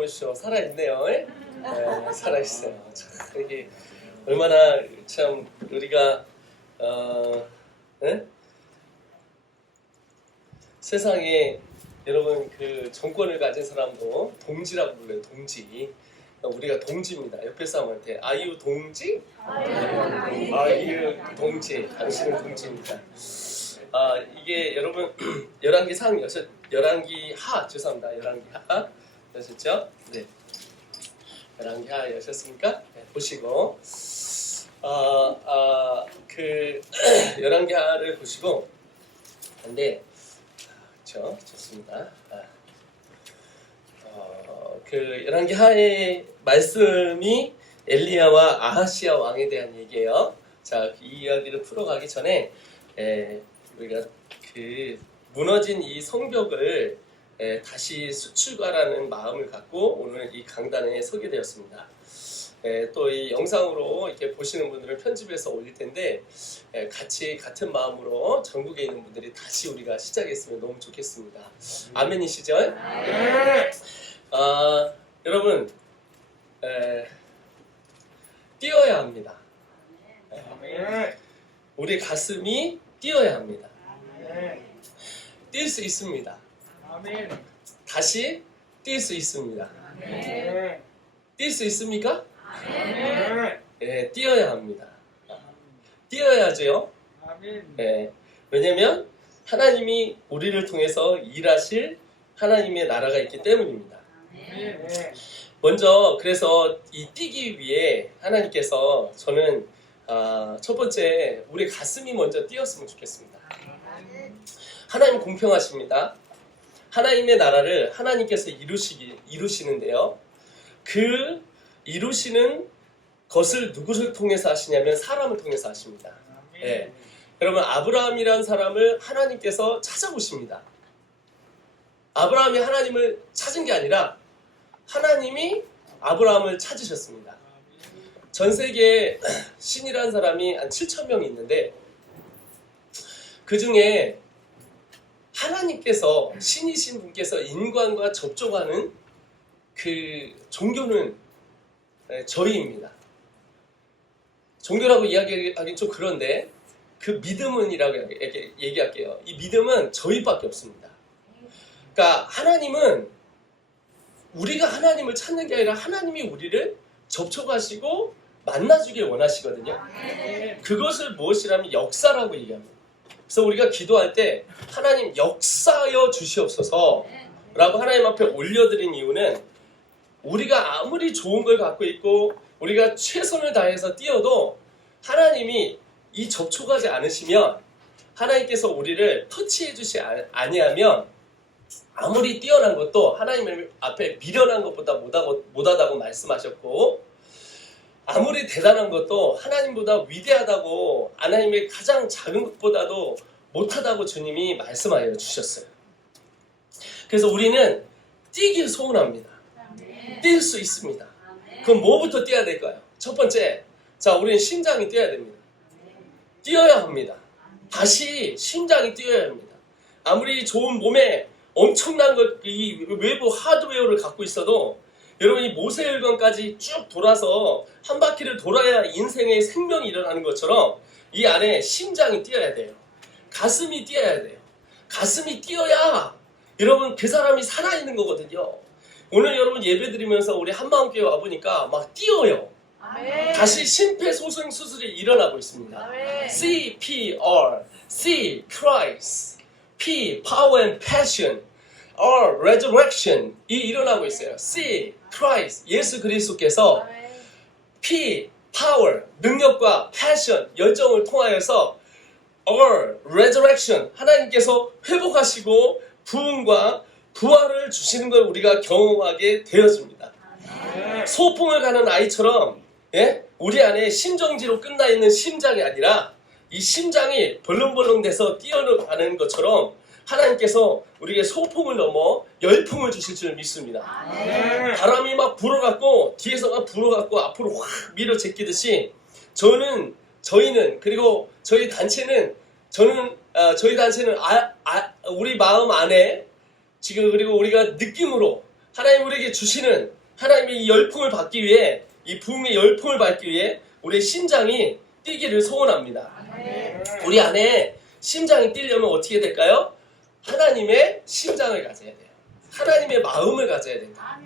보십시오. 살아있네요. 네, 살아있어요. 참, 이게 얼마나 참 우리가 네? 세상에 여러분 그 정권을 가진 사람도 동지라고 불러요. 동지. 우리가 동지입니다. 옆에 사람한테 아유 동지? 아유 동지. 당신은 동지입니다. 이게 여러분 열왕기 하 죄송합니다. 열왕기 하 여셨죠? 네. 열왕기 하 여셨습니까? 네, 보시고 그 열왕기 하를 보시고 근데 그렇죠? 좋습니다. 그 열왕기 하의 말씀이 엘리야와 아하시아 왕에 대한 얘기예요. 자, 이 이야기를 풀어가기 전에 우리가 그 무너진 이 성벽을 다시 수출가라는 마음을 갖고 오늘 이 강단에 서게 되었습니다. 또 이 영상으로 이렇게 보시는 분들은 편집해서 올릴 텐데 같이 같은 마음으로 전국에 있는 분들이 다시 우리가 시작했으면 너무 좋겠습니다. 아멘이시죠? 여러분 뛰어야 합니다. 우리 가슴이 뛰어야 합니다. 뛸 수 있습니다. 다시 뛸 수 있습니다. 뛸 수 있습니까? 네, 뛰어야 합니다. 뛰어야죠. 왜냐면 하나님이 우리를 통해서 일하실 하나님의 나라가 있기 때문입니다. 먼저 그래서 이 뛰기 위해 하나님께서 저는 첫 번째 우리 가슴이 먼저 뛰었으면 좋겠습니다. 하나님 공평하십니다. 하나님의 나라를 하나님께서 이루시는데요. 그 이루시는 것을 누구를 통해서 하시냐면 사람을 통해서 하십니다. 네. 여러분 아브라함이라는 사람을 하나님께서 찾아보십니다. 아브라함이 하나님을 찾은 게 아니라 하나님이 아브라함을 찾으셨습니다. 전 세계에 신이라는 사람이 한 7,000명이 있는데 그 중에 하나님께서 신이신 분께서 인간과 접촉하는 그 종교는 저희입니다. 종교라고 이야기하기 좀 그런데 그 믿음은이라고 얘기할게요. 이 믿음은 저희밖에 없습니다. 그러니까 하나님은 우리가 하나님을 찾는 게 아니라 하나님이 우리를 접촉하시고 만나주길 원하시거든요. 그것을 무엇이라면 역사라고 얘기합니다. 그래서 우리가 기도할 때 하나님 역사여 주시옵소서 라고 하나님 앞에 올려드린 이유는 우리가 아무리 좋은 걸 갖고 있고 우리가 최선을 다해서 뛰어도 하나님이 이 접촉하지 않으시면 하나님께서 우리를 터치해 주시 아니하면 아무리 뛰어난 것도 하나님 앞에 미련한 것보다 못하다고 말씀하셨고 아무리 대단한 것도 하나님보다 위대하다고 하나님의 가장 작은 것보다도 못하다고 주님이 말씀하여 주셨어요. 그래서 우리는 뛰길 소원합니다. 뛸 수 있습니다. 그럼 뭐부터 뛰어야 될까요? 첫 번째, 자 우리는 심장이 뛰어야 됩니다. 뛰어야 합니다. 다시 심장이 뛰어야 합니다. 아무리 좋은 몸에 엄청난 이 외부 하드웨어를 갖고 있어도 여러분이 모세혈관까지 쭉 돌아서 한 바퀴를 돌아야 인생의 생명이 일어나는 것처럼 이 안에 심장이 뛰어야 돼요. 가슴이 뛰어야 돼요. 가슴이 뛰어야 여러분 그 사람이 살아있는 거거든요. 오늘 여러분 예배 드리면서 우리 한마음교회 와보니까 막 뛰어요. 아멘. 다시 심폐소생술이 일어나고 있습니다. 아멘. CPR, C, Christ, P, Power and Passion, R, Resurrection 이 일어나고 있어요. C, Christ, 예수 그리스도께서 P, Power, 능력과 Passion, 열정을 통하여서 R, Resurrection, 하나님께서 회복하시고 부흥과 부활을 주시는 걸 우리가 경험하게 되었습니다. 소풍을 가는 아이처럼 우리 안에 심정지로 끝나 있는 심장이 아니라 이 심장이 벌렁벌렁 돼서 뛰어가는 것처럼 하나님께서 우리에게 소풍을 넘어 열풍을 주실 줄 믿습니다. 바람이 막 불어갖고 뒤에서가 불어갖고 앞으로 확 밀어 제끼듯이 저희는 그리고 저희 단체는 저희 단체는 우리 마음 안에 지금 그리고 우리가 느낌으로 하나님 우리에게 주시는 하나님의 이 열풍을 받기 위해, 이 부흥의 열풍을 받기 위해 우리의 심장이 뛰기를 소원합니다. 우리 안에 심장이 뛰려면 어떻게 될까요? 하나님의 심장을 가져야 돼요. 하나님의 마음을 가져야 됩니다.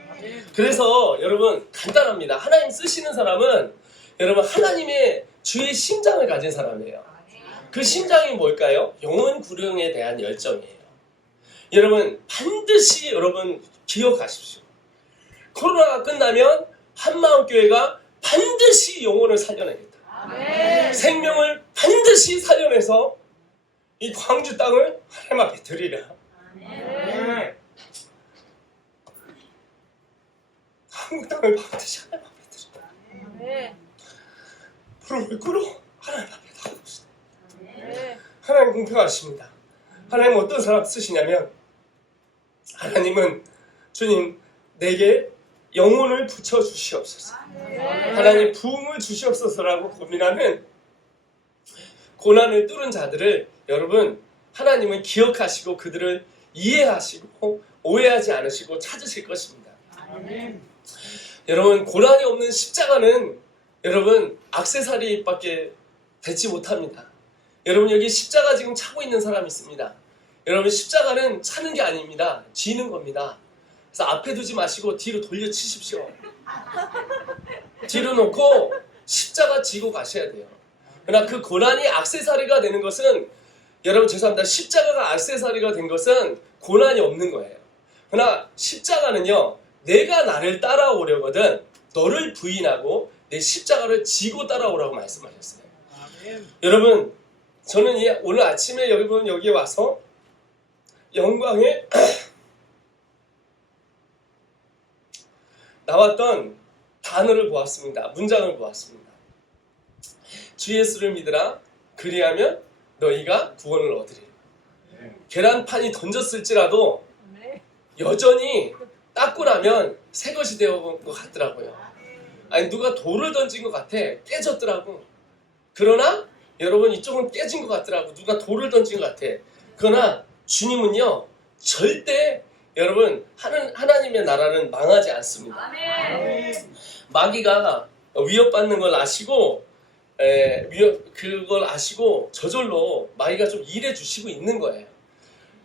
그래서 여러분 간단합니다. 하나님 쓰시는 사람은 여러분 하나님의 주의 심장을 가진 사람이에요. 그 심장이 뭘까요? 영혼 구령에 대한 열정이에요. 여러분 반드시 여러분 기억하십시오. 코로나가 끝나면 한마음교회가 반드시 영혼을 살려내겠다. 생명을 반드시 살려내서 이 광주 땅을 하나님 앞에 드리라. 한국 땅을 반드시 하나님 앞에 드리라. 무릎을 꿇어 하나님 앞에 나가봅시다. 하나님 공평하십니다. 하나님 어떤 사람 쓰시냐면, 하나님은 주님 내게 영혼을 붙여주시옵소서, 하나님 부흥을 주시옵소서라고 고민하는 고난을 뚫은 자들을 여러분 하나님은 기억하시고 그들을 이해하시고 오해하지 않으시고 찾으실 것입니다. 여러분 고난이 없는 십자가는 여러분 액세서리밖에 되지 못합니다. 여러분 여기 십자가 지금 차고 있는 사람이 있습니다. 여러분 십자가는 차는 게 아닙니다. 쥐는 겁니다. 그래서 앞에 두지 마시고 뒤로 돌려 치십시오. 뒤로 놓고 십자가 지고 가셔야 돼요. 그러나 그 고난이 액세서리가 되는 것은, 여러분 죄송합니다, 십자가가 액세서리가 된 것은 고난이 없는 거예요. 그러나 십자가는요, 내가 나를 따라오려거든 너를 부인하고 내 십자가를 지고 따라오라고 말씀하셨어요. 여러분 저는 오늘 아침에 여러분 여기에 와서 영광의 나왔던 단어를 보았습니다. 문장을 보았습니다. 주 예수를 믿으라, 그리하면 너희가 구원을 얻으리라. 계란판이 던졌을지라도 여전히 닦고 나면 새 것이 되어온 것 같더라고요. 아니 누가 돌을 던진 것 같아. 깨졌더라고. 그러나 여러분 이쪽은 깨진 것 같더라고. 누가 돌을 던진 것 같아. 그러나 주님은요 절대 여러분 하나님의 나라는 망하지 않습니다. 마귀가 위협받는 걸 아시고 그걸 아시고 저절로 마귀가 좀 일해주시고 있는 거예요.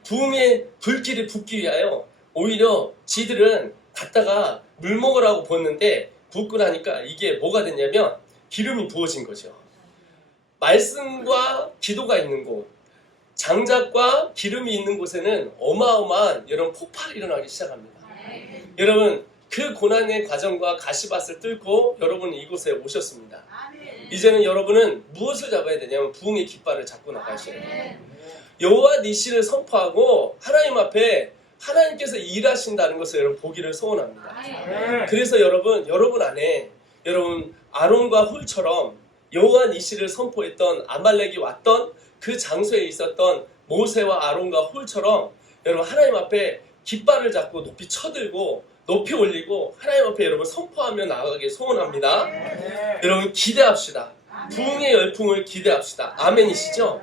부흥의 불길이 붙기 위하여 오히려 지들은 갔다가 물 먹으라고 부었는데 붓고 나니까 이게 뭐가 됐냐면 기름이 부어진 거죠. 말씀과 기도가 있는 곳, 장작과 기름이 있는 곳에는 어마어마한 여러분 폭발이 일어나기 시작합니다. 여러분 그 고난의 과정과 가시밭을 뚫고 여러분은 이곳에 오셨습니다. 이제는 여러분은 무엇을 잡아야 되냐면 부흥의 깃발을 잡고 나가셔야 돼요. 여호와 니시를 선포하고 하나님 앞에 하나님께서 일하신다는 것을 여러분 보기를 소원합니다. 그래서 여러분 안에 여러분 아론과 훌처럼 여호와 니시를 선포했던 아말렉이 왔던 그 장소에 있었던 모세와 아론과 훌처럼 여러분 하나님 앞에 깃발을 잡고 높이 쳐들고 높이 올리고 하나님 앞에 여러분 선포하며 나가길 소원합니다. 여러분 기대합시다. 부흥의 열풍을 기대합시다. 아멘이시죠?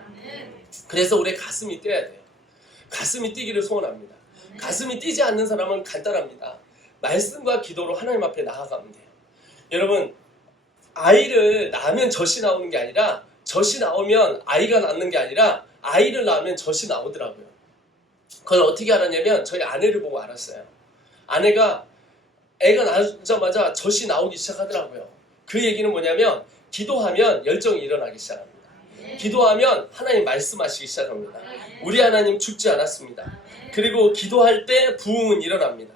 그래서 우리의 가슴이 뛰어야 돼요. 가슴이 뛰기를 소원합니다. 가슴이 뛰지 않는 사람은 간단합니다. 말씀과 기도로 하나님 앞에 나아가면 돼요. 여러분 아이를 낳으면 젖이 나오는 게 아니라 젖이 나오면 아이가 낳는 게 아니라 아이를 낳으면 젖이 나오더라고요. 그걸 어떻게 알았냐면 저희 아내를 보고 알았어요. 아내가 애가 낳자마자 젖이 나오기 시작하더라고요. 그 얘기는 뭐냐면 기도하면 열정이 일어나기 시작합니다. 기도하면 하나님 말씀하시기 시작합니다. 우리 하나님 죽지 않았습니다. 그리고 기도할 때 부흥은 일어납니다.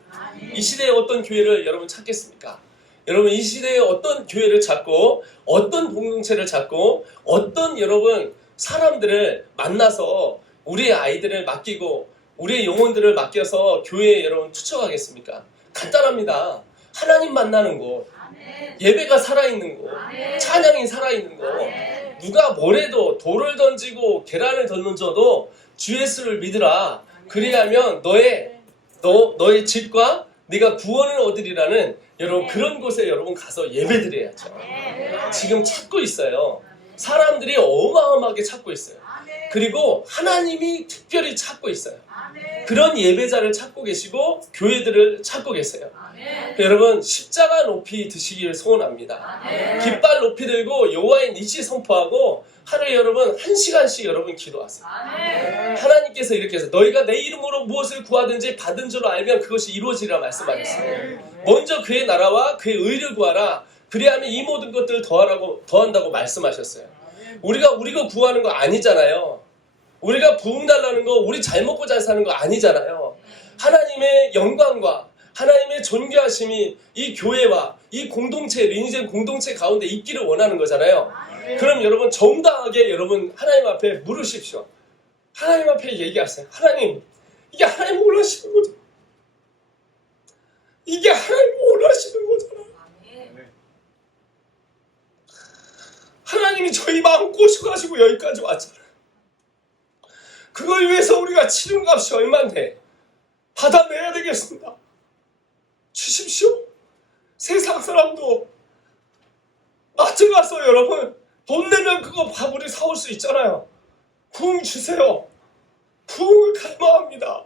이 시대에 어떤 교회를 여러분 찾겠습니까? 여러분 이 시대에 어떤 교회를 찾고 어떤 공동체를 찾고 어떤 여러분 사람들을 만나서 우리의 아이들을 맡기고 우리의 영혼들을 맡겨서 교회에 여러분 투척하겠습니까? 간단합니다. 하나님 만나는 곳, 예배가 살아있는 곳, 찬양이 살아있는 곳. 누가 뭐래도 돌을 던지고 계란을 던져도 주 예수를 믿으라. 그리하면 너의 집과 네가 구원을 얻으리라는 여러분 그런 곳에 여러분 가서 예배드려야죠. 지금 찾고 있어요. 사람들이 어마어마하게 찾고 있어요. 그리고 하나님이 특별히 찾고 있어요. 그런 예배자를 찾고 계시고 교회들을 찾고 계세요. 여러분 십자가 높이 드시기를 소원합니다. 깃발 높이 들고 여호와의 니시 선포하고 하루에 여러분 1시간씩 여러분 기도하세요. 하나님께서 이렇게 해서 너희가 내 이름으로 무엇을 구하든지 받은 줄 알면 그것이 이루어지리라 말씀하셨어요. 먼저 그의 나라와 그의 의를 구하라. 그리하면 이 모든 것들을 더한다고 말씀하셨어요. 우리가 구하는 거 아니잖아요. 우리가 부흥 달라는 거, 우리 잘 먹고 잘 사는 거 아니잖아요. 하나님의 영광과 하나님의 존귀하심이 이 교회와 이 공동체, 리니젠 공동체 가운데 있기를 원하는 거잖아요. 그럼 여러분 정당하게 여러분 하나님 앞에 물으십시오. 하나님 앞에 얘기하세요. 하나님, 이게 하나님 원하시는 거죠. 이게 하나님 원하시는 거잖아요. 하나님이 저희 마음 꼬셔가지고 여기까지 왔잖아요. 그걸 위해서 우리가 치른 값이 얼마인데 받아내야 되겠습니다. 주십시오. 세상 사람도 마트 가서 여러분 돈 내면 그거 밥우리 사올 수 있잖아요. 부흥 주세요. 부흥을 갈망합니다.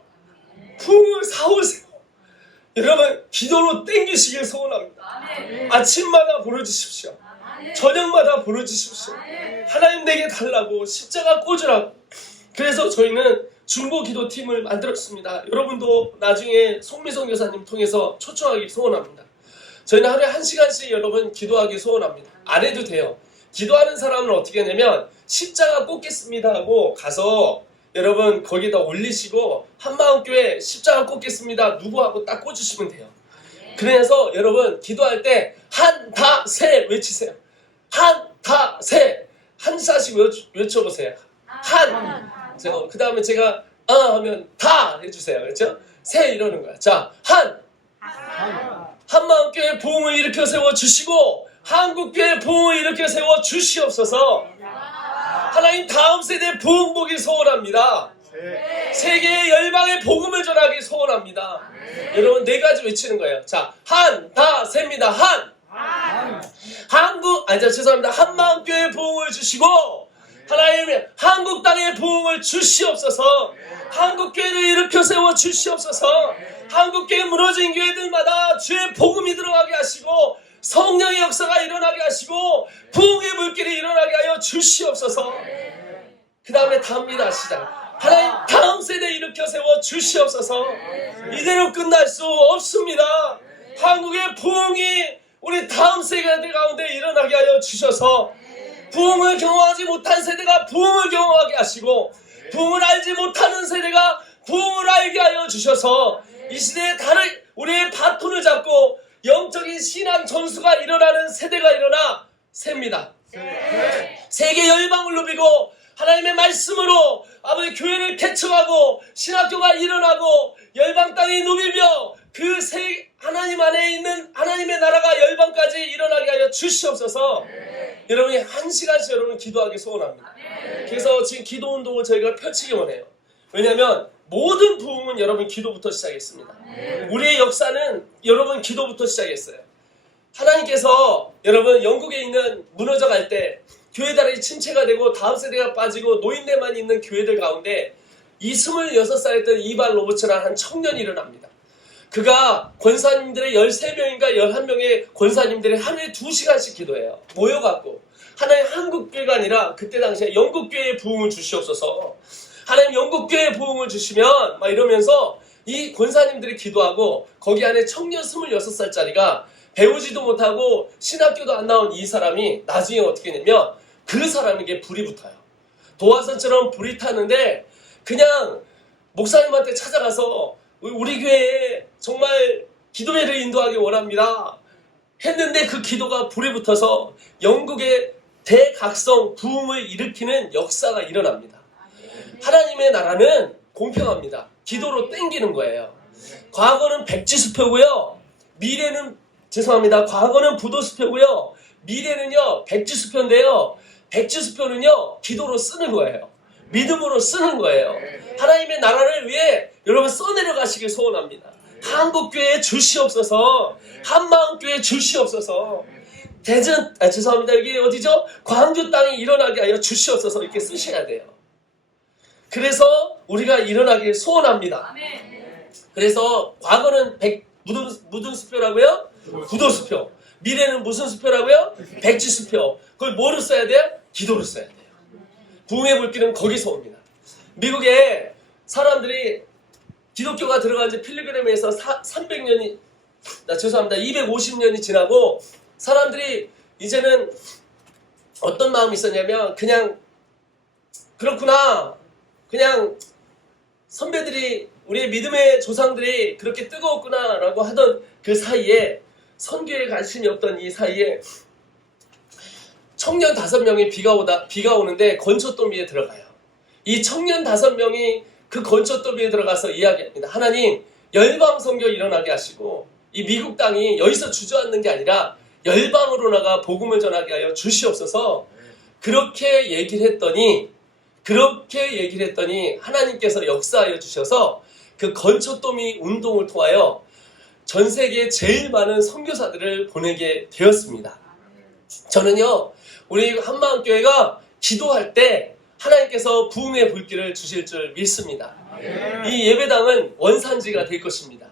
부흥을 사오세요. 여러분 기도로 땡기시길 소원합니다. 아침마다 부르짖으십시오. 저녁마다 부르짖으십시오. 하나님 내게 달라고 십자가 꽂으라고. 그래서 저희는 중보기도팀을 만들었습니다. 여러분도 나중에 송미성 교사님 통해서 초청하기 소원합니다. 저희는 하루에 1시간씩 여러분 기도하기 소원합니다. 안 해도 돼요. 기도하는 사람은 어떻게 하냐면 십자가 꽂겠습니다 하고 가서 여러분 거기다 올리시고 한마음교회 십자가 꽂겠습니다 누구하고 딱 꽂으시면 돼요. 그래서 여러분 기도할 때 한다세 외치세요. 한다세 한사씩 외쳐보세요. 그 다음에 제가 하면 다 해주세요. 그렇죠? 세 이러는 거야. 자, 한마음교회 부흥을 일으켜 세워주시고 한국교회 부흥을 일으켜 세워주시옵소서. 하나님 다음 세대 부흥 보기 소원합니다. 세계의 열방의 복음을 전하기 소원합니다. 여러분 4가지 외치는 거예요. 자, 한다세입니다. 죄송합니다. 한마음교회 부흥을 주시고 하나님 한국 땅의 부흥을 주시옵소서. 한국교회를 일으켜 세워 주시옵소서. 한국교회 무너진 교회들마다 주의 복음이 들어가게 하시고 성령의 역사가 일어나게 하시고 부흥의 물길이 일어나게 하여 주시옵소서. 그 다음에 답니다. 시작. 하나님 다음 세대 일으켜 세워 주시옵소서. 이대로 끝날 수 없습니다. 한국의 부흥이 우리 다음 세대들 가운데 일어나게 하여 주셔서 부흥을 경험하지 못한 세대가 부흥을 경험하게 하시고 부흥을 알지 못하는 세대가 부흥을 알게 하여 주셔서 이 시대에 다른 우리의 바톤을 잡고 영적인 신앙 전수가 일어나는 세대가 일어나 셉니다. 세계 열방을 누비고 하나님의 말씀으로 아버지 교회를 개척하고 신학교가 일어나고 열방 땅이 누비며 그 하나님 안에 있는 하나님의 나라가 열방까지 일어나게 하여 주시옵소서. 여러분이 1시간씩 여러분 기도하기 소원합니다. 그래서 지금 기도 운동을 저희가 펼치기 원해요. 왜냐하면 모든 부흥은 여러분 기도부터 시작했습니다. 우리의 역사는 여러분 기도부터 시작했어요. 하나님께서 여러분 영국에 있는 무너져갈 때 교회들이 침체가 되고 다음 세대가 빠지고 노인네만 있는 교회들 가운데 이 26살이었던 이발 로버츠라는 한 청년이 일어납니다. 그가 권사님들의 13명인가 11명의 권사님들이 하루에 2시간씩 기도해요. 모여갖고 하나님 한국교회가 아니라 그때 당시에 영국교회의 부흥을 주시옵소서. 하나님 영국교회의 부흥을 주시면 막 이러면서 이 권사님들이 기도하고 거기 안에 청년 26살짜리가 배우지도 못하고 신학교도 안 나온 이 사람이 나중에 어떻게 되냐면 그 사람에게 불이 붙어요. 도화선처럼 불이 타는데 그냥 목사님한테 찾아가서 우리 교회에 정말 기도회를 인도하기 원합니다 했는데 그 기도가 불이 붙어서 영국의 대각성 부흥을 일으키는 역사가 일어납니다. 하나님의 나라는 공평합니다. 기도로 땡기는 거예요. 과거는 백지수표고요. 미래는 과거는 부도수표고요. 미래는요 백지수표인데요. 백지수표는요 기도로 쓰는 거예요. 믿음으로 쓰는 거예요. 하나님의 나라를 위해 여러분 써내려 가시길 소원합니다. 한국교회 주시옵소서. 한마음교회 주시옵소서. 여기 어디죠? 광주 땅이 일어나게 하여 주시옵소서. 이렇게 쓰셔야 돼요. 그래서 우리가 일어나길 소원합니다. 아멘. 그래서 과거는 무슨 수표라고요? 구도수표. 미래는 무슨 수표라고요? 백지수표. 그걸 뭐로 써야 돼요? 기도로 써야 돼요. 부흥의 불길은 거기서 옵니다. 미국에 사람들이 기독교가 들어간 지 필리그램에서 300년이, 죄송합니다. 250년이 지나고 사람들이 이제는 어떤 마음이 있었냐면 그냥 그렇구나. 그냥 선배들이 우리의 믿음의 조상들이 그렇게 뜨거웠구나 라고 하던 그 사이에 선교에 관심이 없던 이 사이에 청년 5명이 비가 오는데 건초더미에 들어가요. 이 청년 5명이 그 건초더미에 들어가서 이야기합니다. 하나님 열방 선교 일어나게 하시고 이 미국 땅이 여기서 주저앉는 게 아니라 열방으로 나가 복음을 전하게 하여 주시옵소서. 그렇게 얘기를 했더니 하나님께서 역사하여 주셔서 그 건초더미 운동을 통하여 전 세계에 제일 많은 선교사들을 보내게 되었습니다. 저는요, 우리 한마음교회가 기도할 때 하나님께서 부흥의 불길을 주실 줄 믿습니다. 이 예배당은 원산지가 될 것입니다.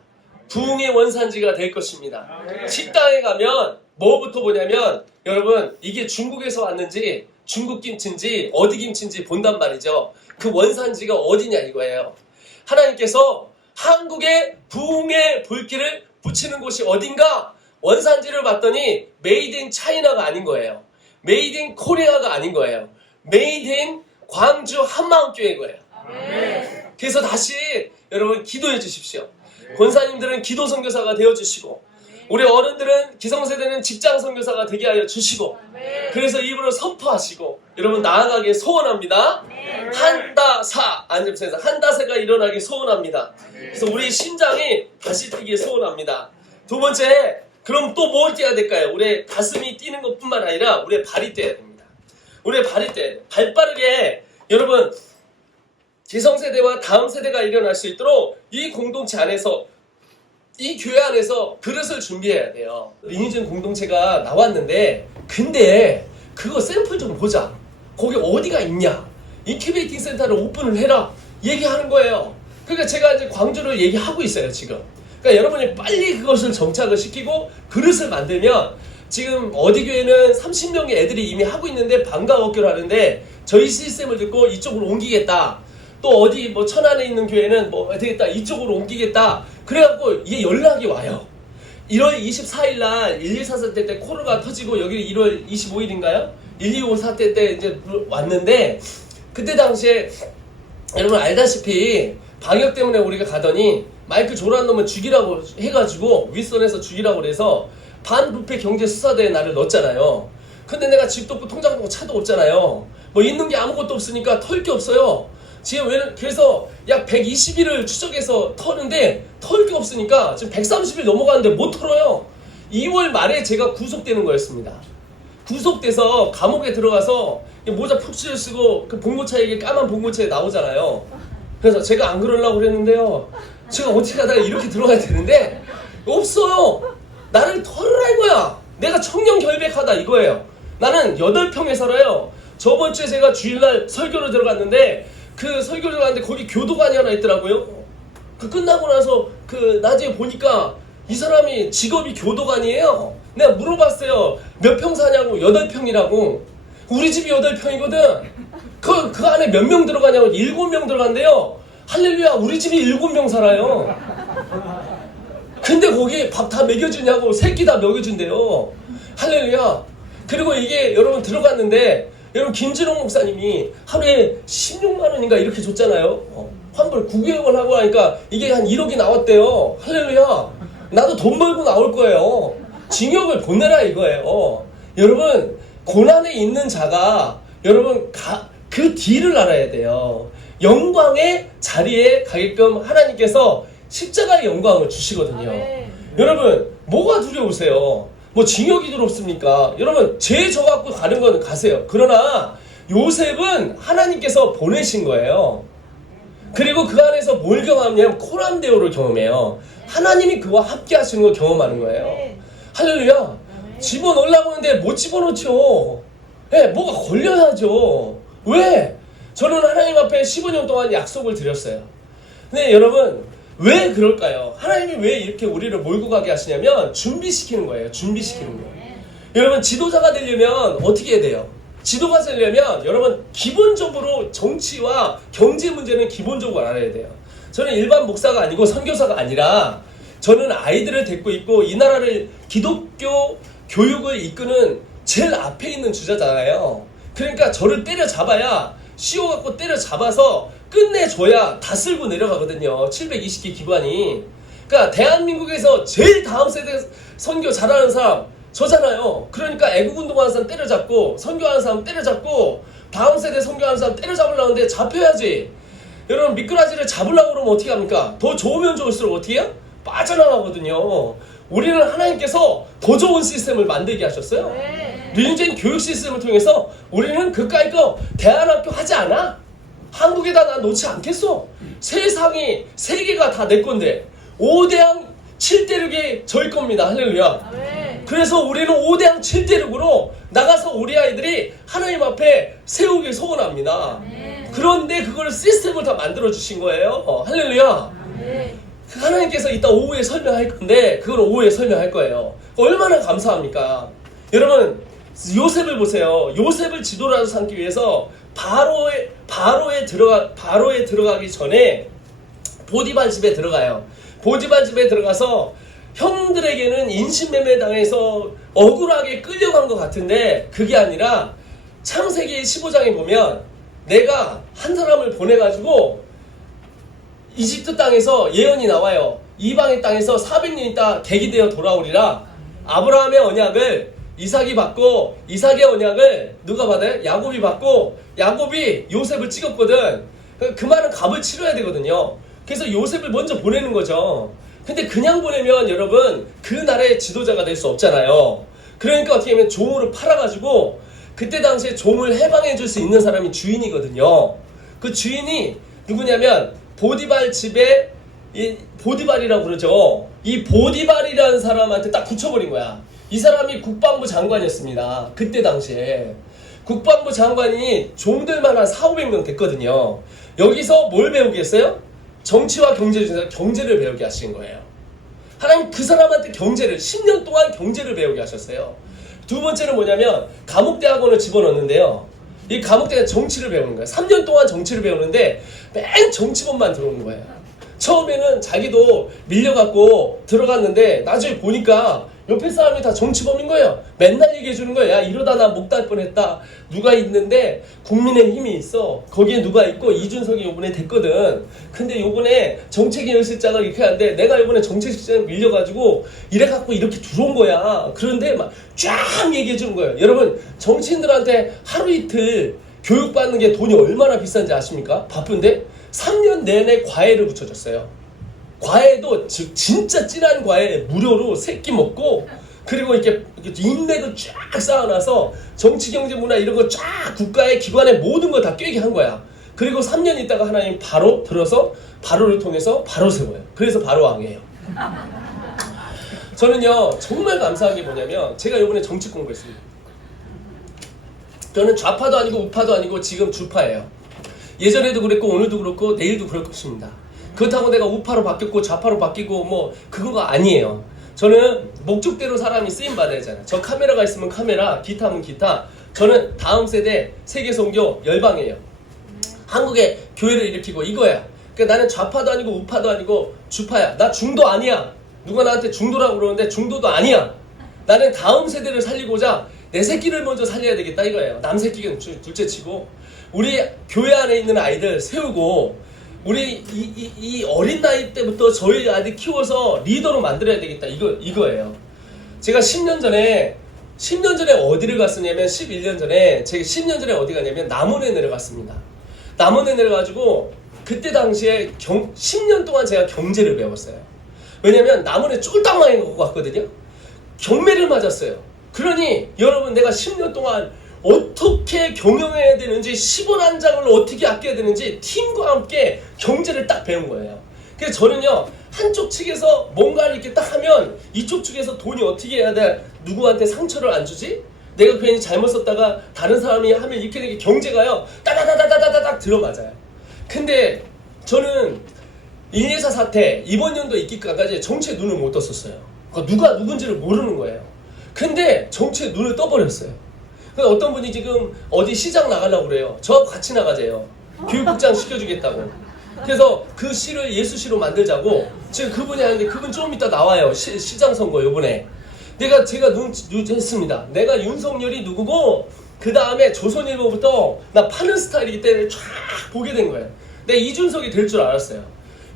부흥의 원산지가 될 것입니다. 식당에 가면 뭐부터 보냐면 여러분 이게 중국에서 왔는지 중국 김치인지 어디 김치인지 본단 말이죠. 그 원산지가 어디냐 이거예요. 하나님께서 한국에 부흥의 불길을 붙이는 곳이 어딘가 원산지를 봤더니 메이드 인 차이나가 아닌 거예요. 메이드 인 코리아가 아닌 거예요. 메이드 인 광주 한마음교회인 거예요. 그래서 다시 여러분 기도해 주십시오. 권사님들은 기도 선교사가 되어 주시고 우리 어른들은 기성세대는 직장 선교사가 되게 하여 주시고 그래서 입으로 선포하시고 여러분 나아가게 소원합니다. 한다세가 일어나기 소원합니다. 그래서 우리 심장이 다시 뛰기 소원합니다. 두 번째, 그럼 또 뭘 뛰어야 될까요? 우리 가슴이 뛰는 것뿐만 아니라 우리 발이 뛰어야 됩니다. 우리 발이 뛰어야 돼요. 발 빠르게 여러분 기성세대와 다음 세대가 일어날 수 있도록 이 공동체 안에서 이 교회 안에서 그릇을 준비해야 돼요. 리니즌 공동체가 나왔는데 근데 그거 샘플 좀 보자. 거기 어디가 있냐. 인큐베이팅 센터를 오픈을 해라. 얘기하는 거예요. 그러니까 제가 이제 광주를 얘기하고 있어요 지금. 그러니까 여러분이 빨리 그것을 정착을 시키고 그릇을 만들면 지금 어디 교회는 30명의 애들이 이미 하고 있는데 방과 학교를 하는데 저희 시스템을 듣고 이쪽으로 옮기겠다. 또 어디 뭐 천안에 있는 교회는 뭐 되겠다 이쪽으로 옮기겠다. 그래갖고 이게 연락이 와요. 1월 24일 날 1.24 사태 때 코로나가 터지고 여기 1월 25일인가요? 1.25 사태 때 이제 왔는데 그때 당시에 여러분 알다시피 방역 때문에 우리가 가더니 마이클 조란 놈은 죽이라고 해가지고 윗선에서 죽이라고 그래서 반부패 경제수사대에 나를 넣었잖아요. 근데 내가 집도 없고 통장도 없고 차도 없잖아요. 뭐 있는 게 아무것도 없으니까 털 게 없어요. 지금 그래서 약 120일을 추적해서 터는데 털 게 없으니까 지금 130일 넘어가는데 못 털어요. 2월 말에 제가 구속되는 거였습니다. 구속돼서 감옥에 들어가서 모자 푹치를 쓰고 그 봉고차에 까만 봉고차에 나오잖아요. 그래서 제가 안 그러려고 그랬는데요. 제가 어떻게 하다가 이렇게 들어가야 되는데 없어요. 나를 털으라 이거야. 내가 청년 결백하다 이거예요. 나는 8평에 살아요. 저번 주에 제가 주일날 설교를 들어갔는데 그 설교를 들어갔는데 거기 교도관이 하나 있더라고요. 그 끝나고 나서 그 나중에 보니까 이 사람이 직업이 교도관이에요. 내가 물어봤어요. 몇 평 사냐고. 8평이라고. 우리 집이 8평이거든. 그 안에 몇 명 들어가냐고. 7명 들어간대요. 할렐루야, 우리 집이 7명 살아요. 근데 거기 밥 다 먹여주냐고. 새끼 다 먹여준대요. 할렐루야. 그리고 이게 여러분 들어갔는데 여러분 김진홍 목사님이 하루에 16만 원인가 이렇게 줬잖아요. 환불 9개월 하고 하니까 이게 한 1억이 나왔대요. 할렐루야. 나도 돈 벌고 나올 거예요. 징역을 보내라 이거예요. 여러분 고난에 있는 자가 여러분 그 뒤를 알아야 돼요. 영광의 자리에 가게끔 하나님께서 십자가의 영광을 주시거든요. 여러분 뭐가 두려우세요? 뭐 징역이 두렵습니까? 여러분 죄 져갖고 가는 건 가세요. 그러나 요셉은 하나님께서 보내신 거예요. 그리고 그 안에서 뭘 경험하냐면 코람데오를 경험해요. 하나님이 그와 함께 하시는 걸 경험하는 거예요. 할렐루야. 집어넣으려고 하는데 못 집어넣죠. 네, 뭐가 걸려야죠. 왜? 저는 하나님 앞에 15년 동안 약속을 드렸어요. 근데 여러분 왜 그럴까요? 하나님이 왜 이렇게 우리를 몰고 가게 하시냐면 준비시키는 거예요. 준비시키는 거예요. 여러분 지도자가 되려면 어떻게 해야 돼요? 지도가 되려면 여러분 기본적으로 정치와 경제 문제는 기본적으로 알아야 돼요. 저는 일반 목사가 아니고 선교사가 아니라 저는 아이들을 데리고 있고 이 나라를 기독교 교육을 이끄는 제일 앞에 있는 주자잖아요. 그러니까 저를 때려잡아야 씌워갖고 때려잡아서 끝내줘야 다 쓸고 내려가거든요. 720개 기관이. 그러니까 대한민국에서 제일 다음 세대 선교 잘하는 사람 저잖아요. 그러니까 애국운동하는 사람 때려잡고 선교하는 사람 때려잡고 다음 세대 선교하는 사람 때려잡으려고 하는데 잡혀야지. 여러분 미꾸라지를 잡으려고 그러면 어떻게 합니까? 더 좋으면 좋을수록 어떻게 해요? 빠져나가거든요. 우리는 하나님께서 더 좋은 시스템을 만들게 하셨어요. 린젠 교육 시스템을 통해서 우리는 그까이 거 대안학교 하지 않아. 한국에다 난 놓지 않겠어. 세상이 세계가 다 내 건데 5대양 7대륙이 저희 겁니다. 할렐루야. 그래서 우리는 5대양 7대륙으로 나가서 우리 아이들이 하나님 앞에 세우길 소원합니다. 그런데 그걸 시스템을 다 만들어 주신 거예요. 할렐루야. 하나님께서 이따 오후에 설명할 건데 그걸 오후에 설명할 거예요. 얼마나 감사합니까? 여러분 요셉을 보세요. 요셉을 지도자로 삼기 위해서 바로에 들어가기 전에 보디발 집에 들어가요. 보디발 집에 들어가서 형들에게는 인신매매 당해서 억울하게 끌려간 것 같은데 그게 아니라 창세기 15장에 보면 내가 한 사람을 보내가지고 이집트 땅에서 예언이 나와요. 이방의 땅에서 400년 있다 객이 되어 돌아오리라. 아브라함의 언약을 이삭이 받고 이삭의 언약을 누가 받아요? 야곱이 받고 야곱이 요셉을 찍었거든. 그 말은 값을 치러야 되거든요. 그래서 요셉을 먼저 보내는 거죠. 근데 그냥 보내면 여러분 그 나라의 지도자가 될 수 없잖아요. 그러니까 어떻게 하면 종으로 팔아가지고 그때 당시에 종을 해방해 줄 수 있는 사람이 주인이거든요. 그 주인이 누구냐면 보디발 집에 이 보디발이라고 그러죠. 이 보디발이라는 사람한테 딱 붙여버린 거야. 이 사람이 국방부 장관이었습니다. 그때 당시에. 국방부 장관이 종들만 한 400~500명 됐거든요. 여기서 뭘 배우겠어요? 정치와 경제 중에서 경제를 배우게 하신 거예요. 하나님 그 사람한테 경제를 10년 동안 경제를 배우게 하셨어요. 두 번째는 뭐냐면 감옥대학원을 집어넣는데요. 이 감옥대학원 정치를 배우는 거예요. 3년 동안 정치를 배우는데 맨 정치범만 들어오는 거예요. 처음에는 자기도 밀려갖고 들어갔는데 나중에 보니까 옆에 사람이 다 정치범인 거예요. 맨날 얘기해 주는 거예요. 야 이러다 나 목 달 뻔했다. 누가 있는데 국민의힘이 있어. 거기에 누가 있고 이준석이 요번에 됐거든. 근데 요번에 정책위원실장을 이렇게 하는데 내가 요번에 정책실장 밀려가지고 이래갖고 이렇게 들어온 거야. 그런데 막 쫙 얘기해 주는 거예요. 여러분 정치인들한테 하루 이틀 교육받는 게 돈이 얼마나 비싼지 아십니까? 바쁜데 3년 내내 과외를 붙여줬어요. 과외도 즉 진짜 진한 과외 무료로 새끼 먹고 그리고 이렇게 인맥을 쫙 쌓아놔서 정치 경제 문화 이런 거 쫙 국가의 기관의 모든 걸 다 꿰게 한 거야. 그리고 3년 있다가 하나님 바로 들어서 바로를 통해서 바로 세워요. 그래서 바로 왕이에요. 저는요 정말 감사한 게 뭐냐면 제가 이번에 정치 공부했습니다. 저는 좌파도 아니고 우파도 아니고 지금 주파예요. 예전에도 그랬고 오늘도 그렇고 내일도 그럴 것입니다. 그렇다고 내가 우파로 바뀌었고 좌파로 바뀌고 뭐 그거가 아니에요. 저는 목적대로 사람이 쓰임 받아야 하잖아요. 저 카메라가 있으면 카메라, 기타면 기타. 저는 다음 세대 세계선교 열방이에요. 한국에 교회를 일으키고 이거야. 그러니까 나는 좌파도 아니고 우파도 아니고 주파야. 나 중도 아니야. 누가 나한테 중도라고 그러는데 중도도 아니야. 나는 다음 세대를 살리고자 내 새끼를 먼저 살려야 되겠다 이거예요. 남 새끼는 둘째 치고 우리 교회 안에 있는 아이들 세우고 우리 이 어린 나이 때부터 저희 아이들 키워서 리더로 만들어야 되겠다 이거예요. 제가 10년 전에 어디를 갔었냐면 11년 전에 제가 10년 전에 어디 갔냐면 남원에 내려갔습니다. 남원에 내려가지고 그때 당시에 10년 동안 제가 경제를 배웠어요. 왜냐면 남원에 쫄딱 많이 먹고 갔거든요. 경매를 맞았어요. 그러니 여러분 내가 10년 동안 어떻게 경영해야 되는지 10원 한 장을 어떻게 아껴야 되는지 팀과 함께 경제를 딱 배운 거예요. 그래서 저는요 한쪽 측에서 뭔가를 이렇게 딱 하면 이쪽 측에서 돈이 어떻게 해야 돼? 누구한테 상처를 안 주지? 내가 괜히 잘못 썼다가 다른 사람이 하면 이렇게 되게 경제가요 따다다다다다닥 들어맞아요. 근데 저는 124 사태 이번 연도 입기까지 정치에 눈을 못 떴었어요. 그러니까 누가 누군지를 모르는 거예요. 근데 정치에 눈을 떠버렸어요. 그러니까 어떤 분이 지금 어디 시장 나가려고 그래요. 저하고 같이 나가재요. 교육국장 시켜주겠다고. 그래서 그 시를 예수시로 만들자고 지금 그분이 하는데 그분 좀 이따 나와요. 시장 선거 요번에. 제가 눈했습니다. 내가 윤석열이 누구고 그 다음에 조선일보부터 나 파는 스타일이기 때문에 쫙 보게 된 거예요. 내가 이준석이 될 줄 알았어요.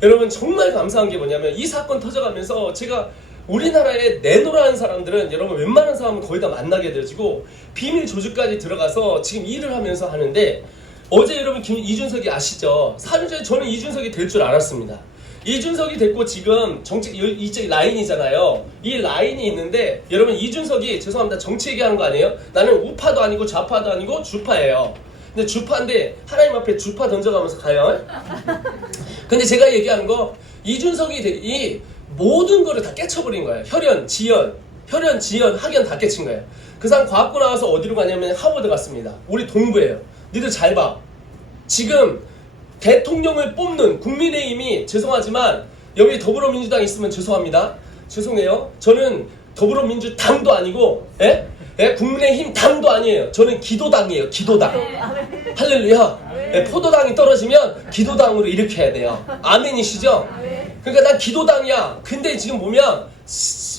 여러분 정말 감사한 게 뭐냐면 이 사건 터져가면서 제가 우리나라에 내노라는 사람들은 여러분 웬만한 사람은 거의 다 만나게 되어지고 비밀 조직까지 들어가서 지금 일을 하면서 하는데 어제 여러분 이준석이 아시죠? 3일 전에 저는 이준석이 될 줄 알았습니다. 이준석이 됐고 지금 정치 이쪽 라인이잖아요. 이 라인이 있는데 여러분 이준석이 죄송합니다. 정치 얘기하는 거 아니에요? 나는 우파도 아니고 좌파도 아니고 주파예요. 근데 주파인데 하나님 앞에 주파 던져가면서 가요. 근데 제가 얘기하는 거 이준석이 이 모든 거를 다 깨쳐버린 거예요. 혈연, 지연, 학연 다 깨친 거예요. 그 사람 과학고 나와서 어디로 가냐면 하버드 갔습니다. 우리 동부예요. 니들 잘 봐. 지금 대통령을 뽑는 국민의힘이 죄송하지만 여기 더불어민주당 있으면 죄송합니다. 죄송해요. 저는 더불어민주당도 아니고 국민의힘 당도 아니에요. 저는 기도당이에요. 기도당. 할렐루야. 포도당이 떨어지면 기도당으로 일으켜야 돼요. 아멘이시죠? 그러니까 난 기도당이야. 근데 지금 보면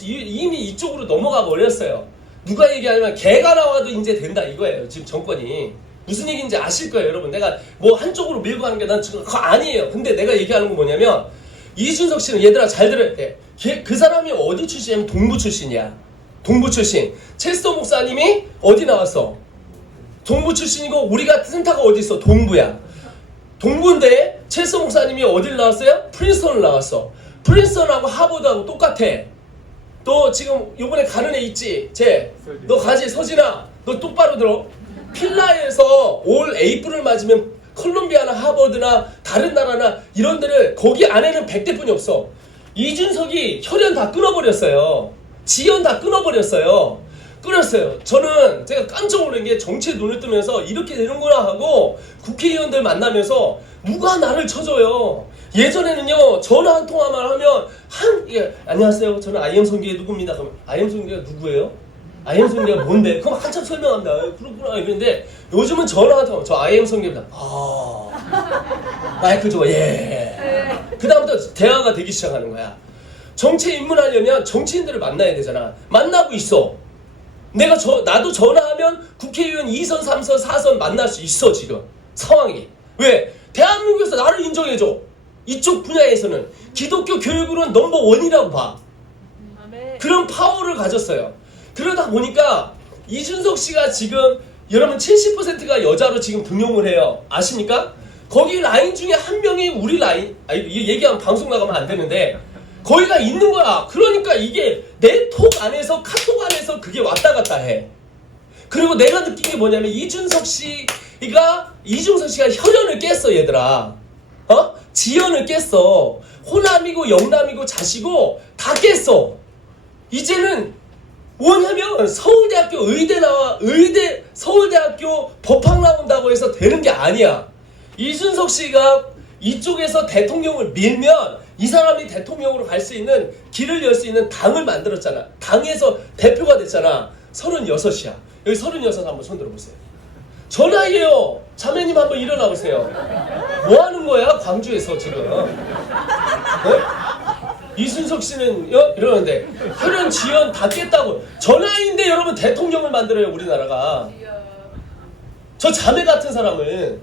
이미 이쪽으로 넘어가 버렸어요. 누가 얘기하냐면 개가 나와도 이제 된다 이거예요. 지금 정권이. 무슨 얘기인지 아실 거예요, 여러분. 내가 뭐 한쪽으로 밀고 가는 게 난 지금 그거 아니에요. 근데 내가 얘기하는 건 뭐냐면 이준석 씨는 얘들아 잘 들어야 돼. 그 사람이 어디 출신이냐면 동부 출신이야. 동부 출신. 첼스터 목사님이 어디 나왔어? 동부 출신이고 우리가 센터가 어디 있어? 동부야. 동부인데 첼스터 목사님이 어디를 나왔어요? 프린스턴을 나왔어. 프린스턴하고 하버드하고 똑같아. 너 지금 요번에 가는 애 있지? 너 가지? 서진아 너 똑바로 들어. 필라에서 올 에이프를 맞으면 콜롬비아나 하버드나 다른 나라나 이런 데를 거기 안에는 100대뿐이 없어. 이준석이 혈연 다 끊어버렸어요. 지연 다 끊어버렸어요. 저는 제가 깜짝 놀란 게 정치에 눈을 뜨면서 이렇게 되는구나 하고 국회의원들 만나면서 누가 나를 쳐줘요. 예전에는요 전화 한 통화만 하면 안녕하세요 저는 아이엠송기의 누구입니다. 그러면 아이엠송기가 누구예요? 아이엠송기가 뭔데? 그럼 한참 설명합니다. 그렇구나 이랬는데 요즘은 전화 한 통화 저 아이엠송기입니다. 마이크 좋아 그 다음부터 대화가 되기 시작하는 거야. 정치에 입문하려면 정치인들을 만나야 되잖아. 만나고 있어. 나도 전화하면 국회의원 2선, 3선, 4선 만날 수 있어 지금 상황이. 왜? 대한민국에서 나를 인정해줘. 이쪽 분야에서는 기독교 교육으로는 넘버원이라고 봐. 그런 파워를 가졌어요. 그러다 보니까 이준석 씨가 지금 여러분 70%가 여자로 지금 등용을 해요. 아십니까? 거기 라인 중에 한 명이 우리 라인 얘기하면 방송 나가면 안 되는데 거기가 있는 거야. 그러니까 이게 내 톡 안에서 카톡 안에서 그게 왔다 갔다 해. 그리고 내가 느낀 게 뭐냐면 이준석 씨가 혈연을 깼어 얘들아. 지연을 깼어. 호남이고 영남이고 자시고 다 깼어. 이제는 뭐냐면 서울대학교 서울대학교 법학 나온다고 해서 되는 게 아니야. 이준석 씨가 이쪽에서 대통령을 밀면 이 사람이 대통령으로 갈 수 있는 길을 열 수 있는 당을 만들었잖아. 당에서 대표가 됐잖아. 36이야. 여기 36 한번 손 들어보세요. 저 나이에요. 자매님 한번 일어나 보세요. 뭐 하는 거야 광주에서 지금? 이준석 씨는 이러는데 혈연 지연 다 깼다고. 저 나이인데 여러분 대통령을 만들어요 우리나라가. 저 자매 같은 사람은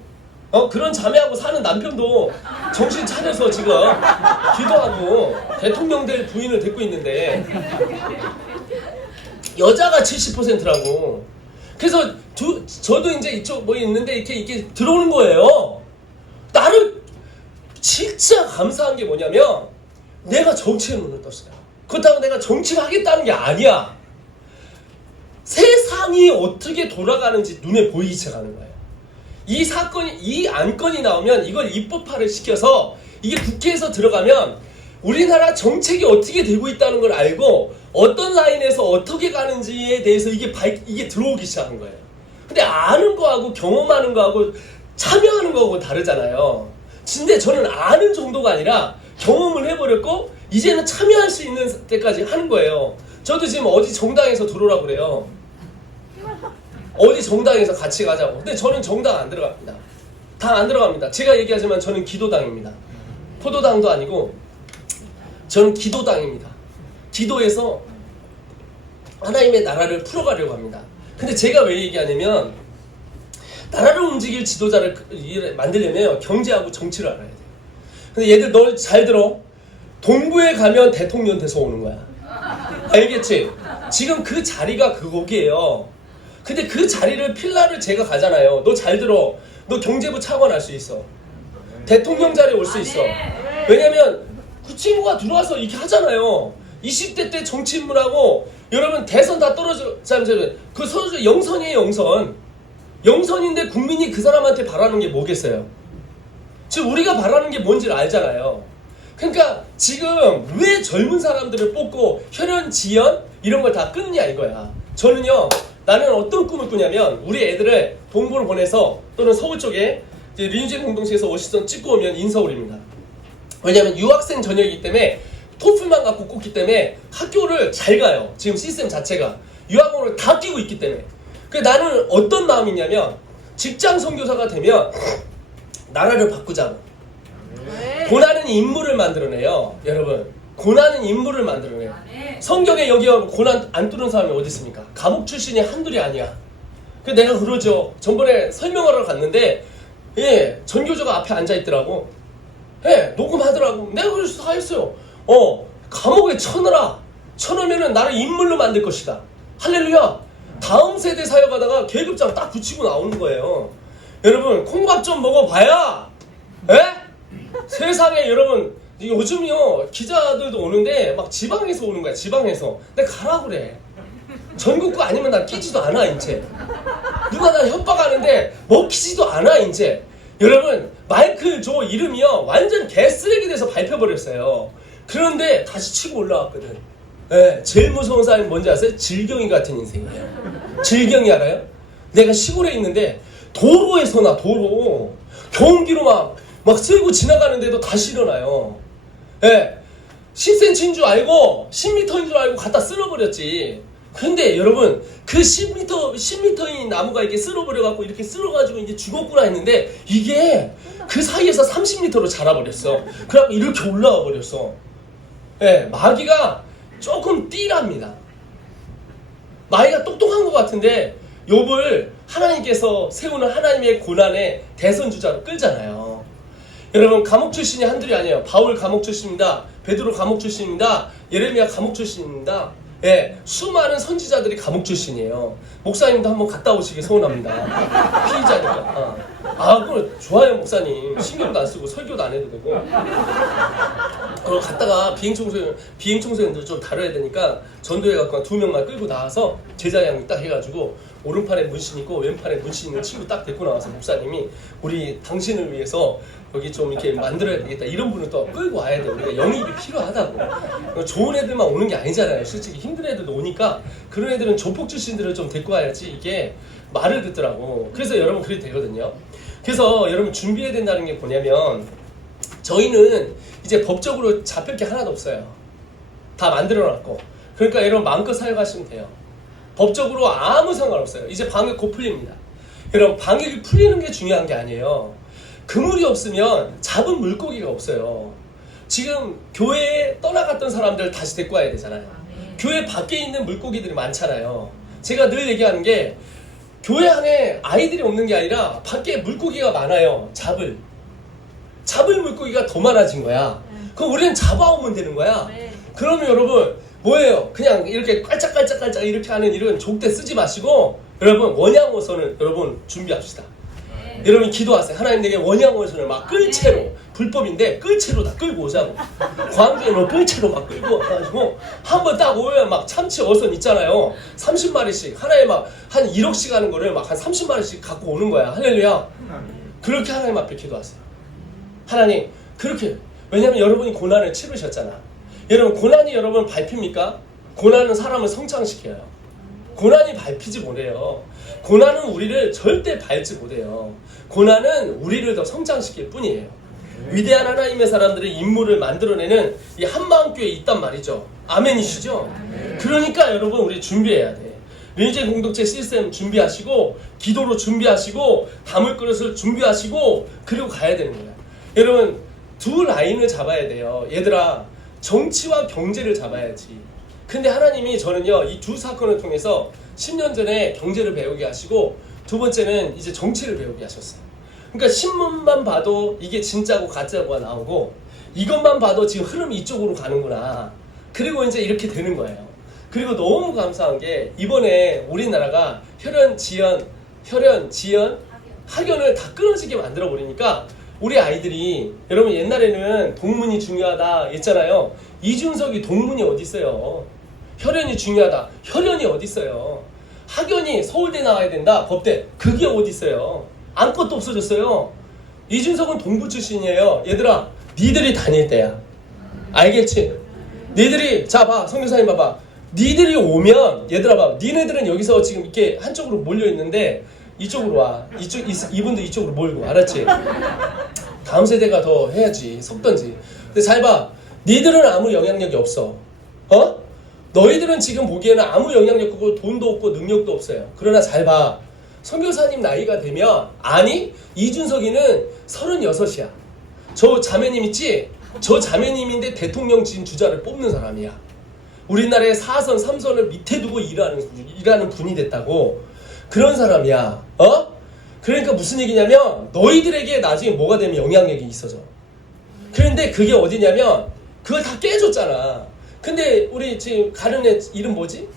그런 자매하고 사는 남편도 정신 차려서 지금 기도하고 대통령 될 부인을 데리고 있는데 여자가 70%라고. 그래서 저도 이제 이쪽 뭐 있는데 이렇게 들어오는 거예요. 나를 진짜 감사한 게 뭐냐면 내가 정치에 눈을 떴어요. 그렇다고 내가 정치를 하겠다는 게 아니야. 세상이 어떻게 돌아가는지 눈에 보이기 시작하는 거예요. 이 안건이 나오면 이걸 입법화를 시켜서 이게 국회에서 들어가면 우리나라 정책이 어떻게 되고 있다는 걸 알고 어떤 라인에서 어떻게 가는지에 대해서 이게 들어오기 시작한 거예요. 근데 아는 거하고 경험하는 거하고 참여하는 거하고 다르잖아요. 근데 저는 아는 정도가 아니라 경험을 해버렸고 이제는 참여할 수 있는 때까지 하는 거예요. 저도 지금 어디 정당에서 들어오라고 그래요. 어디 정당에서 같이 가자고. 근데 저는 정당 안 들어갑니다. 다 안 들어갑니다. 제가 얘기하지만 저는 기도당입니다. 포도당도 아니고 저는 기도당입니다. 기도해서 하나님의 나라를 풀어가려고 합니다. 근데 제가 왜 얘기하냐면 나라를 움직일 지도자를 만들려면 경제하고 정치를 알아야 돼요. 근데 얘들 너 잘 들어. 동부에 가면 대통령 돼서 오는 거야. 알겠지? 지금 그 자리가 그거기에요. 근데 그 자리를 필라를 제가 가잖아요. 너 잘 들어. 너 경제부 차관 할 수 있어. 대통령 자리에 올 수 있어. 왜냐면 그 친구가 들어와서 이렇게 하잖아요. 20대 때 정치 인물하고 여러분 대선 다 떨어져. 그 서로 영선이에요. 영선. 영선인데 국민이 그 사람한테 바라는 게 뭐겠어요? 지금 우리가 바라는 게 뭔지를 알잖아요. 그러니까 지금 왜 젊은 사람들을 뽑고 혈연, 지연 이런 걸 다 끊냐 이거야. 저는요. 나는 어떤 꿈을 꾸냐면 우리 애들을 동부를 보내서 또는 서울 쪽에 이제 린지 공동체에서 워싱턴 찍고 오면 인서울입니다. 왜냐면 유학생 전역이기 때문에 토플만 갖고 꽂기 때문에 학교를 잘 가요. 지금 시스템 자체가 유학원을 다 끼고 있기 때문에. 그래서 나는 어떤 마음이냐면 직장 선교사가 되면 나라를 바꾸자고. 고난은 인물을 만들어내요. 여러분 고난은 인물을 만들어내요. 성경에 여기 고난 안 뚫은 사람이 어디 있습니까? 감옥 출신이 한둘이 아니야. 그래서 내가 그러죠. 전번에 설명하러 갔는데 예, 전교조가 앞에 앉아있더라고. 예, 녹음하더라고. 내가 그래서 다 했어요. 감옥에 쳐넣어라. 쳐넣으면 나를 인물로 만들 것이다. 할렐루야. 다음 세대 사역하다가 계급장 딱 붙이고 나오는 거예요. 여러분 콩밥 좀 먹어봐야 예? 세상에 여러분 요즘요 기자들도 오는데 막 지방에서 오는 거야. 지방에서. 내가 가라 그래. 전국구 아니면 나 끼지도 않아 이제. 누가 나 협박하는데 먹히지도 않아 이제. 여러분 마이클 조 이름이요 완전 개쓰레기 돼서 밟혀버렸어요. 그런데 다시 치고 올라왔거든. 네, 제일 무서운 사람이 뭔지 아세요? 질경이 같은 인생이에요. 질경이 알아요? 내가 시골에 있는데 도로에서 나 도로 경운기로 막 쓸고 지나가는데도 다시 일어나요. 네, 10cm인 줄 알고 10m인 줄 알고 갖다 쓸어버렸지. 근데 여러분 그 10m인 나무가 이렇게 쓸어버려갖고 이렇게 쓸어가지고 이제 죽었구나 했는데 이게 그 사이에서 30m로 자라버렸어. 그래갖고 이렇게 올라와 버렸어. 네, 마귀가 조금 띠랍니다. 마귀가 똑똑한 것 같은데 욥을 하나님께서 세우는 하나님의 고난의 대선주자로 끌잖아요. 여러분 감옥 출신이 한둘이 아니에요. 바울 감옥 출신입니다. 베드로 감옥 출신입니다. 예레미야 감옥 출신입니다. 예, 수많은 선지자들이 감옥 출신이에요. 목사님도 한번 갔다 오시기 소원합니다. 피의자니까. 그거 좋아요 목사님. 신경도 안 쓰고 설교도 안 해도 되고. 그걸 갔다가 비행청소년들 좀 다뤄야 되니까 전도해갖고 2명만 끌고 나와서 제자양 딱 해가지고 오른팔에 문신 있고 왼팔에 문신 있는 친구 딱 데리고 나와서 목사님이 우리 당신을 위해서 여기 좀 이렇게 만들어야 되겠다. 이런 분을 또 끌고 와야 돼. 우리가 영입이 필요하다고. 좋은 애들만 오는 게 아니잖아요. 솔직히 힘든 애들도 오니까 그런 애들은 조폭 출신들을 좀 데리고 와야지 이게 말을 듣더라고. 그래서 여러분 그렇게 되거든요. 그래서 여러분 준비해야 된다는 게 뭐냐면 저희는 이제 법적으로 잡힐 게 하나도 없어요. 다 만들어놨고. 그러니까 여러분 마음껏 사역하시면 돼요. 법적으로 아무 상관없어요. 이제 방역 곧 풀립니다. 여러분 방역이 풀리는 게 중요한 게 아니에요. 그물이 없으면 잡은 물고기가 없어요. 지금 교회에 떠나갔던 사람들 다시 데리고 와야 되잖아요. 교회 밖에 있는 물고기들이 많잖아요. 제가 늘 얘기하는 게 교회 안에 아이들이 없는 게 아니라 밖에 물고기가 많아요. 잡을 물고기가 더 많아진 거야. 그럼 우리는 잡아오면 되는 거야. 그러면 여러분 뭐예요? 그냥 이렇게 깔짝깔짝 이렇게 하는 일은 족대 쓰지 마시고 여러분 원양어선을 여러분 준비합시다. 여러분 기도하세요. 하나님 내게 원양어선을 막 끌채로 불법인데 끌채로 다 끌고 오자고. 광주에 뭐 끌채로 막 끌고 와가지고 한번 딱 오면 막 참치 어선 있잖아요. 30마리씩 하나에 막 한 1억씩 하는 거를 막 한 30마리씩 갖고 오는 거야. 할렐루야. 그렇게 하나님 앞에 기도하세요. 하나님 그렇게. 왜냐면 여러분이 고난을 치르셨잖아. 여러분 고난이 여러분 밟힙니까? 고난은 사람을 성장시켜요. 고난이 밟히지 못해요. 고난은 우리를 절대 밟지 못해요. 고난은 우리를 더 성장시킬 뿐이에요. 위대한 하나님의 사람들의 인물을 만들어내는 이 한마음교회에 있단 말이죠. 아멘이시죠? 그러니까 여러분 우리 준비해야 돼. 리니지 공동체 시스템 준비하시고 기도로 준비하시고 담을 그릇을 준비하시고 그리고 가야 되는 거야. 여러분 두 라인을 잡아야 돼요. 얘들아 정치와 경제를 잡아야지. 근데 하나님이 저는요 이 두 사건을 통해서 10년 전에 경제를 배우게 하시고 두 번째는 이제 정치를 배우게 하셨어요. 그러니까 신문만 봐도 이게 진짜고 가짜고가 나오고 이것만 봐도 지금 흐름이 이쪽으로 가는구나. 그리고 이제 이렇게 되는 거예요. 그리고 너무 감사한 게 이번에 우리나라가 혈연, 지연, 학연을 다 끊어지게 만들어 버리니까 우리 아이들이 여러분 옛날에는 동문이 중요하다 했잖아요. 이준석이 동문이 어디 있어요? 혈연이 중요하다. 혈연이 어디 있어요? 학연이 서울대 나와야 된다. 법대. 그게 어디 있어요? 아무것도 없어졌어요. 이준석은 동부 출신이에요. 얘들아 니들이 다닐 때야. 알겠지? 니들이 자 봐 선교사님 봐봐. 니들이 오면 얘들아 봐. 니네들은 여기서 지금 이렇게 한쪽으로 몰려 있는데 이쪽으로 와. 이분도 이쪽으로 몰고. 알았지? 다음 세대가 더 해야지. 섞던지. 근데 잘 봐. 니들은 아무 영향력이 없어. 너희들은 지금 보기에는 아무 영향력 없고 돈도 없고 능력도 없어요. 그러나 잘 봐. 선교사님 나이가 되면 아니 이준석이는 36이야. 저 자매님 있지? 저 자매님인데 대통령 진주자를 뽑는 사람이야. 우리나라의 4선 3선을 밑에 두고 일하는 분이 됐다고. 그런 사람이야. 그러니까 무슨 얘기냐면 너희들에게 나중에 뭐가 되면 영향력이 있어져. 그런데 그게 어디냐면 그걸 다 깨줬잖아. 근데 우리 지금 가는 애 이름 뭐지?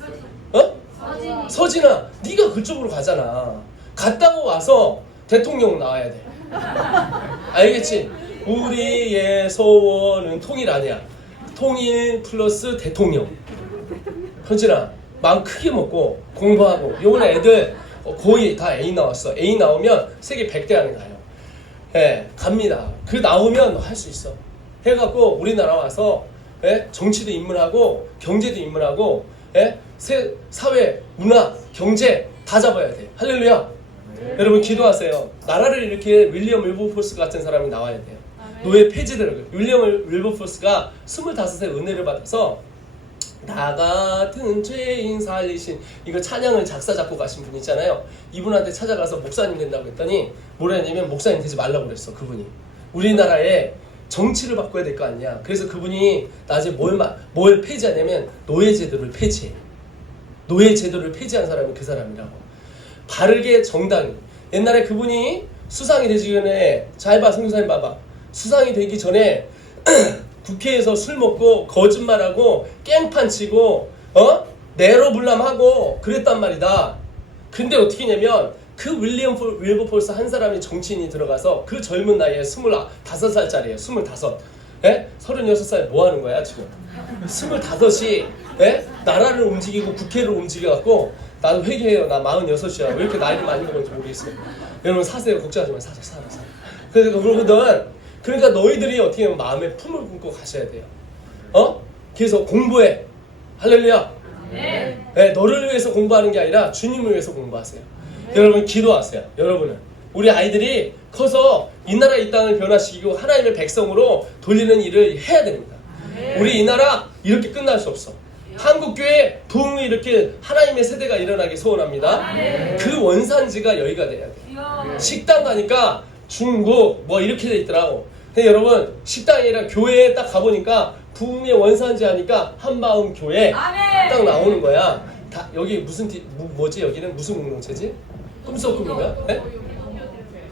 서진아, 네가 그쪽으로 가잖아. 갔다고 와서 대통령 나와야 돼. 알겠지? 우리의 소원은 통일 아니야. 통일 플러스 대통령. 현진아, 마음 크게 먹고 공부하고. 요번에 애들 거의 다 A 나왔어. A 나오면 세계 100대 안에 가요. 예, 갑니다. 그 나오면 할 수 있어. 해갖고 우리나라 와서 정치도 입문하고 경제도 입문하고 사회, 문화, 경제 다 잡아야 돼. 할렐루야. 여러분 기도하세요. 나라를 이렇게 윌리엄 윌버포스 같은 사람이 나와야 돼요. 노예 폐지되는 윌리엄 윌버포스가 25세 은혜를 받아서 나 같은 죄인 살리신 이거 찬양을 작사 작곡하신 분 있잖아요. 이분한테 찾아가서 목사님 된다고 했더니 뭐라 했냐면 목사님 되지 말라고 그랬어. 그분이 우리나라에 정치를 바꿔야 될 거 아니야. 그래서 그분이 나중에 뭘 폐지하냐면 노예제도를 폐지해. 노예제도를 폐지한 사람이 그 사람이라고. 바르게 정당히. 옛날에 그분이 수상이 되기 전에 잘 봐 선교사님 봐봐. 수상이 되기 전에 국회에서 술 먹고 거짓말하고 깽판 치고 내로불람하고 그랬단 말이다. 근데 어떻게 했냐면 그 윌리엄 윌버포스 한 사람이 정치인이 들어가서 그 젊은 나이에 25살짜리예요. 25. 36살 뭐 하는 거야 지금? 25이 나라를 움직이고 국회를 움직여갖고 나도 회개해요. 나 46이야. 왜 이렇게 나이를 많이 먹었는지 모르겠어요. 여러분 사세요. 걱정하지 마. 살아. 그러니까 그러거든. 그러니까 너희들이 어떻게 하면 마음에 품을 품고 가셔야 돼요. 그래서 공부해. 할렐루야. 네, 너를 위해서 공부하는 게 아니라 주님을 위해서 공부하세요. 여러분 기도하세요. 여러분은 우리 아이들이 커서 이 나라 이 땅을 변화시키고 하나님의 백성으로 돌리는 일을 해야 됩니다. 우리 이 나라 이렇게 끝날 수 없어. 한국교회 부흥이 이렇게 하나님의 세대가 일어나기 소원합니다. 그 원산지가 여기가 돼야 돼. 식당 가니까 중국 뭐 이렇게 돼 있더라고. 근데 여러분 식당이 아니라 교회에 딱 가보니까 부흥의 원산지 하니까 한마음 교회 딱 나오는 거야. 다 여기 무슨 뭐지? 여기는 무슨 공동체지? 꿈속금인가? 네?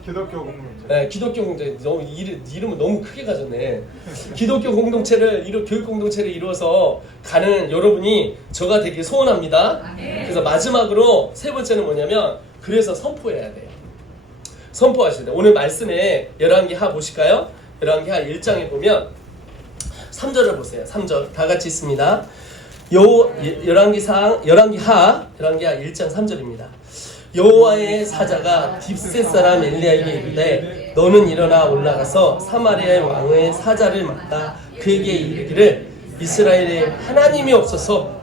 기독교 공동체. 네, 기독교 공동체. 너무 이름을 너무 크게 가졌네. 기독교 공동체를 교육 공동체를 이루어서 가는 여러분이 저가 되길 소원합니다. 그래서 마지막으로 세 번째는 뭐냐면 그래서 선포해야 돼요. 선포하셔야 돼요. 오늘 말씀에 열왕기하 보실까요? 열왕기하 1장에 보면 3절을 보세요. 3절 다 같이 있습니다. 열왕기하 1장 3절입니다. 여호와의 사자가 딥셋 사람 엘리야에게 이르되 너는 일어나 올라가서 사마리아의 왕의 사자를 만나 그에게 이르기를 이스라엘에 하나님이 없어서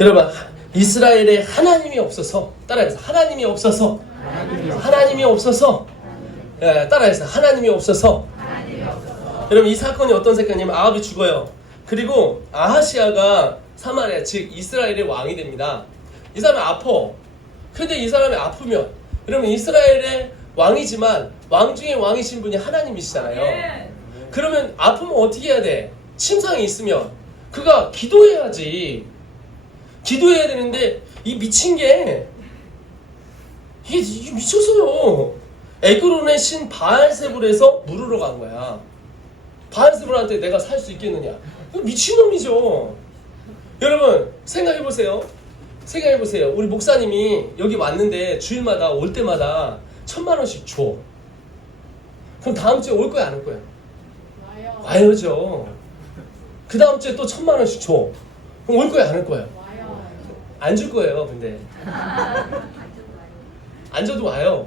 여러분, 이스라엘에 하나님이 없어서, 따라해서 하나님이 없어서, 하나님이 없어서, 따라해서 하나님이 없어서. 여러분, 이 사건이 어떤 사건이냐면 아합이 죽어요. 그리고 아하시아가 사마리아, 즉 이스라엘의 왕이 됩니다. 이 사람이 아파. 근데 이 사람이 아프면, 여러분, 이스라엘의 왕이지만 왕 중에 왕이신 분이 하나님이시잖아요. 그러면 아프면 어떻게 해야 돼? 침상이 있으면 그가 기도해야지. 기도해야 되는데 이 미친 게 이게 미쳤어요. 에그론의 신 바알세불에서 물으러 간 거야. 바알세불한테 내가 살 수 있겠느냐? 미친놈이죠. 여러분 생각해보세요. 생각해보세요. 우리 목사님이 여기 왔는데 주일마다 올 때마다 1,000,000원씩 줘. 그럼 다음 주에 올 거야 안 올 거야? 와요죠. 그 다음 주에 또 1,000,000원씩 줘. 그럼 올 거야 안 올 거야? 안 줄 거예요. 근데 안 줘도 와요.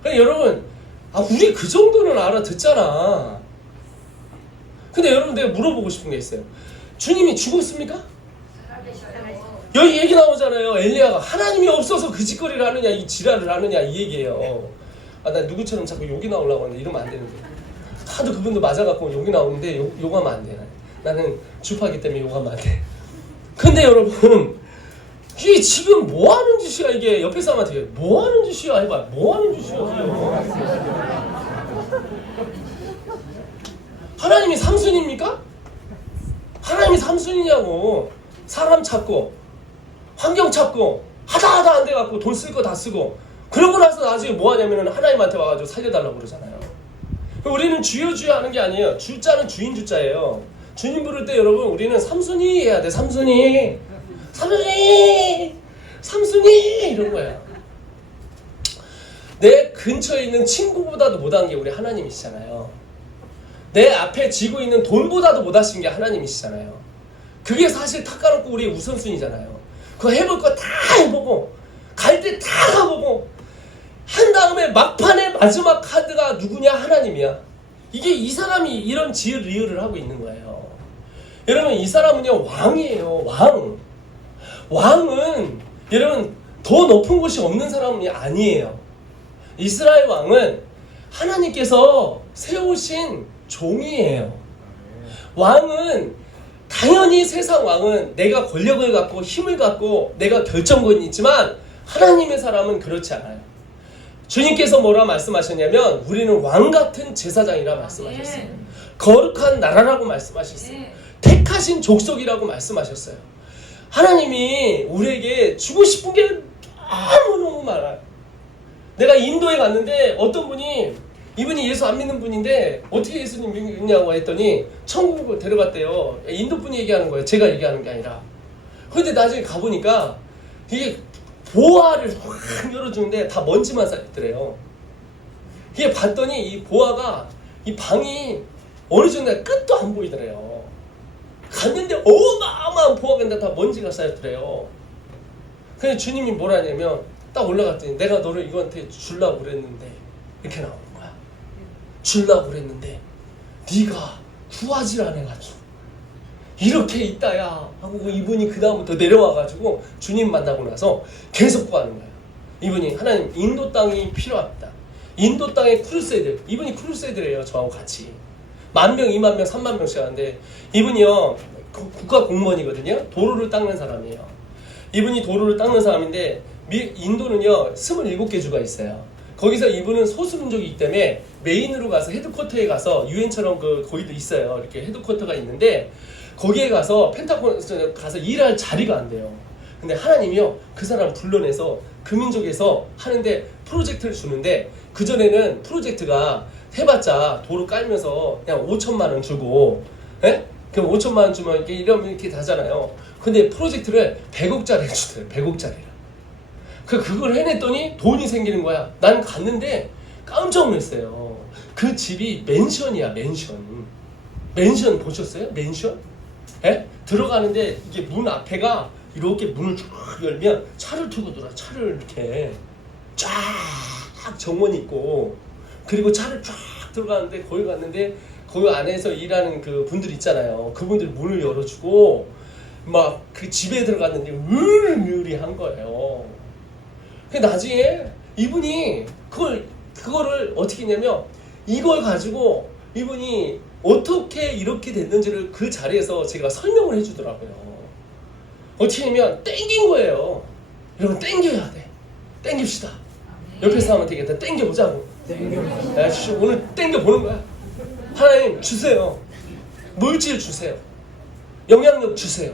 그러니까 여러분, 우리 그 정도는 알아듣잖아. 근데 여러분, 내가 물어보고 싶은 게 있어요. 주님이 죽었습니까? 여기 얘기 나오잖아요. 엘리야가 하나님이 없어서 그 짓거리를 하느냐, 이 지랄을 하느냐, 이 얘기예요. 나 누구처럼 자꾸 욕이 나오려고 하는데 이러면 안 되는데. 하도 그분도 맞아갖고 욕이 나오는데 욕하면 안 돼. 나는 주파기 때문에 욕하면 안 돼. 근데 여러분, 이게 지금 뭐 하는 짓이야, 이게. 옆에 사람한테 뭐 하는 짓이야 해봐. 뭐 하는 짓이야 지금. 하나님이 삼순입니까? 하나님이 삼순이냐고. 사람 찾고 환경 찾고 하다 안 돼갖고 돈 쓸 거 다 쓰고, 그러고 나서 나중에 뭐 하냐면은 하나님한테 와가지고 살려달라고 그러잖아요. 우리는 주여 주여 하는 게 아니에요. 주자는 주인 주자예요. 주님 부를 때 여러분, 우리는 삼순이 해야 돼. 삼순이 이런 거야. 내 근처에 있는 친구보다도 못한 게 우리 하나님이시잖아요. 내 앞에 쥐고 있는 돈보다도 못하신 게 하나님이시잖아요. 그게 사실 닦아놓고 우리의 우선순위잖아요. 그거 해볼 거 다 해보고 갈 때 다 가보고 한 다음에 막판에 마지막 카드가 누구냐? 하나님이야. 이게 이 사람이 이런 지으리을을 하고 있는 거예요. 여러분, 이 사람은요 왕이에요. 왕은 여러분 더 높은 곳이 없는 사람이 아니에요. 이스라엘 왕은 하나님께서 세우신 종이에요. 왕은 당연히 세상 왕은 내가 권력을 갖고 힘을 갖고 내가 결정권이 있지만 하나님의 사람은 그렇지 않아요. 주님께서 뭐라 말씀하셨냐면 우리는 왕 같은 제사장이라 말씀하셨어요. 거룩한 나라라고 말씀하셨어요. 택하신 족속이라고 말씀하셨어요. 하나님이 우리에게 주고 싶은 게 너무너무 많아요. 내가 인도에 갔는데 어떤 분이, 이분이 예수 안 믿는 분인데 어떻게 예수님 믿냐고 했더니 천국으로 데려갔대요. 인도 분이 얘기하는 거예요. 제가 얘기하는 게 아니라. 그런데 나중에 가보니까 이게 보화를 확 열어주는데 다 먼지만 쌓였더래요. 이게 봤더니 이 보화가, 이 방이 어느 정도 끝도 안 보이더래요. 갔는데 어마어마한 보화가 다 먼지가 쌓였더래요. 근데 주님이 뭐라 하냐면 딱 올라갔더니 내가 너를 이거한테 주려고 그랬는데, 이렇게 나오는 거야. 주려고 그랬는데 네가 구하질 않아가지고 이렇게 있다야 하고, 이분이 그 다음부터 내려와가지고 주님 만나고 나서 계속 구하는 거야. 이분이 하나님 인도 땅이 필요합니다. 인도 땅의 크루세이드, 이분이 크루세이드래요. 저하고 같이 10,000명, 20,000명, 30,000명씩 하는데, 이분이요 국가 공무원이거든요. 도로를 닦는 사람이에요. 이분이 도로를 닦는 사람인데 인도는요 27개 주가 있어요. 거기서 이분은 소수민족이기 때문에 메인으로 가서 헤드쿼터에 가서 유엔처럼 거기도 있어요. 이렇게 헤드쿼터가 있는데 거기에 가서 펜타곤 가서 일할 자리가 안 돼요. 근데 하나님이요 그 사람 불러내서 그 민족에서 하는데 프로젝트를 주는데, 그전에는 프로젝트가 해봤자 도로 깔면서 그냥 5천만 원 주고, 예? 그럼 5천만 원 주면 이렇게 이러면 이렇게 다잖아요. 근데 프로젝트를 100억짜리 주더래요. 100억짜리를. 그걸 해냈더니 돈이 생기는 거야. 난 갔는데 깜짝 놀랐어요. 그 집이 맨션이야. 맨션 보셨어요? 맨션? 예? 들어가는데 이게 문 앞에가 이렇게 문을 쫙 열면 차를 두고 돌아. 차를 이렇게 쫙 정원이 있고, 그리고 차를 쫙 들어가는데 거기 갔는데 거기 안에서 일하는 그 분들 있잖아요. 그분들 문을 열어주고 막 그 집에 들어갔는데 으리으리한 거예요. 근데 나중에 이분이 그거를 어떻게 했냐면 이걸 가지고 이분이 어떻게 이렇게 됐는지를 그 자리에서 제가 설명을 해주더라고요. 어떻게 하면 땡긴 거예요. 여러분 땡겨야 돼. 땡깁시다. 옆에 사람한테 얘기했다. 땡겨보자고. 야, 오늘 땡겨보는 거야. 하나님 주세요. 물질 주세요. 영향력 주세요.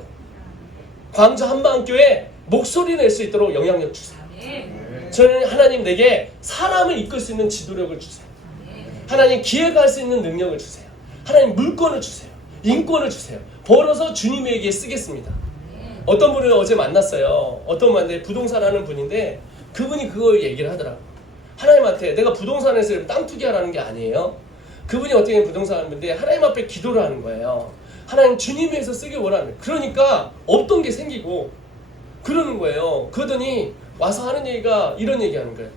광주 한방교회 목소리 낼 수 있도록 영향력 주세요. 저는 하나님 내게 사람을 이끌 수 있는 지도력을 주세요. 하나님 기획할 수 있는 능력을 주세요. 하나님 물건을 주세요. 인권을 주세요. 벌어서 주님에게 쓰겠습니다. 어떤 분을 어제 만났어요. 어떤 분한테 부동산 하는 분인데 그분이 그거 얘기를 하더라고요. 하나님한테 내가 부동산에서 땅 투기하라는 게 아니에요. 그분이 어떻게 부동산 하는 분인데 하나님 앞에 기도를 하는 거예요. 하나님 주님 위해서 쓰길 원하는. 그러니까 없던 게 생기고 그러는 거예요. 그러더니 와서 하는 얘기가 이런 얘기하는 거예요.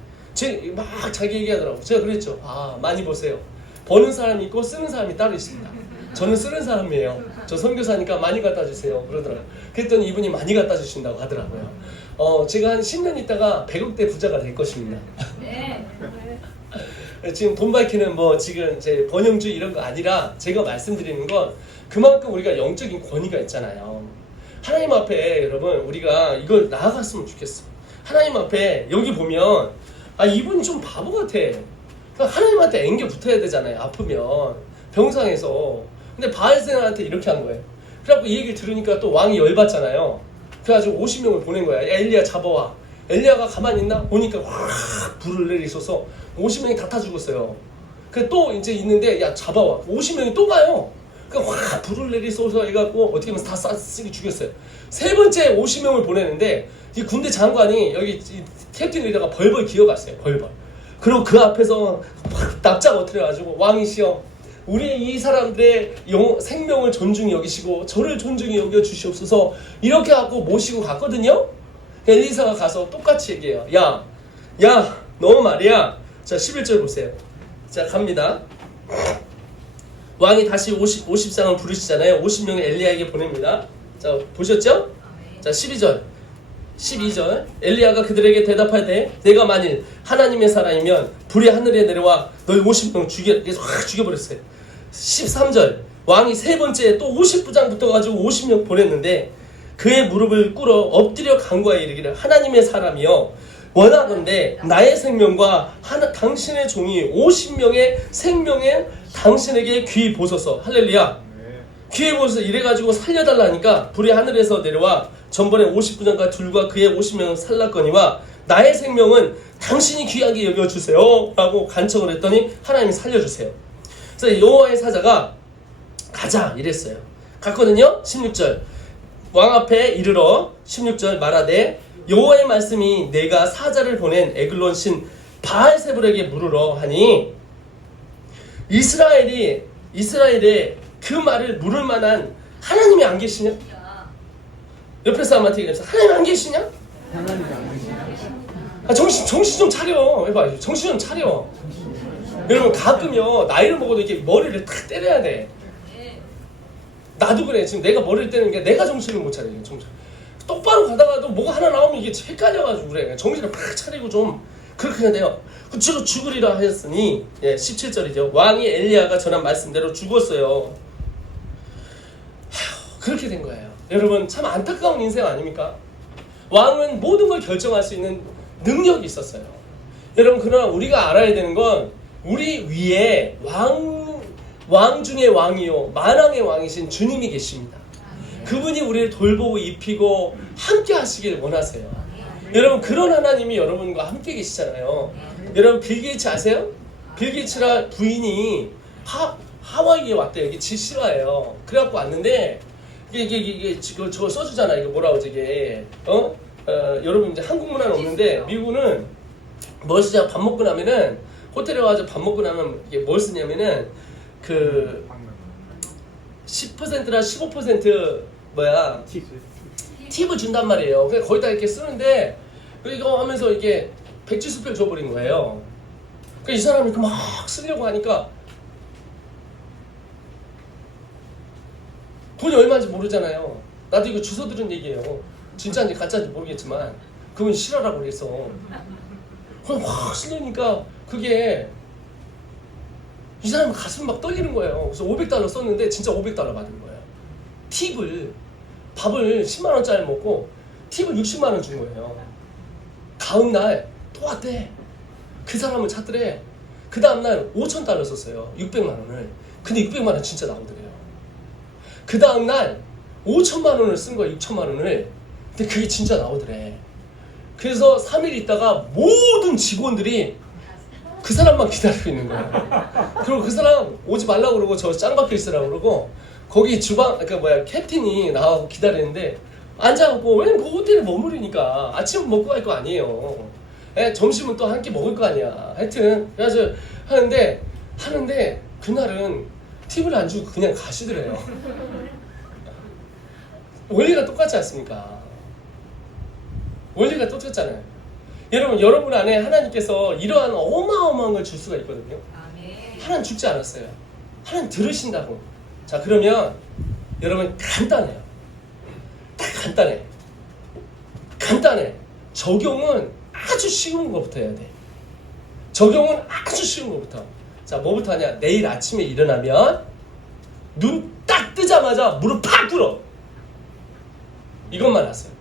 막 자기 얘기하더라고. 제가 그랬죠. 아 많이 보세요. 버는 사람이 있고 쓰는 사람이 따로 있습니다. 저는 쓰는 사람이에요. 저 선교사니까 많이 갖다 주세요. 그러더라고요. 그랬더니 이분이 많이 갖다 주신다고 하더라고요. 제가 한 10년 있다가 100억대 부자가 될 것입니다. 네. 지금 돈 밝히는 뭐 지금 제 번영주의 이런 거 아니라 제가 말씀드리는 건 그만큼 우리가 영적인 권위가 있잖아요. 하나님 앞에 여러분 우리가 이걸 나아갔으면 좋겠어. 하나님 앞에 여기 보면 아 이분이 좀 바보 같아. 그러니까 하나님한테 앵겨 붙어야 되잖아요. 아프면 병상에서. 근데 바알세나한테 이렇게 한 거예요. 그래갖고 이 얘기를 들으니까 또 왕이 열받잖아요. 그래가지고 50명을 보낸 거야. 야 엘리야 잡아와. 엘리야가 가만히 있나? 보니까 확 불을 내리셔서 50명이 다 타 죽었어요. 그 또 이제 있는데 야 잡아와. 50명이 또 가요. 그러니까 확 불을 내리셔서 해갖고 어떻게 하면 다 싹 죽였어요. 세 번째 50명을 보내는데 이 군대 장관이 여기 캡틴 리더가 벌벌 기어갔어요. 벌벌. 그리고 그 앞에서 막 납작 엎드려가지고 왕이시여 우리 이 사람들의 생명을 존중히 여기시고 저를 존중히 여겨주시옵소서 이렇게 하고 모시고 갔거든요. 엘리사가 가서 똑같이 얘기해요. 야 너 말이야. 자 11절 보세요. 자 갑니다. 왕이 다시 50상을 부르시잖아요. 50명의 엘리야에게 보냅니다. 자 보셨죠? 자 12절 엘리야가 그들에게 대답하되 내가 만일 하나님의 사람이면 불이 하늘에 내려와 너희 50명 확 죽여버렸어요. 13절 왕이 세 번째 또 50부장 붙어가지고 50명 보냈는데 그의 무릎을 꿇어 엎드려 간구하여 이르기를 하나님의 사람이여 원하건대 나의 생명과 당신의 종이 50명의 생명에 당신에게 귀 보소서. 할렐루야. 귀에 보소서. 이래가지고 살려달라니까 불이 하늘에서 내려와 전번에 50부장과 둘과 그의 50명을 살랐거니와 나의 생명은 당신이 귀하게 여겨주세요 라고 간청을 했더니 하나님이 살려주세요. 그래서 여호와의 사자가 가자 이랬어요. 갔거든요. 16절 왕 앞에 이르러 16절 말하되 여호와의 말씀이 내가 사자를 보낸 에글론 신 바알세불에게 물으러 하니 이스라엘에 그 말을 물을 만한 하나님이 안 계시냐? 옆에 사람한테 얘기해서 하나님 안 계시냐? 아, 정신 좀 차려. 해봐. 정신 좀 차려. 여러분 가끔요 나이를 먹어도 이렇게 머리를 탁 때려야 돼. 나도 그래. 지금 내가 머리를 때리는 게 내가 정신을 못 차려. 정신. 똑바로 가다가도 뭐가 하나 나오면 이게 헷갈려가지고 그래. 정신을 팍 차리고 좀 그렇게 해야 돼요. 그치로 죽으리라 하였으니 17절이죠. 왕이 엘리야가 전한 말씀대로 죽었어요. 그렇게 된 거예요. 여러분 참 안타까운 인생 아닙니까? 왕은 모든 걸 결정할 수 있는 능력이 있었어요. 여러분 그러나 우리가 알아야 되는 건 우리 위에 왕 중의 왕이요 만왕의 왕이신 주님이 계십니다. 그분이 우리를 돌보고 입히고 함께 하시길 원하세요. 여러분 그런 하나님이 여러분과 함께 계시잖아요. 여러분 빌 게이츠 아세요? 빌 게이츠라 부인이 하와이에 왔대. 여기 지시라예요. 그래갖고 왔는데 이게 저거 써주잖아. 이거 뭐라고 저게 여러분 이제 한국 문화는 없는데 미국은 뭘 쓰냐? 밥 먹고 나면은 호텔에 와서 밥 먹고 나면 이게 뭘 쓰냐면은 그 10%나 15% 뭐야 팁을 준단 말이에요. 그냥 거기다 이렇게 쓰는데 이거 하면서 이게 백지수표를 줘버린 거예요. 그러니까 이 사람이 막 쓰려고 하니까 돈이 얼마인지 모르잖아요. 나도 이거 주워 들은 얘기예요. 진짜인지 가짜인지 모르겠지만 그분 싫어라고 그래서 그럼 확 쓰려니까 그게 이 사람 가슴 막 떨리는 거예요. 그래서 $500 썼는데 진짜 $500 받은 거예요. 팁을 밥을 10만 원짜리 먹고 팁을 60만 원 준 거예요. 다음날 또 왔대. 그 사람을 찾더래. 그 다음날 $5,000 썼어요. 600만 원을. 근데 600만 원 진짜 나오더래요. 그 다음날 5천만 원을 쓴 거야. 6천만 원을. 근데 그게 진짜 나오더래. 그래서 3일 있다가 모든 직원들이 그 사람만 기다리고 있는 거야. 그리고 그 사람 오지 말라고 그러고 저 짱박혀 있으라고 그러고 거기 주방 캡틴이 나와서 기다리는데 앉아갖고 왜냐면 그 호텔에 머무르니까 아침 먹고 갈 거 아니에요. 점심은 또 한 끼 먹을 거 아니야. 하여튼 그래서 하는데 그날은 팁을 안 주고 그냥 가시더래요. 원리가 똑같지 않습니까? 원리가 똑같잖아요. 여러분 안에 하나님께서 이러한 어마어마한 걸 줄 수가 있거든요. 하나님 죽지 않았어요. 하나님 들으신다고. 자, 그러면 여러분 간단해요. 딱 간단해. 적용은 아주 쉬운 것부터 해야 돼. 적용은 아주 쉬운 것부터. 자, 뭐부터 하냐? 내일 아침에 일어나면 눈 딱 뜨자마자 무릎 팍 꿇어. 이것만 하세요.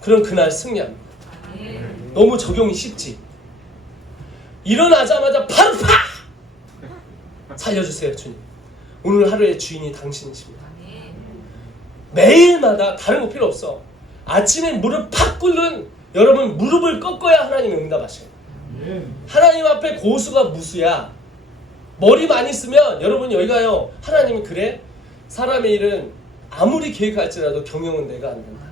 그럼 그날 승리합니다. 너무 적용이 쉽지. 일어나자마자 바로 팍! 살려주세요, 주님. 오늘 하루의 주인이 당신이십니다. 매일마다 다른 거 필요 없어. 아침에 무릎 팍 꿇는 여러분 무릎을 꺾어야 하나님이 응답하셔요. 하나님 앞에 고수가 무수야. 머리 많이 쓰면 여러분 여기 가요. 하나님이 그래? 사람의 일은 아무리 계획할지라도 경영은 내가 안 된다.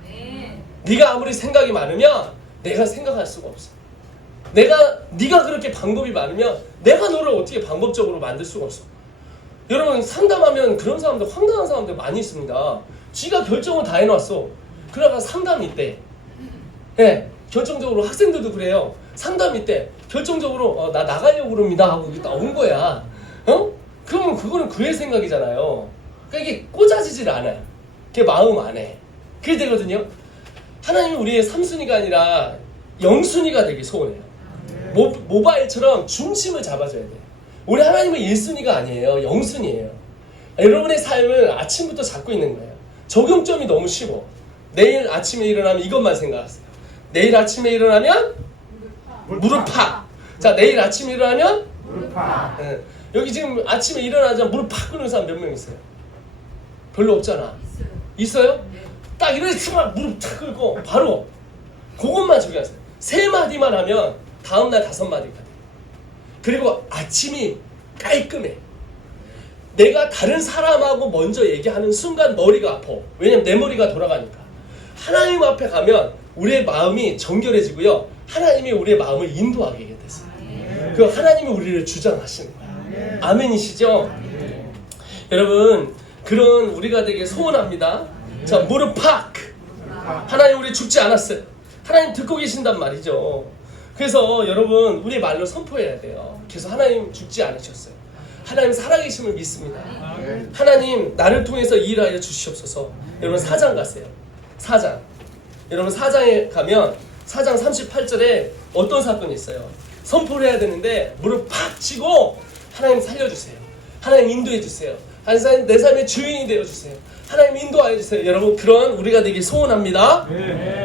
네가 아무리 생각이 많으면 내가 생각할 수가 없어. 네가 그렇게 방법이 많으면 내가 너를 어떻게 방법적으로 만들 수가 없어. 여러분 상담하면 그런 사람들 황당한 사람들 많이 있습니다. 지가 결정을 다 해놨어. 그러다가 상담이 있대. 네, 결정적으로 학생들도 그래요. 상담이 있대. 결정적으로 나 나가려고 그럽니다 하고 이게 나온 거야. 그러면 그거는 그의 생각이잖아요. 그러니까 이게 꽂아지질 않아요. 그게 마음 안에. 그게 되거든요. 하나님이 우리의 3순위가 아니라 0순위가 되길 소원해요. 모바일처럼 중심을 잡아줘야 돼요. 우리 하나님은 1순위가 아니에요. 0순위예요. 여러분의 삶을 아침부터 잡고 있는 거예요. 적용점이 너무 쉬워. 내일 아침에 일어나면 이것만 생각하세요. 내일 아침에 일어나면 무릎 팍. 자, 내일 아침에 일어나면 무릎 팍. 네. 여기 지금 아침에 일어나자마자 무릎 팍 끄는 사람 몇 명 있어요? 별로 없잖아. 있어요? 딱 이러면 무릎 탁 꿇고 바로 그것만 저기 하세요. 3마디만 하면 다음날 5마디가 돼요. 그리고 아침이 깔끔해. 내가 다른 사람하고 먼저 얘기하는 순간 머리가 아파. 왜냐면 내 머리가 돌아가니까. 하나님 앞에 가면 우리의 마음이 정결해지고요. 하나님이 우리의 마음을 인도하게 됐어요. 그 하나님이 우리를 주장하시는 거예요. 아멘이시죠? 여러분 그런 우리가 되게 소원합니다. 자, 무릎 팍! 하나님 우리 죽지 않았어요. 하나님 듣고 계신단 말이죠. 그래서 여러분 우리 말로 선포해야 돼요. 그래서 하나님 죽지 않으셨어요. 하나님 살아계심을 믿습니다. 하나님 나를 통해서 일하여 주시옵소서. 여러분 4장 가세요. 4장. 여러분 4장에 가면 4장 38절에 어떤 사건이 있어요. 선포를 해야 되는데 무릎 팍 치고 하나님 살려주세요. 하나님 인도해주세요. 하나님 내 삶의 주인이 되어주세요. 하나님 인도하여 주세요. 여러분 그런 우리가 되길 소원합니다.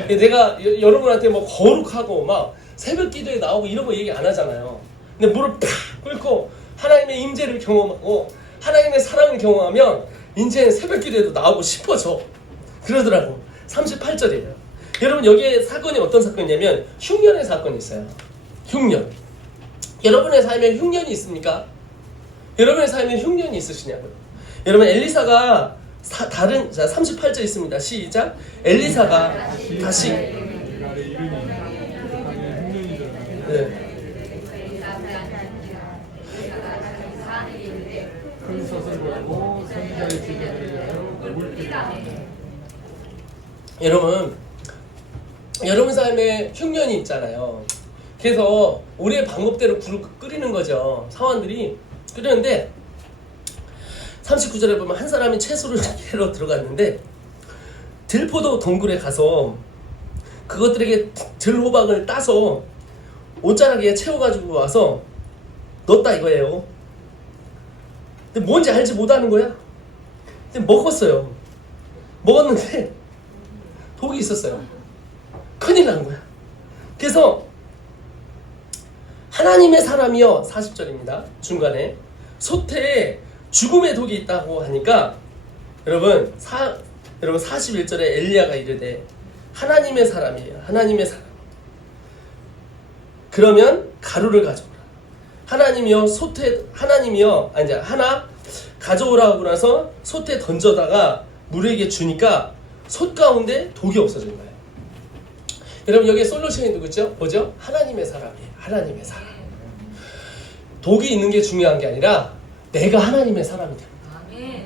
내가 여러분한테 뭐 거룩하고 막 새벽 기도에 나오고 이런 거 얘기 안 하잖아요. 근데 무릎 팍 꿇고 하나님의 임재를 경험하고 하나님의 사랑을 경험하면 이제 새벽 기도에도 나오고 싶어져. 그러더라고. 38절이에요. 여러분 여기에 사건이 어떤 사건이냐면 흉년의 사건이 있어요. 흉년. 여러분의 삶에 흉년이 있습니까? 여러분의 삶에 흉년이 있으시냐고요? 여러분 엘리사가 자 38절 있습니다. 시작. 엘리사가 다시 네. 여러분 삶에 흉년이 있잖아요. 그래서 우리의 방법대로 굴을 끓이는 거죠. 사원들이 끓이는데 39절에 보면 한 사람이 채소를 캐러 들어갔는데 들포도 동굴에 가서 그것들에게 들호박을 따서 옷자락에 채워가지고 와서 넣었다 이거예요. 근데 뭔지 알지 못하는 거야. 근데 먹었어요. 먹었는데 독이 있었어요. 큰일 난 거야. 그래서 하나님의 사람이여 40절입니다. 중간에 소태에 죽음의 독이 있다고 하니까 여러분 41절에 엘리야가 이르되 하나님의 사람이에요. 하나님의 사람. 그러면 가루를 가져오라. 하나님이여 하나 가져오라 하고 나서 솥에 던져다가 물에게 주니까 솥 가운데 독이 없어진 거예요. 여러분 여기에 솔루션이 누구죠? 뭐죠? 하나님의 사람이에요. 하나님의 사람. 독이 있는 게 중요한 게 아니라 내가 하나님의 사람이 되는 거예요.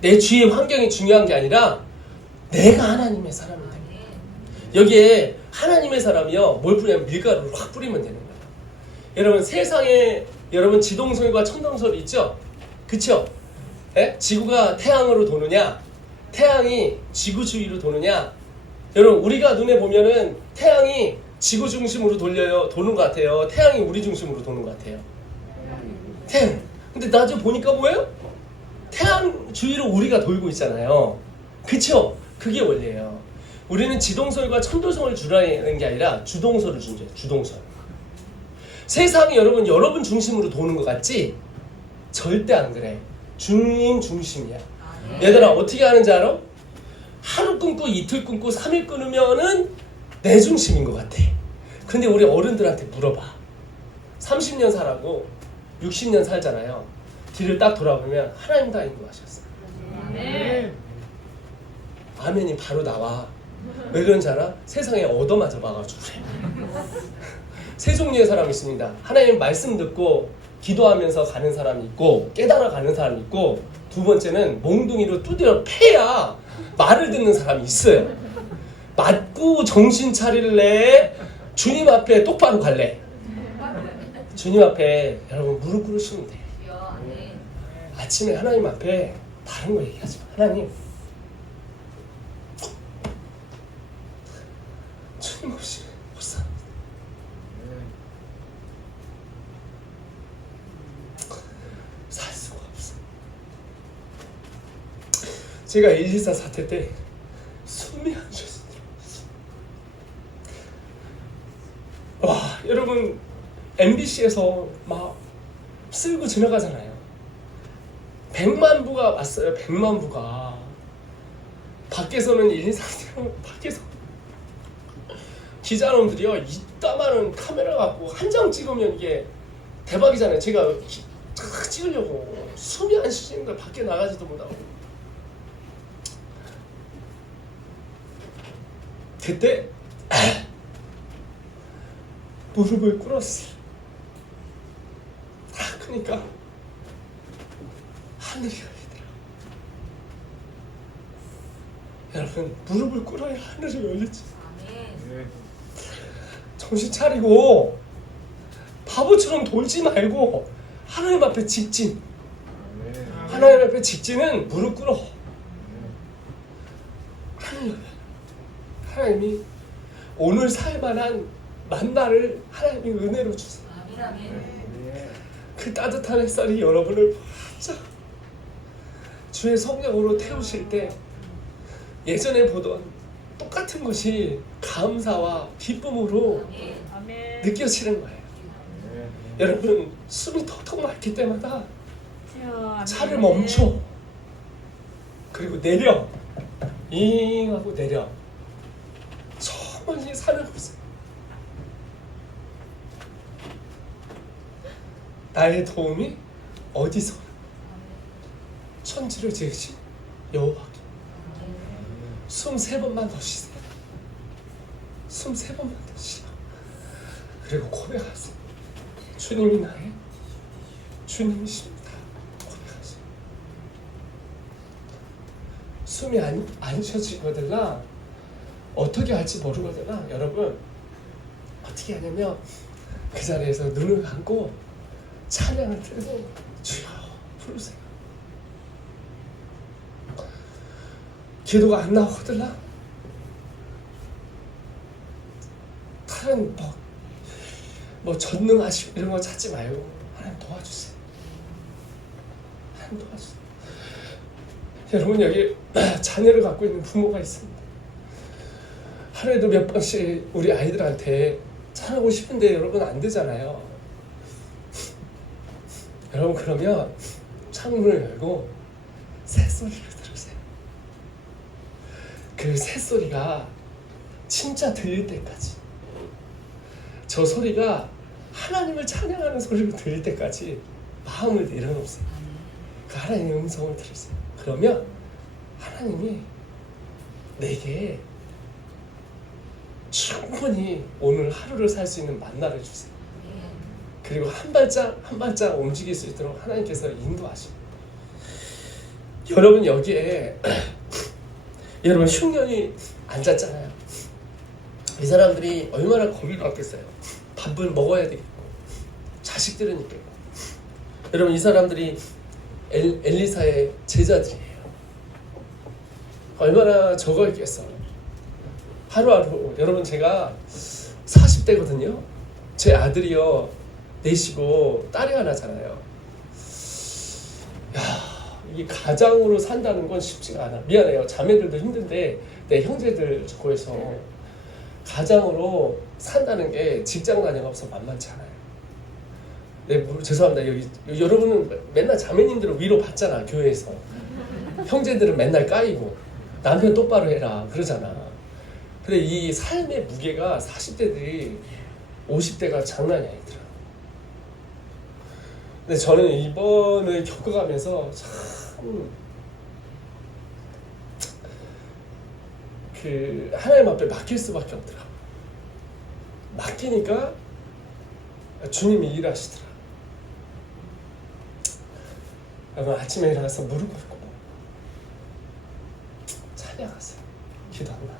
내 주위의 환경이 중요한 게 아니라 내가 하나님의 사람이 되는 거예요. 여기에 하나님의 사람이요 뭘 뿌리냐면 밀가루를 확 뿌리면 되는 거예요. 여러분 세상에 여러분 지동설과 천동설이 있죠? 그쵸? 예? 지구가 태양으로 도느냐 태양이 지구 주위로 도느냐 여러분 우리가 눈에 보면은 태양이 지구 중심으로 도는 것 같아요. 태양이 우리 중심으로 도는 것 같아요. 태양. 근데 나중에 보니까 뭐예요? 태양 주위로 우리가 돌고 있잖아요. 그쵸? 그게 원리예요. 우리는 지동설과 천도성을 주라는 게 아니라 주동설을 준대요. 주동설. 세상이 여러분 중심으로 도는 것 같지? 절대 안 그래. 주님 중심이야. 얘들아 어떻게 하는지 알아? 하루 끊고 이틀 끊고 3일 끊으면은 내 중심인 것 같아. 근데 우리 어른들한테 물어봐. 30년 살라고 60년 살잖아요. 뒤를 딱 돌아보면 하나님 다 인도하셨어. 아멘이 바로 나와. 왜 그런지 알아? 세상에 얻어맞아 봐가지고 그래. 세 종류의 사람이 있습니다. 하나님 말씀 듣고 기도하면서 가는 사람이 있고 깨달아 가는 사람이 있고 두 번째는 몽둥이로 두드려 패야 말을 듣는 사람이 있어요. 맞고 정신 차릴래? 주님 앞에 똑바로 갈래? 주님 앞에 여러분 무릎 꿇으시면 돼요. 아침에 하나님 앞에 다른 거 얘기하지 마. 하나님 주님 없이 못 삽니다. 살 수가 없어. 제가 124 사태 때 숨이 안 쉬어서 와 여러분 MBC에서 막 쓸고 지나가잖아요. 100만 부가 왔어요. 100만 부가. 밖에서는 124 밖에서 기자놈들이요 이따만한 카메라 갖고 한 장 찍으면 이게 대박이잖아요. 제가 탁 찍으려고 숨이 안 쉬는 걸 밖에 나가지도 못하고 그때 무릎을 꿇었어. 그러니까 하늘이 열리더라. 여러분 무릎을 꿇어야 하늘이 열리지. 정신 차리고 바보처럼 돌지 말고 하나님 앞에 직진. 하나님 앞에 직진은 무릎 꿇어. 하나님이 오늘 살 만한 만나를 하나님이 은혜로 주세요. 그 따뜻한 햇살이 여러분을 바짝 주의 성령으로 태우실 때 예전에 보던 똑같은 것이 감사와 기쁨으로 느껴지는 거예요. 여러분 숨이 턱턱 막힐 때마다 차를 멈춰. 그리고 내려. 잉 하고 내려. 저 멀리 산을 보세요. 나의 도움이 어디서? 천지를 지으신 여호와께. 숨 3번만 더 쉬세요. 숨 3번만 더 쉬어. 그리고 고백하세요. 주님이 나의 주님이십니다. 고백하세요. 숨이 안 쉬어지거든요. 어떻게 할지 모르거든요. 여러분 어떻게 하냐면 그 자리에서 눈을 감고 찬양을 들고 주여 부르세요. 기도가 안 나오거든요. 하나님 뭐 전능하시고 이런 거 찾지 말고 하나님 도와주세요. 하나님 도와주세요. 여러분 여기 자녀를 갖고 있는 부모가 있습니다. 하루에도 몇 번씩 우리 아이들한테 잘하고 싶은데 여러분 안 되잖아요. 여러분 그러면 창문을 열고 새소리를 들으세요. 그 새소리가 진짜 들릴 때까지, 저 소리가 하나님을 찬양하는 소리로 들릴 때까지 마음을 내려놓으세요. 그 하나님의 음성을 들으세요. 그러면 하나님이 내게 충분히 오늘 하루를 살 수 있는 만나를 주세요. 그리고 한 발짝 한 발짝 움직일 수 있도록 하나님께서 인도하십니다. 여러분 여기에 여러분 흉년이 앉았잖아요. 이 사람들이 얼마나 겁이 났겠어요. 밥을 먹어야 되겠고 자식들은 있겠고. 여러분 이 사람들이 엘리사의 제자들이에요. 얼마나 적어 있겠어. 하루하루. 여러분 제가 40대거든요. 제 아들이요 넷이고 딸이 하나잖아요. 이 가장으로 산다는 건 쉽지가 않아. 미안해요. 자매들도 힘든데 내 형제들 거에서 가장으로 산다는 게 직장 다녀가 없어 만만치 않아요. 네, 죄송합니다. 여기 여러분은 맨날 자매님들은 위로 받잖아. 교회에서. 형제들은 맨날 까이고 남편 똑바로 해라 그러잖아. 근데 이 삶의 무게가 40대들이 50대가 장난이 아니더라. 근데 저는 이번을 겪어가면서 참 하나님 앞에 맡길 수밖에 없더라. 맡기니까 주님이 일하시더라. 여러분 아침에 일어나서 무릎 꿇고 찬양하세요. 기도합니다.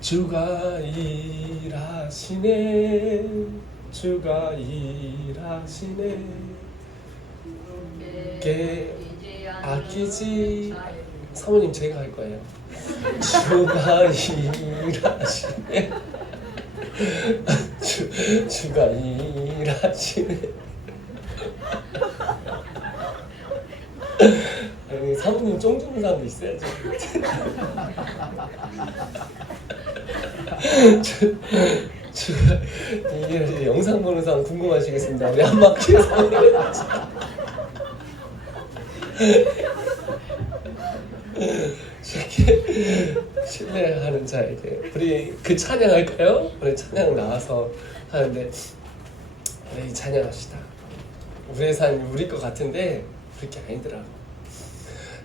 주가 일하시네, 주가 일하시네, 게 아끼지. 사모님 제가 할 거예요. 주가 일하시네, 주가 일하시네. 아니, 사모님 쫑 주는 사람도 있어야지. 이게 영상 보는 사람 궁금하시겠습니다. 우리 한 바퀴에서 이렇게 신뢰하는 자에게 우리 그 찬양할까요? 우리 찬양 나와서 하는데 우리 찬양합시다. 우리의 삶이 우리 것 같은데 그렇게 아니더라고.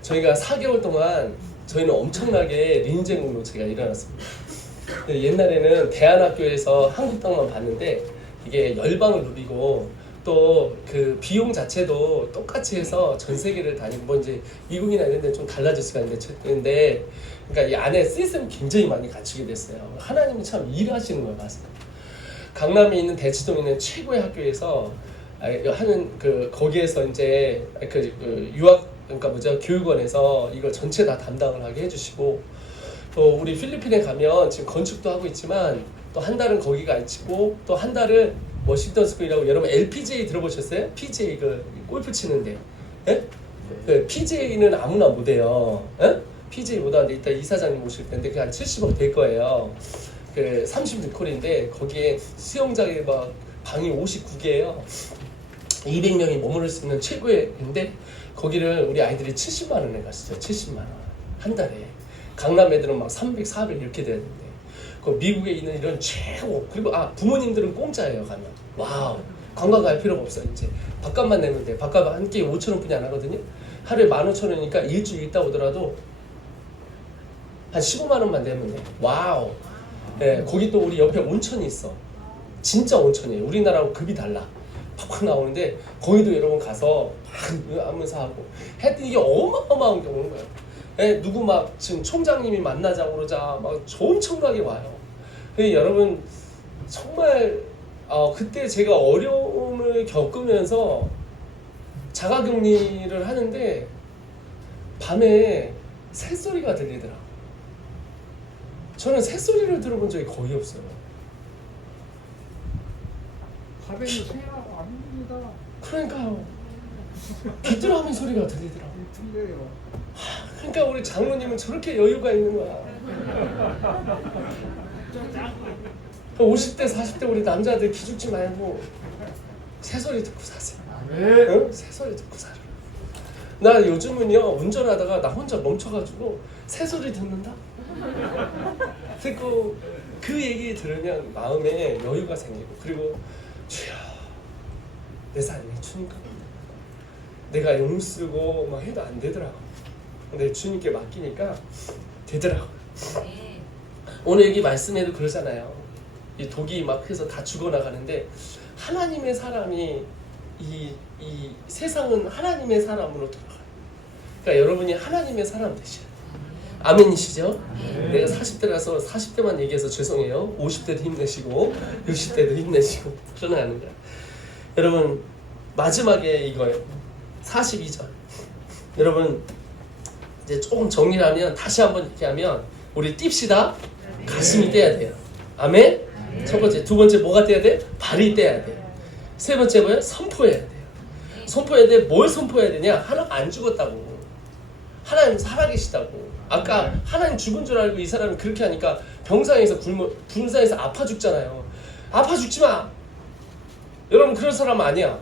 저희가 4개월 동안 저희는 엄청나게 린쟁 공동체가 일어났습니다. 옛날에는 대안학교에서 한국 땅만 봤는데 이게 열방을 누비고 또 그 비용 자체도 똑같이 해서 전 세계를 다니고 뭐 이제 미국이나 이런 데 좀 달라질 수가 있는데 그러니까 이 안에 시스템이 굉장히 많이 갖추게 됐어요. 하나님이 참 일하시는 걸 봤어요. 강남에 있는 대치동에 있는 최고의 학교에서 하는 거기에서 이제 유학 그러니까 교육원에서 이걸 전체 다 담당을 하게 해주시고 또 우리 필리핀에 가면 지금 건축도 하고 있지만 또 한 달은 거기가 있고 또 한 달은 워싱턴 스쿨이라고 여러분 LPGA 들어보셨어요? PGA 골프 치는데 예? 그 PGA는 아무나 못해요. 예? PGA 못하는데 이따 이사장님 오실 텐데 그게 한 70억 될 거예요. 36홀인데 거기에 수영장에 막 방이 59개예요. 200명이 머무를 수 있는 최고인데 거기를 우리 아이들이 70만 원에 갔어요. 70만 원 한 달에. 강남 애들은 막 300, 400 이렇게 돼야 되는데 그 미국에 있는 이런 최고. 그리고 부모님들은 공짜예요. 가면 와우, 관광 갈 필요가 없어. 이제 밥값만 내면 돼. 밥값 한 끼에 5,000원뿐이 안 하거든요. 하루에 15,000원이니까 일주일 있다 오더라도 한 15만 원만 내면 돼. 와우. 네, 거기 또 우리 옆에 온천이 있어. 진짜 온천이에요. 우리나라하고 급이 달라. 팍팍 나오는데 거기도 여러분 가서 막 하면서 하고 했더니 이게 어마어마한 게 오는 거예요. 네, 누구 막 지금 총장님이 만나자고 그러자 막 엄청나게 와요. 여러분 정말 그때 제가 어려움을 겪으면서 자가격리를 하는데 밤에 새소리가 들리더라고. 저는 새소리를 들어본 적이 거의 없어요. 가면은 새가 아닙니다. 그러니까요. 귀뚜라미 소리가 들리더라고요. 틀려요. 그러니까 우리 장로님은 저렇게 여유가 있는 거야. 50대 40대 우리 남자들 기죽지 말고 새소리 듣고 사세요. 응? 새소리 듣고 살아. 나 요즘은요 운전하다가 나 혼자 멈춰가지고 새소리 듣는다. 듣고 그 얘기 들으면 마음에 여유가 생기고, 그리고 주여 내 삶이 주님 겁니다. 내가 용 쓰고 막 해도 안 되더라고. 근데 주님께 맡기니까 되더라고. 오늘 여기 말씀에도 그러잖아요. 이 독이 막 해서 다 죽어나가는데 하나님의 사람이 이 세상은 하나님의 사람으로 돌아가요. 그러니까 여러분이 하나님의 사람 되셔야 돼요. 아멘이시죠? 내가 40대라서 40대만 얘기해서 죄송해요. 50대도 힘내시고 60대도 힘내시고 그러는 거야. 여러분 마지막에 이거예요. 42절. 여러분 이제 조금 정리를 하면, 다시 한번 이렇게 하면 우리 띱시다. 가슴이 떼야 돼요. 아멘? 첫 번째. 두 번째 뭐가 떼야 돼? 발이 떼야 돼. 세 번째 뭐예요? 선포해야 돼요. 선포해야 돼. 뭘 선포해야 되냐? 하나님 안 죽었다고. 하나님 살아계시다고. 아까 하나님 죽은 줄 알고 이 사람이 그렇게 하니까 병상에서 분사에서 아파 죽잖아요. 아파 죽지 마. 여러분 그런 사람 아니야.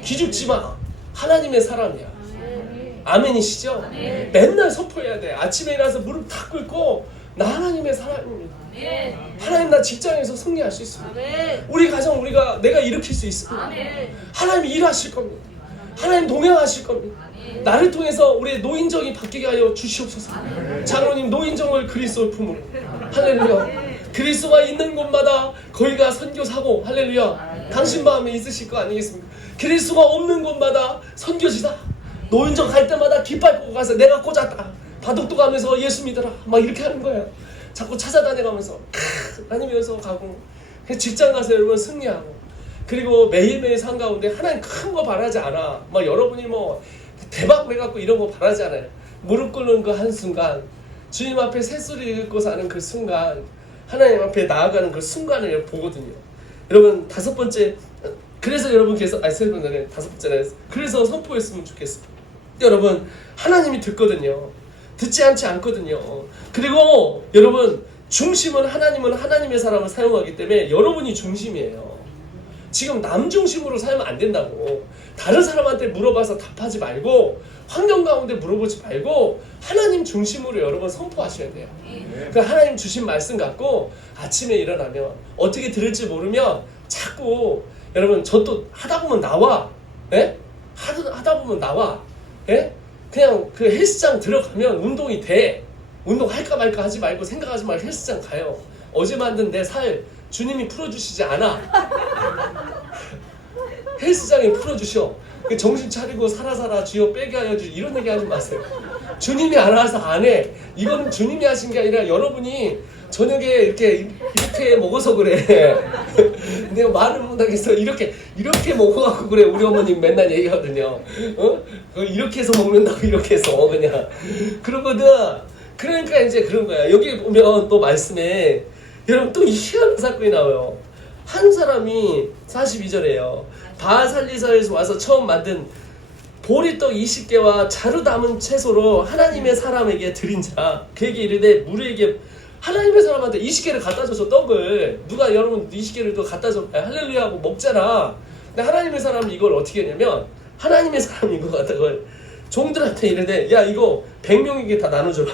기죽지 마. 하나님의 사람이야. 아멘이시죠? 맨날 선포해야 돼. 아침에 일어나서 무릎 탁 꿇고 나 하나님의 사람입니다. 하나님 나 직장에서 승리할 수 있습니다. 우리 가정 내가 일으킬 수 있습니다. 하나님이 일하실 겁니다. 하나님 동행하실 겁니다. 나를 통해서 우리의 노인정이 바뀌게 하여 주시옵소서. 장로님 노인정을 그리스도의 품으로. 할렐루야. 그리스도가 있는 곳마다 거기가 선교사고, 할렐루야. 당신 마음에 있으실 거 아니겠습니까? 그리스도가 없는 곳마다 선교지다. 노인정 갈 때마다 깃발 꽂고 가서 내가 꽂았다. 바둑도 가면서 예수 믿어라. 막 이렇게 하는 거예요. 자꾸 찾아다녀가면서 다니면서 가고. 직장 가서 여러분 승리하고. 그리고 매일매일 삶 가운데 하나님 큰 거 바라지 않아. 막 여러분이 뭐 대박 내갖고 이런 거 바라지 않아요. 무릎 꿇는 그 한순간, 주님 앞에 새소리 듣고 사는 그 순간, 하나님 앞에 나아가는 그 순간을 보거든요. 여러분 다섯 번째, 그래서 여러분께서 세 번째 다섯 번째는 그래서 선포했으면 좋겠어요. 여러분 하나님이 듣거든요. 듣지 않거든요. 그리고 여러분 중심은 하나님은 하나님의 사람을 사용하기 때문에 여러분이 중심이에요. 지금 남 중심으로 살면 안 된다고. 다른 사람한테 물어봐서 답하지 말고, 환경 가운데 물어보지 말고 하나님 중심으로 여러분 선포하셔야 돼요. 그 하나님 주신 말씀 갖고 아침에 일어나면 어떻게 들을지 모르면 자꾸 여러분 저 또 하다 보면 나와. 예? 하다 보면 나와. 예? 그냥 그 헬스장 들어가면 운동이 돼. 운동할까 말까 하지 말고 생각하지 말고 헬스장 가요. 어제 만든 내 살 주님이 풀어주시지 않아. 헬스장에 풀어주셔. 정신 차리고 살아 주여 빼게 하여 주, 이런 얘기 하지 마세요. 주님이 알아서 안 해. 이거는 주님이 하신 게 아니라 여러분이 저녁에 이렇게 먹어서 그래. 내가 말을 못하겠어. 이렇게 먹어갖고 그래. 우리 어머님 맨날 얘기하거든요. 이렇게 해서 먹는다고, 이렇게 해서 그냥 그러거든. 그러니까 이제 그런 거야. 여기 보면 또 말씀에 여러분 또 희한한 사건이 나와요. 한 사람이 42절에요. 바알살리사에서 와서 처음 만든 보리떡 20개와 자루 담은 채소로 하나님의 사람에게 드린 자, 그에게 이르되 무리에게, 하나님의 사람한테 20개를 갖다 줘서 떡을 누가 여러분 20개를 또 갖다 줘 할렐루야 하고 먹잖아. 근데 하나님의 사람이 이걸 어떻게 했냐면, 하나님의 사람이 이거 갖다가 종들한테 이르되 야 이거 100명에게 다 나눠줘라.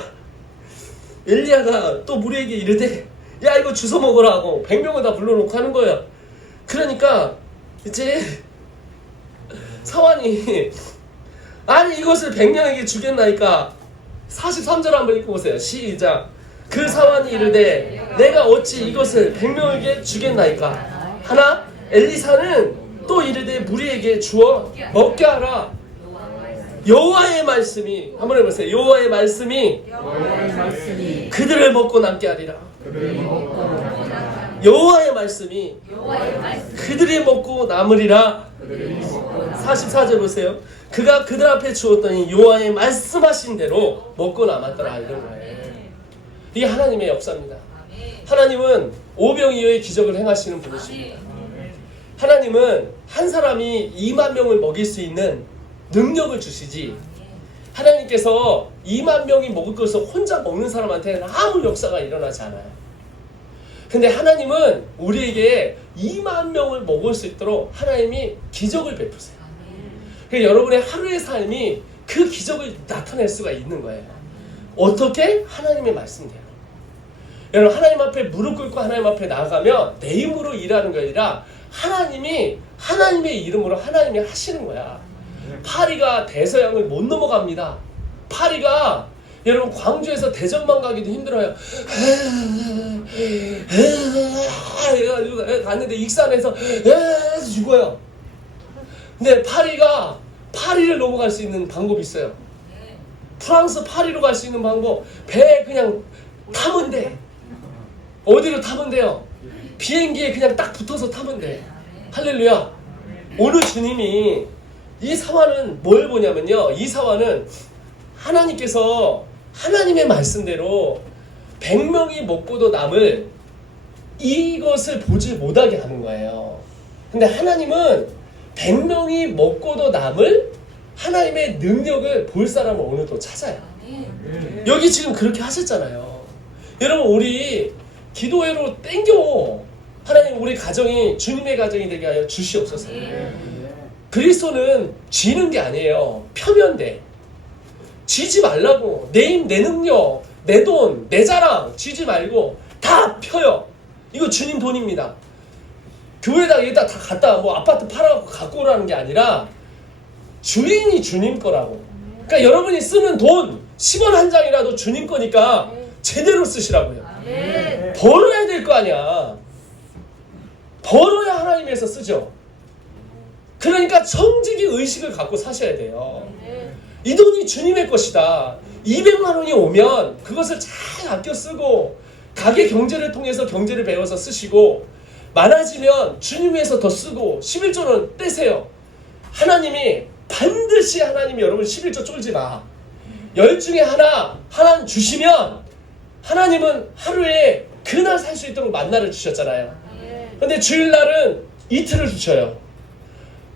엘리야가 또 무리에게 이르되 야 이거 주워 먹으라 하고 100명을 다 불러놓고 하는 거야. 그러니까 이제 사환이 아니 이것을 100명에게 주겠나이까. 43절 한번 읽고 보세요. 시작. 그 사환이 이르되 내가 어찌 이것을 100명에게 주겠나이까 하나 엘리사는 또 이르되 무리에게 주어 먹게 하라. 여호와의 말씀이, 한번 해보세요. 여호와의 말씀이 그들을 먹고 남게 하리라. 여호와의 말씀이 그들이 먹고 남으리라. 44절 보세요. 그가 그들 앞에 주었더니 여호와의 말씀하신 대로 먹고 남았더라. 이런 거예요. 이게 하나님의 역사입니다. 하나님은 오병이어의 기적을 행하시는 분이십니다. 하나님은 한 사람이 2만 명을 먹일 수 있는 능력을 주시지, 하나님께서 2만 명이 먹을 것을 혼자 먹는 사람한테는 아무 역사가 일어나지 않아요. 근데 하나님은 우리에게 2만 명을 먹을 수 있도록 하나님이 기적을 베푸세요. 그러니까 여러분의 하루의 삶이 그 기적을 나타낼 수가 있는 거예요. 어떻게? 하나님의 말씀대로. 여러분, 하나님 앞에 무릎 꿇고 하나님 앞에 나아가면 내 힘으로 일하는 게 아니라 하나님이 하나님의 이름으로 하나님이 하시는 거야. 파리가 대서양을 못 넘어갑니다. 파리가 여러분 광주에서 대전만 가기도 힘들어요. 해가지고 갔는데 익산에서 죽어요. 근데 파리를 넘어갈 수 있는 방법이 있어요. 프랑스 파리로 갈 수 있는 방법, 배에 그냥 타면 돼. 어디로 타면 돼요? 비행기에 그냥 딱 붙어서 타면 돼. 할렐루야. 오늘 주님이 이 사화는 뭘 보냐면요, 이 사화는 하나님께서 하나님의 말씀대로 100명이 먹고도 남을 이것을 보지 못하게 하는 거예요. 근데 하나님은 100명이 먹고도 남을 하나님의 능력을 볼 사람을 오늘도 찾아요. 여기 지금 그렇게 하셨잖아요. 여러분, 우리 기도회로 땡겨. 하나님, 우리 가정이 주님의 가정이 되게 하여 주시옵소서. 그리스도는 쥐는 게 아니에요. 펴면 돼. 쥐지 말라고. 내 힘, 내 능력, 내 돈, 내 자랑 쥐지 말고 다 펴요. 이거 주님 돈입니다. 교회에다 여기다 다 갖다 뭐 아파트 팔아갖고 갖고 오라는 게 아니라 주인이 주님 거라고. 그러니까 여러분이 쓰는 돈 10원 한 장이라도 주님 거니까 제대로 쓰시라고요. 벌어야 될 거 아니야. 벌어야 하나님에서 쓰죠. 그러니까 청지기 의식을 갖고 사셔야 돼요. 이 돈이 주님의 것이다. 200만 원이 오면 그것을 잘 아껴 쓰고 가게 경제를 통해서 경제를 배워서 쓰시고, 많아지면 주님 위해서 더 쓰고 11조는 떼세요. 하나님이 반드시 하나님이 여러분 11조 쫄지 마. 10 중에 하나는 주시면 하나님은 하루에 그날 살 수 있도록 만나를 주셨잖아요. 근데 주일날은 이틀을 주셔요.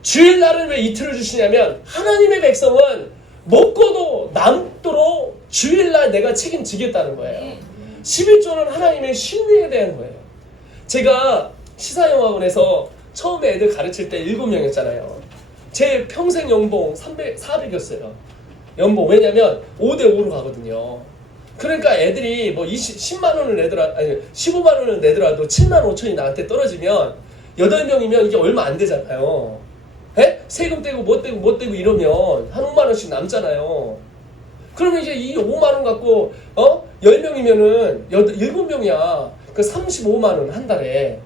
주일날은 왜 이틀을 주시냐면 하나님의 백성은 먹고도 남도록 주일날 내가 책임지겠다는 거예요. 11조는 하나님의 신뢰에 대한 거예요. 제가 시사영화관에서 처음에 애들 가르칠 때 7명이었잖아요. 제 평생 연봉 400이었어요. 연봉. 왜냐면 5대5로 가거든요. 그러니까 애들이 뭐 10만 원을 내더라도, 아니 15만 원을 내더라도 7만 5천이 나한테 떨어지면 8명이면 이게 얼마 안 되잖아요. 에? 세금 떼고 뭐 떼고 이러면 한 5만 원씩 남잖아요. 그러면 이제 이 5만 원 갖고 10명이면은 7명이야. 그 35만 원 한 달에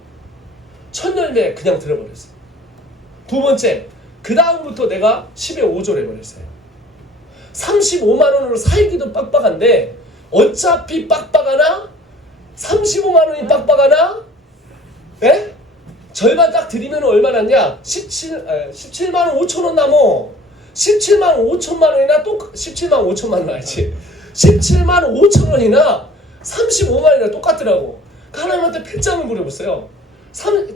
1000열매 그냥 들어버렸어요. 두 번째, 그 다음부터 내가 10에 5조를 해버렸어요. 35만 원으로 살기도 빡빡한데 어차피 빡빡하나? 35만 원이 빡빡하나? 예? 절반 딱 드리면 얼마 났냐? 17만 5천 원 남어. 17만 5천만 원이나 17만 5천만 원 알지? 17만 5천 원이나 35만 원이나 똑같더라고. 그 하나님한테 패짱을 부려봤어요.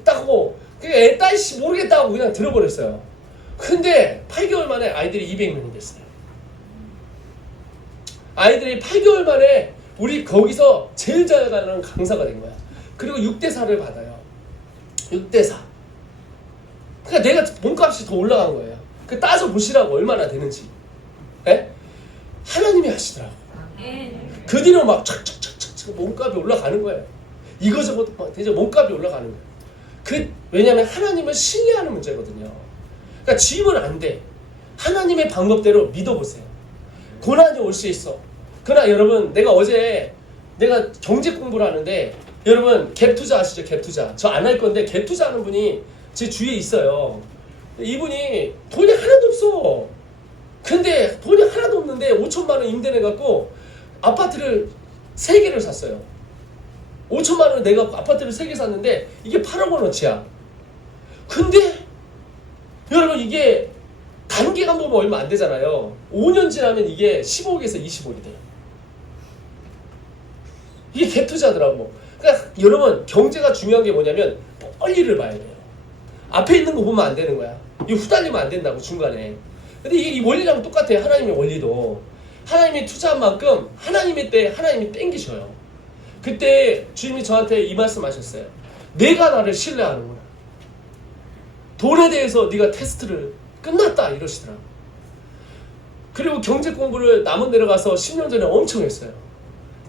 딱 하고 애 딸씨 모르겠다고 그냥 들어버렸어요. 근데 8개월 만에 아이들이 200명이 됐어요. 아이들이 8개월 만에 우리 거기서 제일 잘 가는 강사가 된 거야. 그리고 6대4를 받아요. 6대4. 그러니까 내가 몸값이 더 올라간 거예요. 그 따져 보시라고 얼마나 되는지. 에? 하나님이 하시더라고. 그 뒤로 막 착착착착 몸값이 올라가는 거예요. 이거저것 막 대체 몸값이 올라가는 거예요. 왜냐하면 하나님을 신뢰하는 문제거든요. 그러니까 지으면 안 돼. 하나님의 방법대로 믿어보세요. 고난이 올 수 있어. 그러나 여러분, 내가 경제 공부를 하는데, 여러분 갭 투자 아시죠? 갭 투자. 저 안 할 건데 갭 투자하는 분이 제 주위에 있어요. 이분이 돈이 하나도 없어. 근데 돈이 하나도 없는데 5천만 원 임대내갖고 아파트를 3개를 샀어요. 5천만 원 내가 아파트를 3개 샀는데 이게 8억 원어치야. 근데 여러분 이게 단기간 보면 얼마 안 되잖아요. 5년 지나면 이게 15억에서 20억이 돼요. 이게 개투자더라고. 그러니까 여러분 경제가 중요한 게 뭐냐면 멀리를 봐야 돼요. 앞에 있는 거 보면 안 되는 거야. 이 후달리면 안 된다고 중간에. 근데 이게 이 원리랑 똑같아요. 하나님의 원리도. 하나님이 투자한 만큼 하나님의 때에 하나님이 땡기셔요. 그때 주님이 저한테 이 말씀 하셨어요. 내가 나를 신뢰하는구나. 돈에 대해서 네가 테스트를 끝났다 이러시더라고. 그리고 경제 공부를 남원 내려가서 10년 전에 엄청 했어요.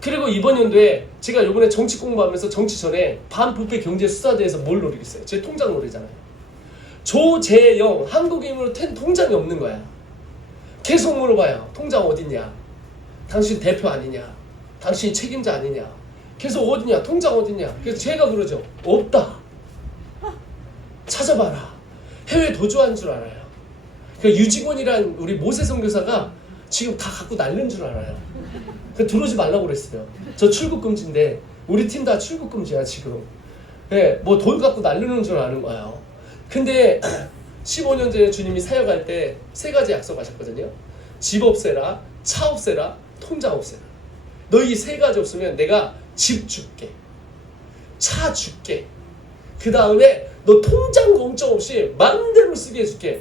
그리고 이번 연도에 제가 이번에 정치 공부하면서 정치 전에 반부패 경제 수사대에서 뭘 노리겠어요? 제 통장 노리잖아요. 조재영 한국인으로 된 통장이 없는 거야. 계속 물어봐요. 통장 어딨냐? 당신 대표 아니냐? 당신 책임자 아니냐? 계속 어딨냐? 통장 어딨냐? 그래서 제가 그러죠. 없다. 찾아봐라. 해외 도주한 줄 알아요. 그 유직원이란 우리 모세 선교사가 지금 다 갖고 날른 줄 알아요. 그 들어오지 말라고 그랬어요. 저 출국 금지인데 우리 팀 다 출국 금지야 지금. 네, 뭐 돈 갖고 날르는 줄 아는 거예요. 근데 15년 전에 주님이 사역할 때 세 가지 약속하셨거든요. 집 없애라, 차 없애라, 통장 없애라. 너 이 세 가지 없으면 내가 집 줄게, 차 줄게. 그 다음에 너 통장 걱정 없이 마음대로 쓰게 해줄게.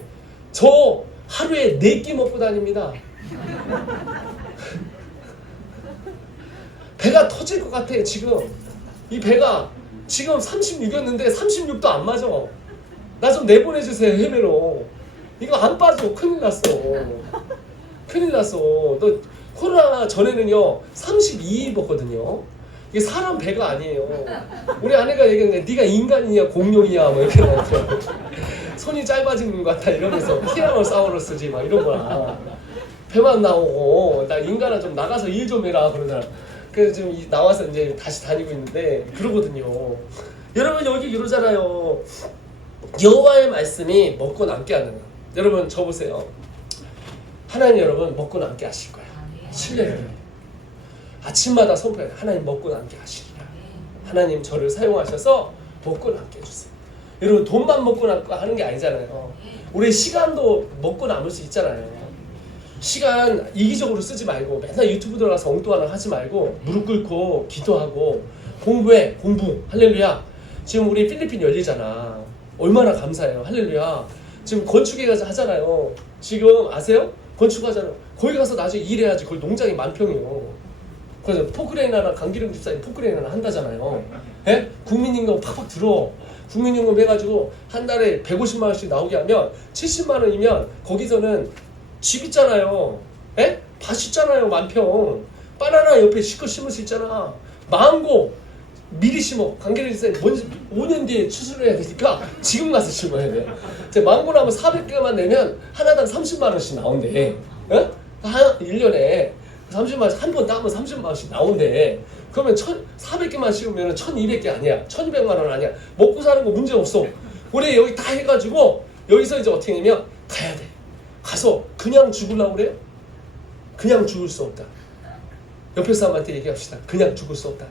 저 하루에 4끼 먹고 다닙니다. 배가 터질 것 같아 지금. 이 배가 지금 36이었는데 36도 안 맞아. 나 좀 내보내주세요 해외로. 이거 안 빠져. 큰일 났어. 큰일 났어. 너 코로나 전에는요 32 입었거든요. 이게 사람 배가 아니에요. 우리 아내가 얘기했는데 네가 인간이냐 공룡이냐 뭐 이렇게 나오더라고. 손이 짧아지는 것 같아 이러면서 티라노사우루스지 막 이런 거야. 배만 나오고 나 인간아 좀 나가서 일 좀 해라 그러잖아. 그래서 지금 나와서 이제 다시 다니고 있는데 그러거든요. 여러분 여기 이러잖아요. 여호와의 말씀이 먹고 남게 하는. 여러분 저 보세요. 하나님 여러분 먹고 남게 하실 거야. 신뢰를 해요. 아침마다 선포해. 하나님 먹고 남게 하시리라. 하나님 저를 사용하셔서 먹고 남게 해주세요. 여러분 돈만 먹고 남고 하는 게 아니잖아요. 우리 시간도 먹고 남을 수 있잖아요. 시간 이기적으로 쓰지 말고 맨날 유튜브 들어가서 엉뚱한 거 하지 말고 무릎 꿇고 기도하고 공부해. 공부. 할렐루야. 지금 우리 필리핀 열리잖아. 얼마나 감사해요. 할렐루야. 지금 건축에 가서 하잖아요. 지금 아세요? 건축하잖아요. 거기 가서 나중에 일해야지. 거기 농장이 만평이에요. 그래서 포크레인이나 강기령 집사님 포크레인 하나 한다잖아요. 예? 국민임금 팍팍 들어. 국민임금 해가지고 한 달에 150만 원씩 나오게 하면 70만 원이면 거기서는 집 있잖아요. 예? 밭 있잖아요. 만평. 바나나 옆에 실컷 심을 수 있잖아. 망고 미리 심어. 강기령 집사님 먼저 5년 뒤에 추수를 해야 되니까 지금 가서 심어야 돼. 망고 나무 400개만 내면 하나당 30만 원씩 나온대. 예? 1년에 30만 원씩 한 번 따면 30만 원씩 나온대. 그러면 400개만 씌우면 1200개 아니야. 1200만 원 아니야. 먹고 사는 거 문제 없어. 우리 여기 다 해가지고 여기서 이제 어떻게 하냐면 가야 돼. 가서 그냥 죽으려고 그래요? 그냥 죽을 수 없다. 옆에 사람한테 얘기합시다. 그냥 죽을 수 없다.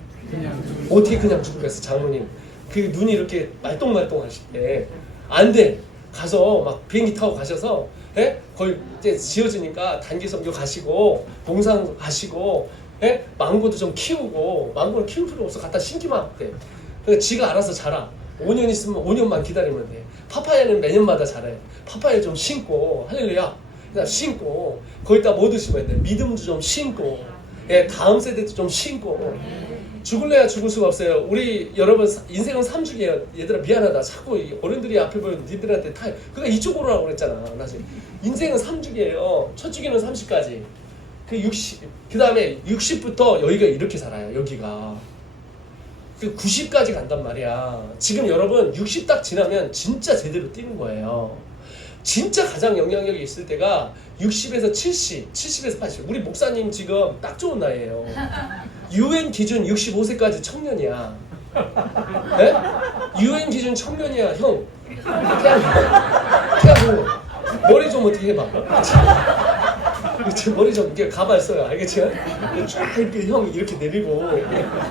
어떻게 그냥 죽겠어 장모님. 그 눈이 이렇게 말똥말똥 하실 때 안 돼. 가서 막 비행기 타고 가셔서 예? 거기 이제 지어지니까 단기 선교 가시고 봉상 가시고 예? 망고도 좀 키우고. 망고는 키울 필요 없어. 갖다 심기만 돼. 그러니까 지가 알아서 자라. 5년 있으면 5년만 기다리면 돼. 파파야는 매년마다 자라요. 파파야 좀 심고. 할렐루야. 그냥 심고 거기다 뭐 드시면 돼. 믿음도 좀 심고 예, 다음 세대도 좀 심고. 죽을래야 죽을 수가 없어요. 우리 여러분 인생은 3주기예요. 얘들아 미안하다. 자꾸 어른들이 앞에 보면 니들한테 다 그러니까 이쪽으로 하라고 그랬잖아. 나 지금 인생은 3주기예요. 첫 주기는 30까지. 그 60, 그 다음에 60부터 여기가 이렇게 살아요. 여기가 그 90까지 간단 말이야. 지금 여러분 60 딱 지나면 진짜 제대로 뛰는 거예요. 진짜 가장 영향력이 있을 때가 60에서 70, 70에서 80. 우리 목사님 지금 딱 좋은 나이에요. UN 기준 65세까지 청년이야. 네? UN 기준 청년이야, 형. 그냥 머리 좀 어떻게 해봐. 그렇지, 머리 좀 이렇게 가발 써요. 알겠지? 쫙 이렇게 형 이렇게 내리고,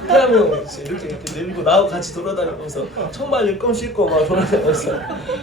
태양 형 이렇게 내리고 나하고 같이 돌아다니면서 청바지 껌 씻고 막 돌아다니면서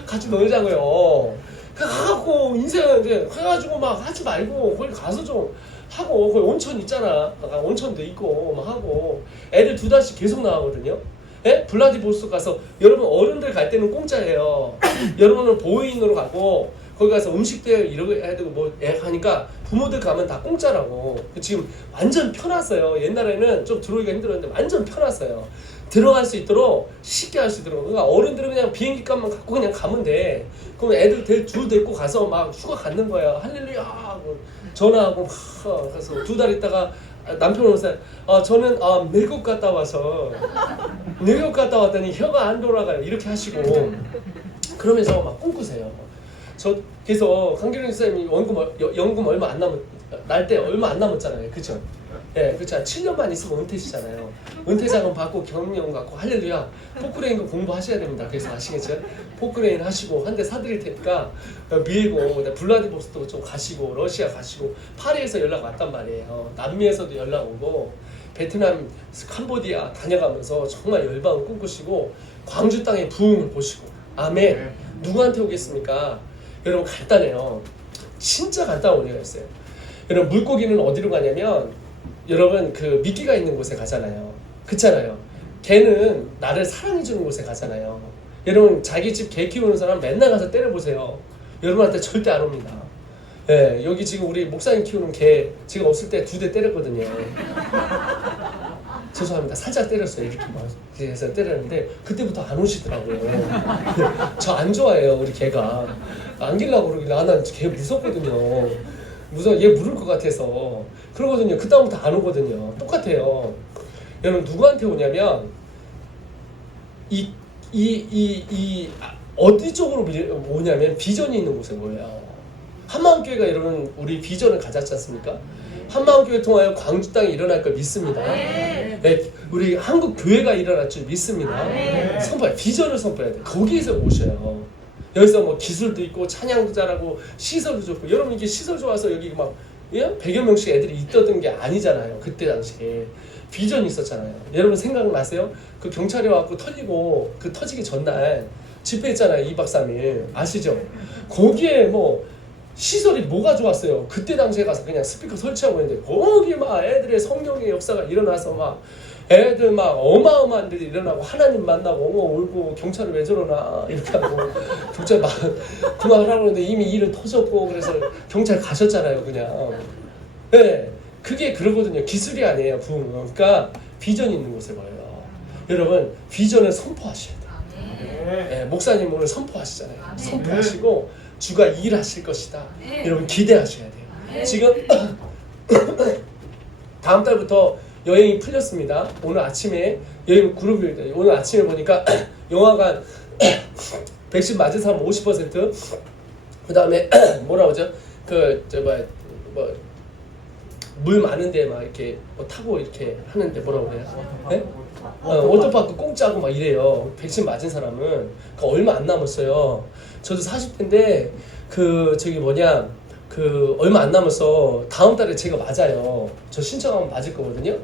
같이 놀자고요. 가갖고 인생 이제 해가지고 막 하지 말고 거기 가서 좀 하고 거기 온천 있잖아. 온천도 있고 막 하고 애들 2달씩 계속 나가거든요. 예? 블라디보스토크 가서 여러분 어른들 갈 때는 공짜예요. 여러분은 보호인으로 가고 거기 가서 음식도 이러고 해야 되고 뭐 하니까 부모들 가면 다 공짜라고. 지금 완전 펴놨어요. 옛날에는 좀 들어오기가 힘들었는데 완전 펴놨어요. 들어갈 수 있도록 쉽게 할 수 있도록. 그러니까 어른들은 그냥 비행기 값만 갖고 그냥 가면 돼. 그럼 애들 둘 데리고 가서 막 휴가 갖는 거야. 할렐루야 하고 전화하고 막 가서 2달 있다가 남편 오면서 저는 미국 갔다 와서 미국 갔다 왔더니 혀가 안 돌아가요. 이렇게 하시고 그러면서 막 꿈꾸세요. 저 그래서 강기룡 선생님이 연금 얼마 안 날 때 얼마 안 남았잖아요. 그죠? 예, 그렇죠. 7년만 있으면 은퇴시잖아요. 은퇴자금 받고 경영 갖고 할렐루야. 포크레인 공부하셔야 됩니다. 그래서 아시겠죠? 포크레인 하시고 한 대 사드릴 테니까 밀고 블라디보스토크 좀 가시고 러시아 가시고 파리에서 연락 왔단 말이에요. 남미에서도 연락 오고 베트남, 캄보디아 다녀가면서 정말 열방을 꿈꾸시고 광주 땅의 부흥을 보시고 아멘. 누구한테 오겠습니까? 여러분 간단해요. 진짜 간단한 원리가 있어요. 여러분 물고기는 어디로 가냐면 여러분 그 미끼가 있는 곳에 가잖아요. 그렇잖아요. 개는 나를 사랑해주는 곳에 가잖아요. 여러분 자기 집 개 키우는 사람 맨날 가서 때려보세요. 여러분한테 절대 안 옵니다. 예, 여기 지금 우리 목사님 키우는 개 제가 없을 때 2대 때렸거든요. 죄송합니다. 살짝 때렸어요. 이렇게 막 해서 때렸는데 그때부터 안 오시더라고요. 저 안 좋아해요. 우리 개가 안기려고 그러길래 난 개 무섭거든요. 얘 물을 것 같아서 그러거든요. 그다음부터 안 오거든요. 똑같아요. 여러분 누구한테 오냐면 어디 쪽으로 오냐면 비전이 있는 곳에 모여요. 한마음교회가 여러분 우리 비전을 가졌지 않습니까? 한마음교회 통하여 광주 땅에 일어날 걸 믿습니다. 네, 우리 한국 교회가 일어날 줄 믿습니다. 선포해 비전을 선포해야 돼. 거기에서 오셔요. 여기서 뭐 기술도 있고 찬양도 잘하고 시설도 좋고 여러분 이게 시설 좋아서 여기 막 100여 명씩 애들이 있던 게 아니잖아요. 그때 당시에 비전이 있었잖아요. 여러분 생각나세요? 그 경찰이 와갖고 털리고 그 터지기 전날 집회했잖아요. 2박 3일 아시죠? 거기에 뭐 시설이 뭐가 좋았어요. 그때 당시에 가서 그냥 스피커 설치하고 있는데 거기 막 애들의 성령의 역사가 일어나서 막 애들 막 어마어마한 일이 일어나고 하나님 만나고 울고 경찰을 왜 저러나 이렇게 하고 경찰 막 그만하라고 했는데 이미 일은 터졌고 그래서 경찰 가셨잖아요. 그냥 네, 그게 그러거든요. 기술이 아니에요. 부흥은. 그러니까 비전이 있는 곳에 모여요. 여러분 비전을 선포하셔야 돼요. 네, 목사님 오늘 선포하시잖아요. 선포하시고 주가 일하실 것이다. 여러분 기대하셔야 돼요. 지금 다음 달부터 여행이 풀렸습니다. 오늘 아침에 여행 그룹이 오늘 아침에 보니까 영화관 백신 맞은 사람 50%. 그 다음에 뭐라고 하죠? 물 많은데 막 이렇게 뭐 타고 이렇게 하는데 뭐라고 해요? 네? 워터파크 공짜고 막 이래요. 백신 맞은 사람은 얼마 안 남았어요. 저도 40대인데 얼마 안 남았어. 다음 달에 제가 맞아요. 저 신청하면 맞을 거거든요.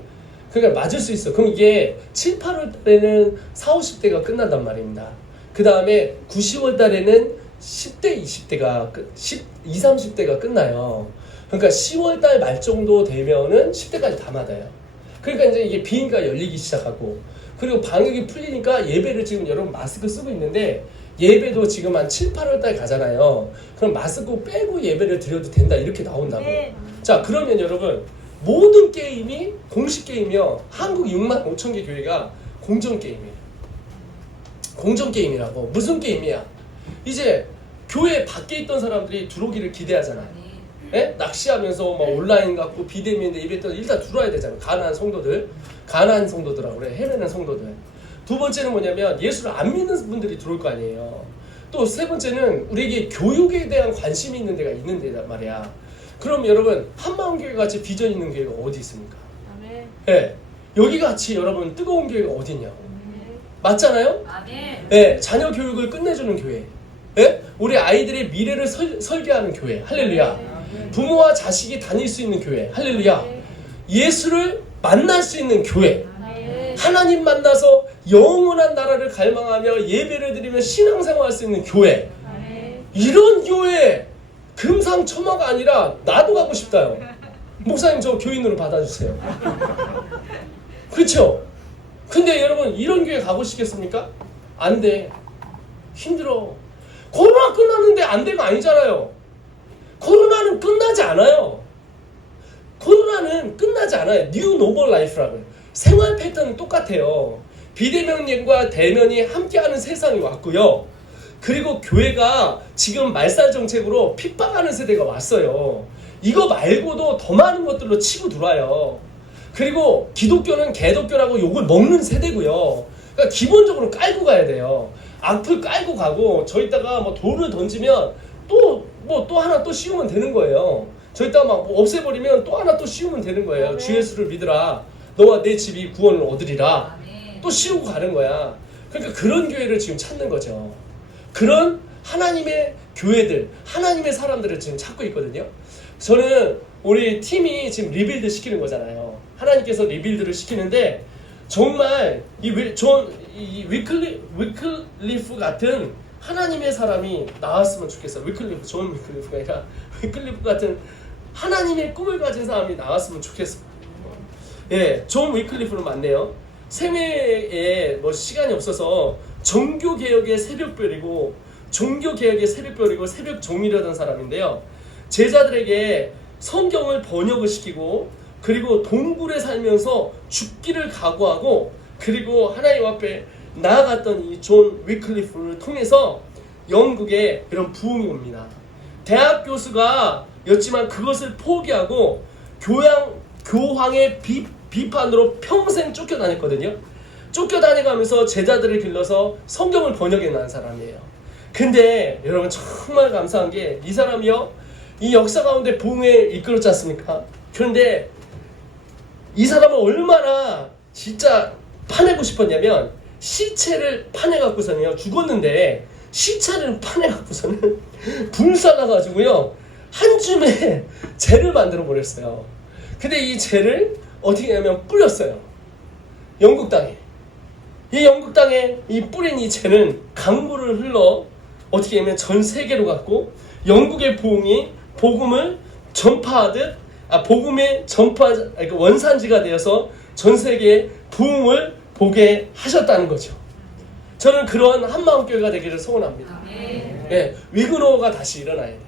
그러니까 맞을 수 있어. 그럼 이게 7, 8월 달에는 4, 50대가 끝난단 말입니다. 그 다음에 9, 10월 달에는 10대, 20대가 20, 30대가 끝나요. 그러니까 10월 달 말 정도 되면은 10대까지 다 맞아요. 그러니까 이제 이게 비행기가 열리기 시작하고 그리고 방역이 풀리니까 예배를 지금 여러분 마스크 쓰고 있는데 예배도 지금 한 7, 8월 달 가잖아요. 그럼 마스크 빼고 예배를 드려도 된다 이렇게 나온다고. 자 그러면 여러분 모든 게임이 공식 게임이요. 한국 6만 5천 개 교회가 공정 게임이에요. 공정 게임이라고. 무슨 게임이야? 이제 교회 밖에 있던 사람들이 들어오기를 기대하잖아요. 예? 낚시하면서 막 온라인 갖고 비대면인데 예배 때 일단 들어와야 되잖아요. 가난한 성도들하고 그래. 헤매는 성도들. 두 번째는 뭐냐면 예수를 안 믿는 분들이 들어올 거 아니에요. 또 세 번째는 우리에게 교육에 대한 관심이 있는 데가 있는 데란 말이야. 그럼 여러분 한마음교회 같이 비전 있는 교회가 어디 있습니까? 아멘. 예, 여기 같이 여러분 뜨거운 교회가 어디 있냐고. 맞잖아요? 아멘. 예, 자녀 교육을 끝내주는 교회. 예? 우리 아이들의 미래를 설계하는 교회. 할렐루야. 아멘. 부모와 자식이 다닐 수 있는 교회. 할렐루야. 아멘. 예수를 만날 수 있는 교회. 아멘. 하나님 만나서 영원한 나라를 갈망하며 예배를 드리며 신앙생활할 수 있는 교회. 아멘. 이런 교회 금상첨화가 아니라 나도 가고 싶다요. 목사님 저 교인으로 받아주세요. 그렇죠? 근데 여러분 이런 교회 가고 싶겠습니까? 안 돼. 힘들어. 코로나 끝났는데 안 돼가 아니잖아요. 코로나는 끝나지 않아요. 코로나는 끝나지 않아요. 뉴 노멀 라이프라고요. 생활 패턴은 똑같아요. 비대면과 대면이 함께하는 세상이 왔고요. 그리고 교회가 지금 말살 정책으로 핍박하는 세대가 왔어요. 이거 말고도 더 많은 것들로 치고 들어와요. 그리고 기독교는 개독교라고 욕을 먹는 세대고요. 그러니까 기본적으로 깔고 가야 돼요. 악플 깔고 가고 저기다가 뭐 돌을 던지면 또 하나 또 씌우면 되는 거예요. 저기다가 막 없애버리면 또 하나 또 씌우면 되는 거예요. 주 예수를 믿으라. 너와 내 집이 구원을 얻으리라. 또 씌우고 가는 거야. 그러니까 그런 교회를 지금 찾는 거죠. 그런 하나님의 교회들, 하나님의 사람들을 지금 찾고 있거든요. 저는 우리 팀이 지금 리빌드 시키는 거잖아요. 하나님께서 리빌드를 시키는데 정말 이 위클리프 같은 하나님의 사람이 나왔으면 좋겠어요. 존 위클리프가 아니라 위클리프 같은 하나님의 꿈을 가진 사람이 나왔으면 좋겠어요. 예, 존 위클리프는 맞네요. 생애에 뭐 시간이 없어서 종교개혁의 새벽별이고 새벽 종이라던 사람인데요. 제자들에게 성경을 번역을 시키고 그리고 동굴에 살면서 죽기를 각오하고 그리고 하나님 앞에 나아갔던 이 존 위클리프를 통해서 영국에 이런 부흥이 옵니다. 대학 교수가 였지만 그것을 포기하고 교황의 비판으로 평생 쫓겨다녔거든요. 쫓겨다니면서 제자들을 길러서 성경을 번역해 난 사람이에요. 근데 여러분 정말 감사한 게 이 사람이요, 이 역사 가운데 부흥에 이끌었지 않습니까? 그런데 이 사람은 얼마나 진짜 파내고 싶었냐면 시체를 파내갖고서는요, 죽었는데 시체를 파내갖고서는 불살라가지고요 한 줌의 재를 만들어 버렸어요. 근데 이 재를 어떻게 하면 뿌렸어요. 영국 땅에. 이 영국 땅에 이 뿌린 이 재는 강물을 흘러 어떻게 하면 전 세계로 갔고 영국의 복음을 전파하듯 복음의 원산지가 되어서 전 세계에 부흥을 보게 하셨다는 거죠. 저는 그런 한마음교회가 되기를 소원합니다. 네, 위그노가 다시 일어나야 돼요.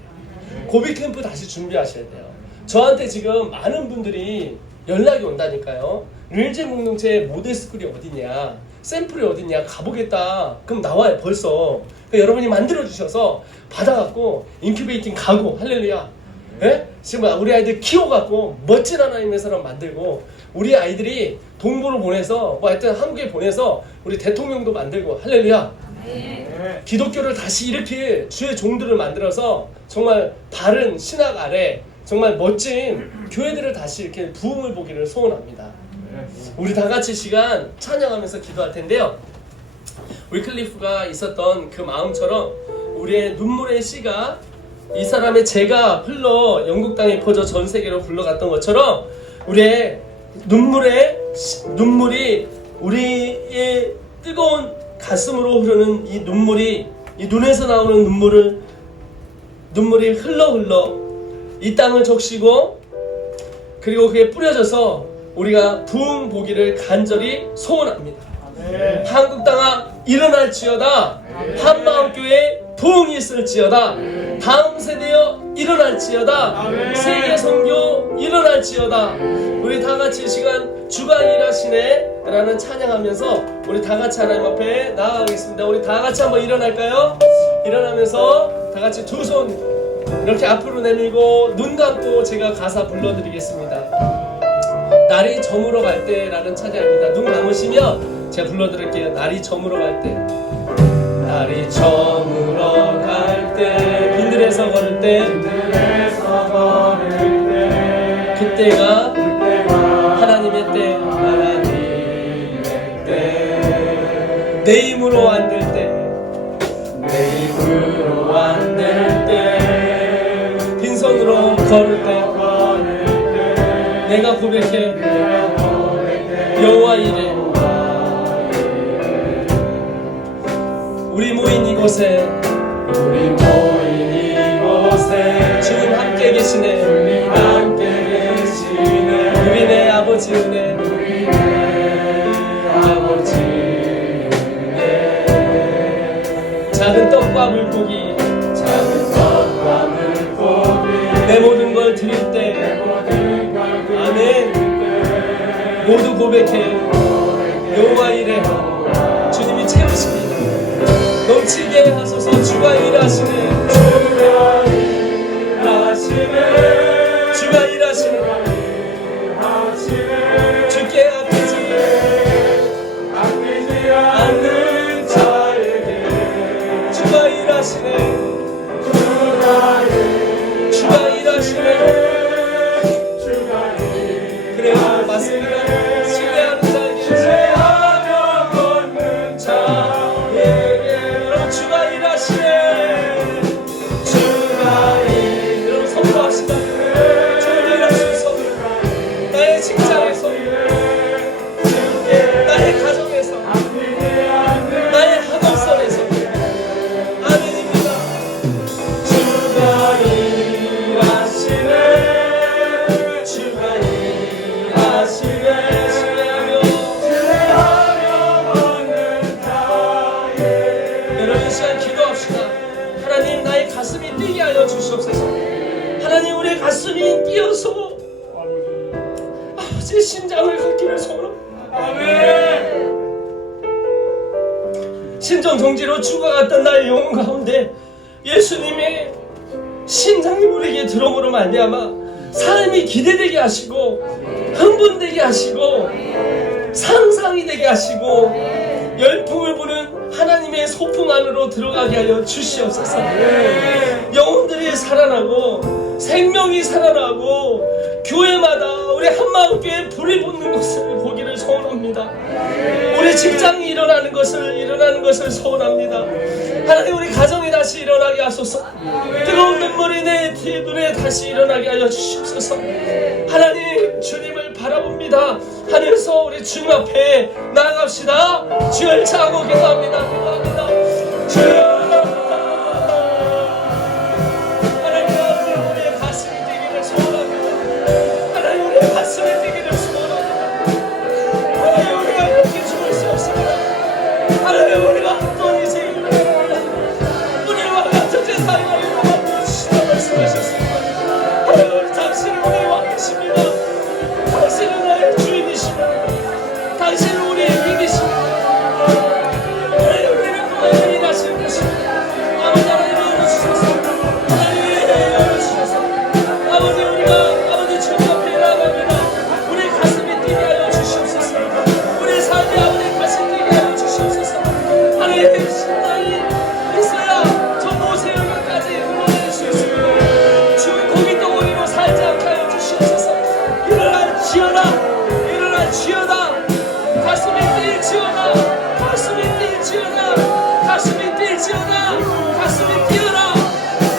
고비캠프 다시 준비하셔야 돼요. 저한테 지금 많은 분들이 연락이 온다니까요. 릴제 공동체 모델스쿨이 어디냐, 샘플이 어디냐, 가보겠다. 그럼 나와요 벌써. 그러니까 여러분이 만들어주셔서 받아갖고 인큐베이팅 가고, 할렐루야. 예? 지금 우리 아이들 키워갖고 멋진 하나님의 사람 만들고, 우리 아이들이 동부로 보내서 뭐 하여튼 한국에 보내서 우리 대통령도 만들고, 할렐루야. 기독교를 다시 일으킬 주의 종들을 만들어서 정말 바른 신학 아래 정말 멋진 교회들을 다시 이렇게 부흥을 보기를 소원합니다. 우리 다 같이 시간 찬양하면서 기도할 텐데요. 위클리프가 있었던 그 마음처럼 우리의 눈물의 씨가 이 사람의 재가 흘러 영국 땅에 퍼져 전 세계로 굴러갔던 것처럼 우리의 눈물이 우리의 뜨거운 가슴으로 흐르는 이 눈물이, 이 눈에서 나오는 눈물이 흘러 이 땅을 적시고 그리고 그게 뿌려져서 우리가 부흥 보기를 간절히 소원합니다. 아멘. 한국 땅아 일어날지어다. 한마음교회 부흥이 있을지어다. 아멘. 다음 세대여 일어날지어다. 아멘. 세계 선교 일어날지어다. 우리 다 같이 이 시간 주가 일하시네 라는 찬양하면서 우리 다 같이 하나님 앞에 나아가겠습니다. 우리 다 같이 한번 일어날까요? 일어나면서 다 같이 두 손 이렇게 앞으로 내밀고 눈 감고 제가 가사 불러드리겠습니다. 날이 저물어 갈 때라는 찬양입니다. 눈 감으시면 제가 불러드릴게요. 날이 저물어 갈 때, 날이 저물어 갈 때, 빈들에서 걸을 때, 그때가 하나님의 때, 하나님의 때, 내 힘으로 안 될 때, 내 힘으로 안 될 때, 빈손으로 걸을 때, 내가 고백해 여호와 이래. 우리 모인 이곳에 지금 함께 계시네. 작은 떡과 물고기 내 모든 걸 드릴 때 아멘. 모두 고백해. 여호와 이래 주님이 채우시니 넘치게 하소서. 주가 일하시네. 주가 일하시네. 주께 아끼지 않는 자에게 주가 일하시네. 주가 일하시네. 그래요, 맞습니다. 신뢰하는 자에게 여러분 주가 일하시네. 여러분 선포합시다. 주가 일하소서. 나의 직장에서, 나의 가정에서, 나의 학업선에서. 아멘입니다. 주가 일하시네. 주가 일하시네. 여러분 이 시간 기도합시다. 하나님 나의 가슴이 뛰게 하여 주시옵소서. 하나님 우리의 가슴이 뛰어서 아버지의 심장을 갖기를 소원합니다. 아멘. 심정 정지로 죽어갔던 나의 영혼 가운데 예수님의 심장이 우리에게 들어오므로 말미암아 삶이 기대되게 하시고 흥분되게 하시고 상상이 되게 하시고 열풍을 부는 하나님의 소풍 안으로 들어가게 하여 주시옵소서. 영혼들이 살아나고 생명이 살아나고 교회마다 우리 한마음교회 불이 붙는 것을 보기를 소원합니다. 우리 직장이 일어나는 것을 소원합니다. 하나님 우리 가정이 다시 일어나게 하소서. 뜨거운 눈물이 내 눈에 다시 일어나게 하여 주시옵소서. 하나님 주님을 바라봅니다. 하늘에서 우리 주님 앞에 나아갑시다. 주여 차고 기도합니다. 주여 하나님 우리가 어떤 인생을 우리와 같은 세상을 이루어주시다 말씀하셨습니다. 하나님 당신은 우리의 왕이십니다. 당신은 나의 주인이십니다. 당신은 우리의 힘이십니다. 하나님 우리는 그만큼 일하시는 것입니다. 아버지 하나님 열어주셔서 하나님 열어주셔서 아버지 우리가 아버지 주님 앞에 나아갑니다. 우리 가슴이 뛰게 하여 주시옵소서. 우리 삶이 아버지 가슴이 뛰게 하여 주시옵소서. 하나님의 심장이 있어야 저 모세혈관까지 흘러낼 수 있습니다. 주 고기 덩어리로 살지 않게 하여 주시옵소서. 일어나 지어라. 일어나 지어라. 가슴이 뛸지어다. 가슴이 뛸지어다. 가슴이 뛸지어다. 가슴이 뛰어라.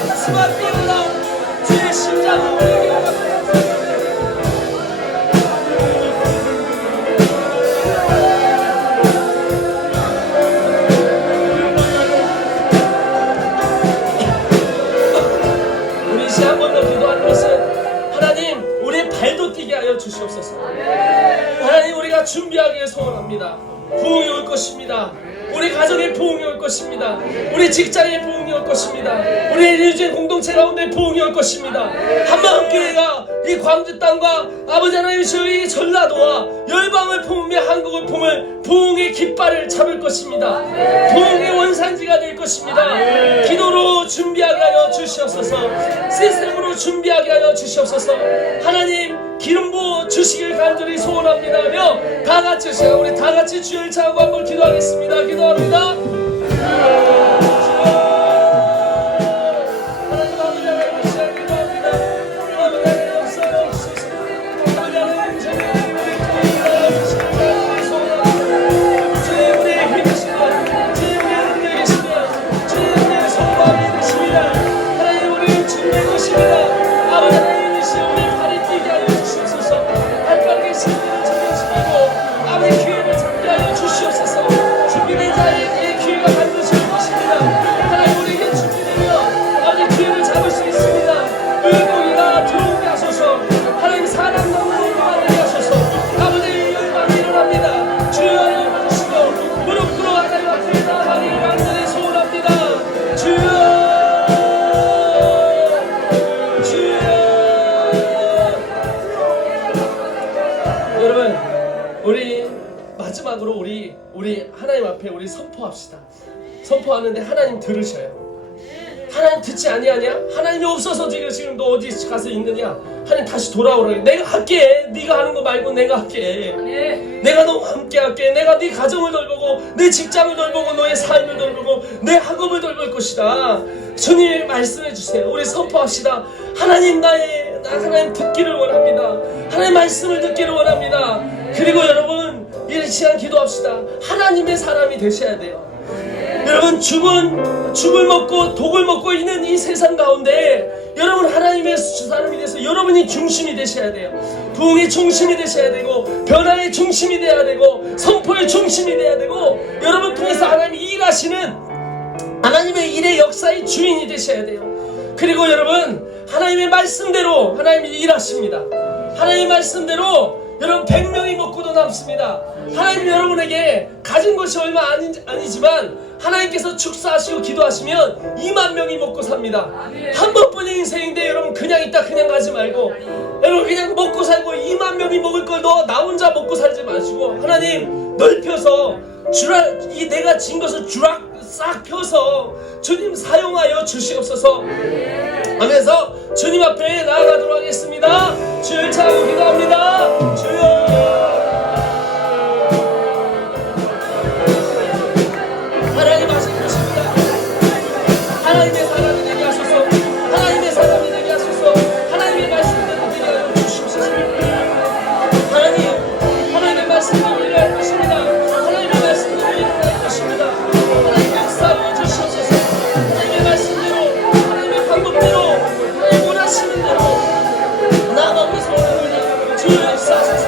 가슴아 뛰어라. 주의 심장을 우리에게 한 번 더 기도하는 것은 하나님 우리의 발도 뛰게 하여 주시옵소서. 하나님 우리가 준비하기를 소원합니다. 부흥이 올 것입니다. 우리 가정에 부흥이 올 것입니다. 우리 직장에 부흥이 올 것입니다. 우리 인류주의 공동체 가운데 부흥이 올 것입니다. 한마음교회가 이 광주 땅과 아버지 하나님 이 전라도와 열방을 품으며 한국을 품을 부흥의 깃발을 잡을 것입니다. 부흥의 원산지가 될 것입니다. 기도로 준비하게 하여 주시옵소서. 시스템으로 준비하게 하여 주시옵소서. 하나님 기름 부어 주시길 간절히 소원합니다며 다같이 우리 다같이 주를 차고 한번 기도하겠습니다. 기도합니다. 아버지 기회를 잡게 하여 주시옵소서. 준비된 자의 선포합시다. 선포하는데 하나님 들으셔요. 하나님 듣지 아니하냐? 하나님이 없어서 지금 너 어디 가서 있느냐? 하나님 다시 돌아오라. 내가 할게. 네가 하는 거 말고 내가 할게. 내가 너와 함께 할게. 내가 네 가정을 돌보고 내 직장을 돌보고 너의 삶을 돌보고 내 학업을 돌볼 것이다. 주님이 말씀해 주세요. 우리 선포합시다. 하나님 하나님 듣기를 원합니다. 하나님 말씀을 듣기를 원합니다. 그리고 여러분 이 시간 기도합시다. 하나님의 사람이 되셔야 돼요. 여러분 죽을 먹고 독을 먹고 있는 이 세상 가운데 여러분 하나님의 사람이 돼서 여러분이 중심이 되셔야 돼요. 부흥의 중심이 되셔야 되고 변화의 중심이 돼야 되고 선포의 중심이 돼야 되고 여러분 통해서 하나님이 일하시는 하나님의 일의 역사의 주인이 되셔야 돼요. 그리고 여러분 하나님의 말씀대로 하나님이 일하십니다. 하나님의 말씀대로 여러분 100명이 먹고도 남습니다. 하나님 여러분에게 가진 것이 얼마 아니지만 하나님께서 축사하시고 기도하시면 2만 명이 먹고 삽니다. 한 번뿐인 인생인데 여러분 그냥 있다 그냥 가지 말고 여러분 그냥 먹고 살고 2만 명이 먹을 걸 너 나 혼자 먹고 살지 마시고 하나님 넓혀서 내가 진 것을 주락 싹 펴서 주님 사용하여 주시옵소서 하면서 주님 앞에 나아가도록 하겠습니다. 주를 찾고 기도합니다. 주여 하나님 하신 것입니다. 하나님의 사람이 되게 하소서. 하나님의 사람이 되게 하소서. 하나님의 말씀대로 되게 하여 주시옵소서. 하나님의 말씀대로 일할 것입니다. 하나님의 말씀대로 일할 것입니다. 하나님 역사하여 주시옵소서. 하나님의 말씀대로 하나님의 방법대로 하나님 원하시는 대로 나아가고 있습니다. 주의 역사하소서.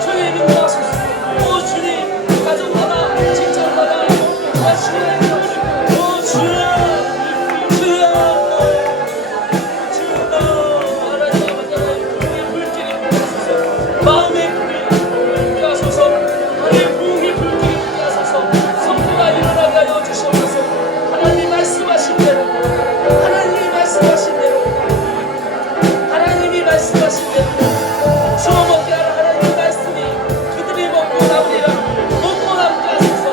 주의 인도하소서. 오 주님 가정마다 직장마다 마음의 불이 붙게 하소서. 하나님의 부흥의 불길이 붙게 하소서. 선포가 일어나게 하여 주시옵소서. 하나님이 말씀하신 대로 하나님이 말씀하신 대로 하나님이 말씀하신 대로 주어 먹게 하라. 하나님의 말씀이 그들이 먹고 남으리라. 먹고 남게 하소서.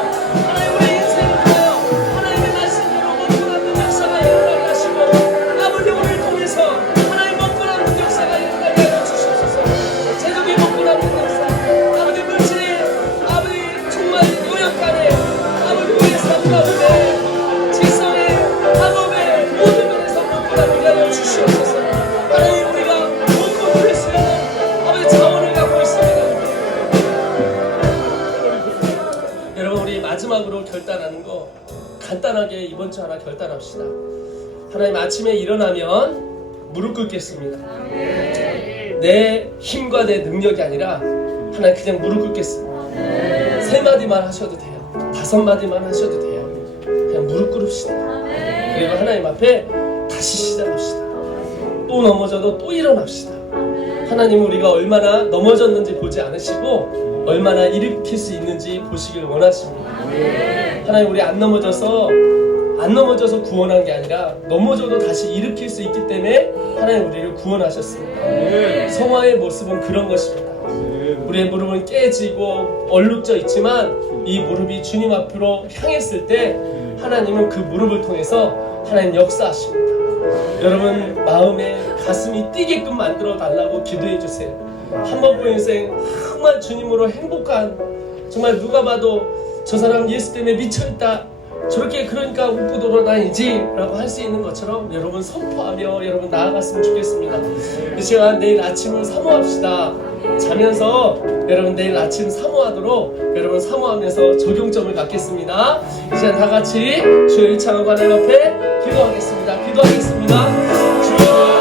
하나님 우리 인생을 통하여 하나님의 말씀대로 먹고 남는 역사가 일어나게 하시고 아버지 우리를 통해서 하나님 먹고 남는 역사가 일어나게 하여 주시옵소서. 제국이 먹고 남는 역사 아버지 물질이 아버지 정말 노역간에 아버지 우리의 삶 가운데 직성에 학업에 모든 면에서 먹고 남게 하여 주시옵소서. 하나님 우리가 먹고 누릴 수 있는 아버지 자원을 갖고 있습니다. 여러분 우리 마지막으로 결단하는 거 간단하게 이번 주 하나 결단합시다. 하나님 아침에 일어나면 무릎 꿇겠습니다. 내 힘과 내 능력이 아니라 하나님 그냥 무릎 꿇겠습니다. 3마디만 하셔도 돼요. 5마디만 하셔도 돼요. 그냥 무릎 꿇읍시다. 그리고 하나님 앞에 다시 시작합시다. 또 넘어져도 또 일어납시다. 하나님 우리가 얼마나 넘어졌는지 보지 않으시고 얼마나 일으킬 수 있는지 보시길 원하십니다. 하나님 우리 안 넘어져서 구원한 게 아니라 넘어져도 다시 일으킬 수 있기 때문에 하나님 우리를 구원하셨습니다. 성화의 모습은 그런 것입니다. 우리의 무릎은 깨지고 얼룩져 있지만 이 무릎이 주님 앞으로 향했을 때 하나님은 그 무릎을 통해서 하나님 역사하십니다. 여러분 마음에 가슴이 뛰게끔 만들어 달라고 기도해 주세요. 한 번뿐 인생 정말 주님으로 행복한 정말 누가 봐도 저 사람 예수 때문에 미쳐있다 저렇게 그러니까 웃고 돌아다니지 라고 할 수 있는 것처럼 여러분 선포하며 여러분 나아갔으면 좋겠습니다. 이 시간 내일 아침을 사모합시다. 자면서 여러분 내일 아침 사모하도록 여러분 사모하면서 적용점을 갖겠습니다. 이 시간 다 같이 주의 일창하고 하나님 앞에 기도하겠습니다. 기도하겠습니다. 주여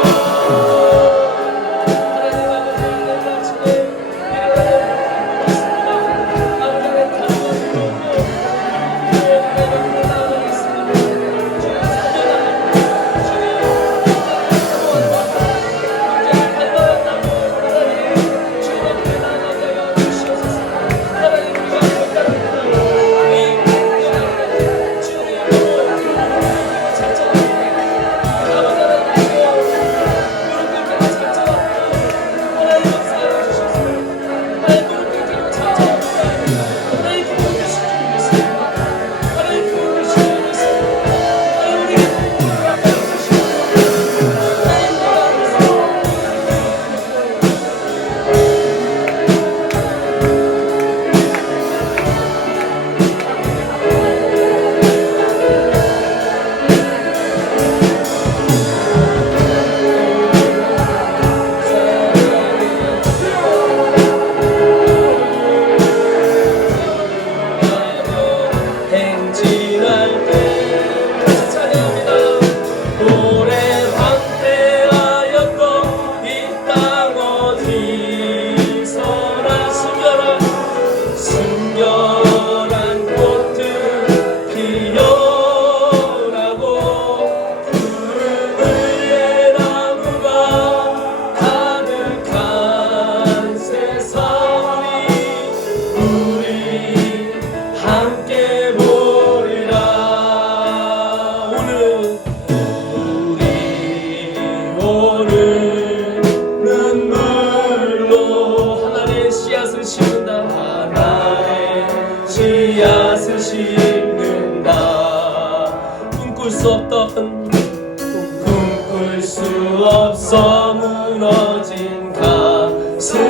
수 없던 꿈꿀 수 없어 무너진 가슴에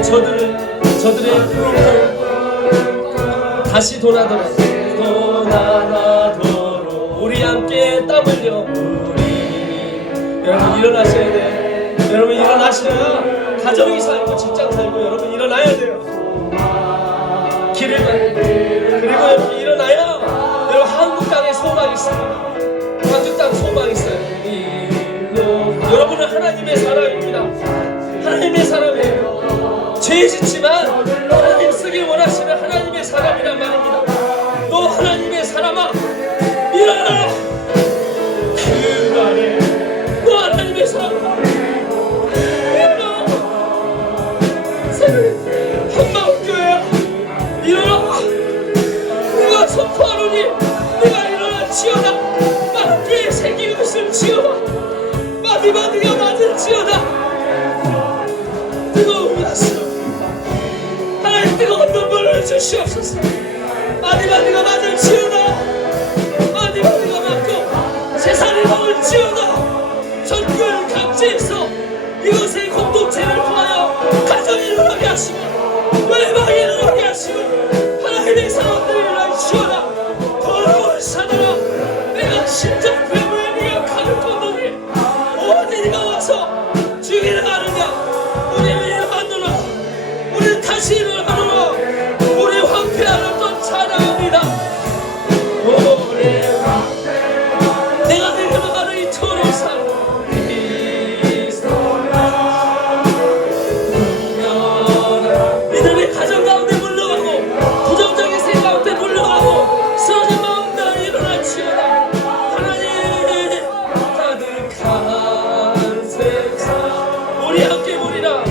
저들의 꿈을 다시 도나도록 우리 함께 땀 흘려 여러분 일어나셔야 돼요. 여러분 일어나셔야 가정이 살고 직장 살고 여러분 일어나야 돼요. 길을 그리고 여러분 일어나야 여러분 한국 땅에 소망이 있습니다. 한국 땅 소망이 있어요. 여러분은 하나님의 사람입니다. 하나님의 사람이에요. 죄 짓지만 하나님 쓰길 원하시는 하나님의 사람이란 말입니다. 너 하나님의 사람아 일어나라. 그만해. 너 하나님의 사람아 일어나. 새벽에 한마음교회야 일어나. 네가 선포하노니 네가 일어나지어다. 마음교회 생기는 것을 지어라. 마디마디가 맞을지어다. 뜨거운 야수 하나님 뜨거운 눈물을 주시옵소서. 마디마디가 맞을지어다. 마디마디가 맞고 세상을 먹을지어다. 전국을 각지에서 이것의 공동체를 통하여 가정이 일어나게 하시고 외방이 일어나게 하시고 하나님의 사람들이 일어나시오라. 더러운 사나라 내가 심장병을 네가 칼을 꽂더니 어디 네가 와서 죽이려 하느냐. 우리는 일어나노라. 우리는 다시 일어나노라. 우리 황폐하는 또 찬양합니다. 내가 내게 말하는 이 토리산 믿음의 가정 가운데 물러가고 부정적인 생각 가운데 물러가고 쓰러진 마음 다 일어나치어라. 하나님 가득한 세상 우리 함께 보리라.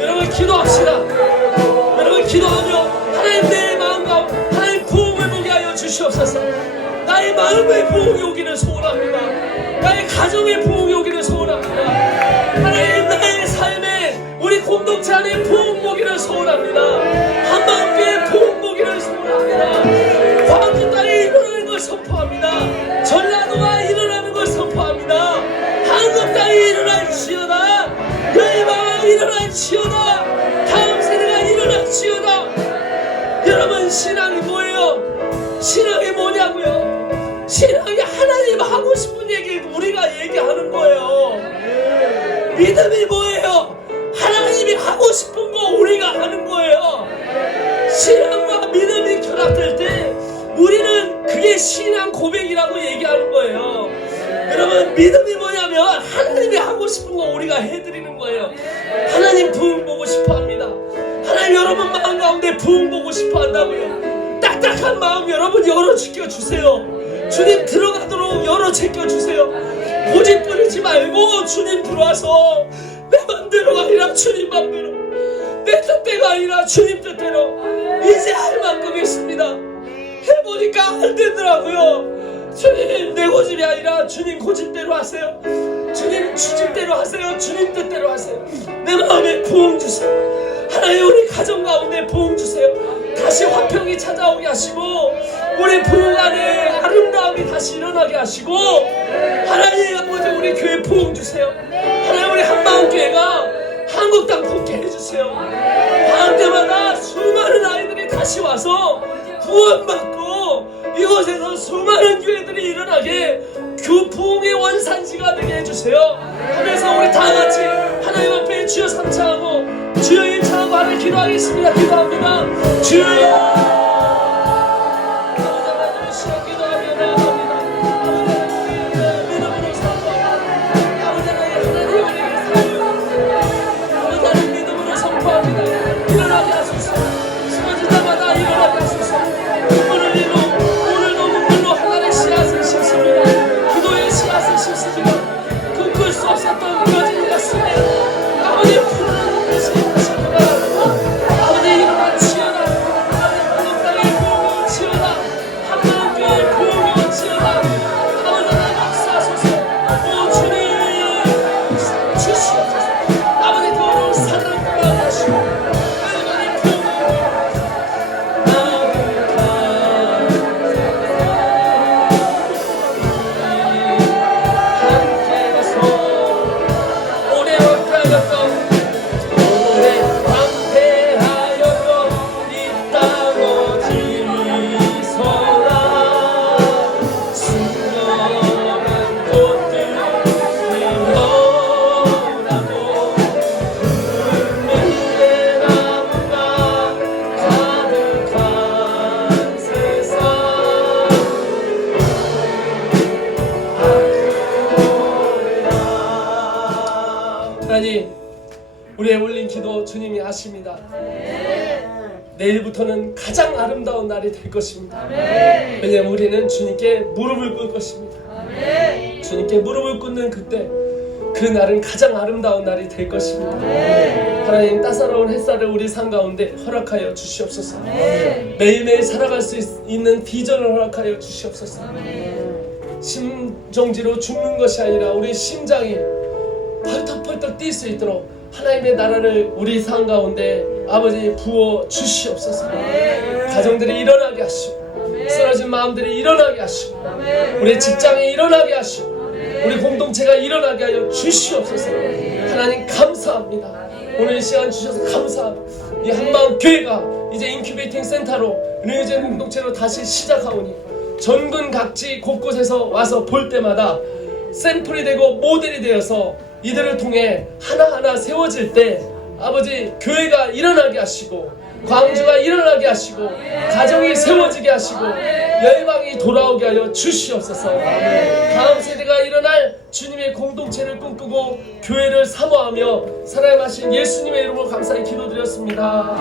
여러분 기도합시다. 여러분 기도하며 하나님 내 마음 가운데 하나님 부흥을 보게 하여 주시옵소서. 나의 마음의 부흥이 오기를 소원합니다. 나의 가정의 부흥이 오기를 소원합니다. 하나님 나의 삶에 우리 공동체 안에 부흥 보기를 소원합니다. 한마음교회 부흥 보기를 소원합니다. 광주 땅에 일어나는 걸 선포합니다. 전라도가 일어나는 걸 선포합니다. 한국 땅에 일어날지어다. 열방이 일어날지어다. 다음 세대가 일어날지어다. 여러분 신앙이 뭐예요? 신앙이 뭐냐고요? 신앙이 하나님 하고 싶은 얘기 우리가 얘기하는 거예요. 믿음이 뭐예요? 하나님이 하고 싶은 거 우리가 하는 거예요. 신앙과 믿음이 결합될 때 우리는 그게 신앙 고백이라고 얘기하는 거예요. 여러분 믿음이 뭐냐면 하나님이 하고 싶은 거 우리가 해드리는 거예요. 하나님 부흥 보고 싶어합니다. 하나님 여러분 마음 가운데 부흥 보고 싶어한다고요. 딱딱한 마음 여러분 열어 제껴주세요. 주님 들어가도록 열어 제껴주세요. 고집 부리지 말고 주님 들어와서 내 맘대로가 아니라 주님 맘대로, 내 뜻대가 아니라 주님 뜻대로 이제 할 만큼 했습니다. 해보니까 안 되더라고요. 주님 내 고집이 아니라 주님 고집대로 하세요. 주님 주집대로 하세요. 주님 뜻대로 하세요. 내 마음에 부흥 주세요. 하나님 우리 가정 가운데 부흥 주세요. 다시 화평이 찾아오게 하시고 우리 부흥 안에 아름다움이 다시 일어나게 하시고 하나님 아버지 우리 교회 부흥 주세요. 하나님 우리 한마음교회가 한국 땅 붙게 해주세요. 방학 때마다 수많은 아이들이 다시 와서 구원받고 이곳에서 수많은 교회들이 일어나게 그 부흥의 원산지가 되게 해주세요. 하면서 우리 다같이 하나님 앞에 주여 3차하고 주여 1차하고 하나님 기도하겠습니다. 기도합니다. 주여 아버지 일어나시옵소서. 우리의 올린 기도 주님이 아십니다. 내일부터는 가장 아름다운 날이 될 것입니다. 왜냐하면 우리는 주님께 무릎을 꿇을 것입니다. 주님께 무릎을 꿇는 그때 그 날은 가장 아름다운 날이 될 것입니다. 하나님, 따사로운 햇살을 우리 삶 가운데 허락하여 주시옵소서. 매일매일 살아갈 수 있는 비전을 허락하여 주시옵소서. 심정지로 죽는 것이 아니라 우리 심장이 펄떡펄떡 뛸 수 있도록 하나님의 나라를 우리 삶 가운데 아버지 부어 주시옵소서. 가정들이 일어나게 하시고, 쓰러진 마음들이 일어나게 하시고, 우리 직장이 일어나게 하시고, 우리 공동체가 일어나게 하여 주시옵소서. 하나님 감사합니다. 오늘 이 시간 주셔서 감사합니다. 이 한마음 교회가 이제 인큐베이팅 센터로 르이젠 공동체로 다시 시작하오니 전군 각지 곳곳에서 와서 볼 때마다 샘플이 되고 모델이 되어서 이들을 통해 하나하나 세워질 때 아버지 교회가 일어나게 하시고, 광주가 일어나게 하시고, 가정이 세워지게 하시고, 열방이 돌아오게 하여 주시옵소서. 다음 세대가 일어날 주님의 공동체를 꿈꾸고 교회를 사모하며 사랑하신 예수님의 이름으로 감사히 기도드렸습니다.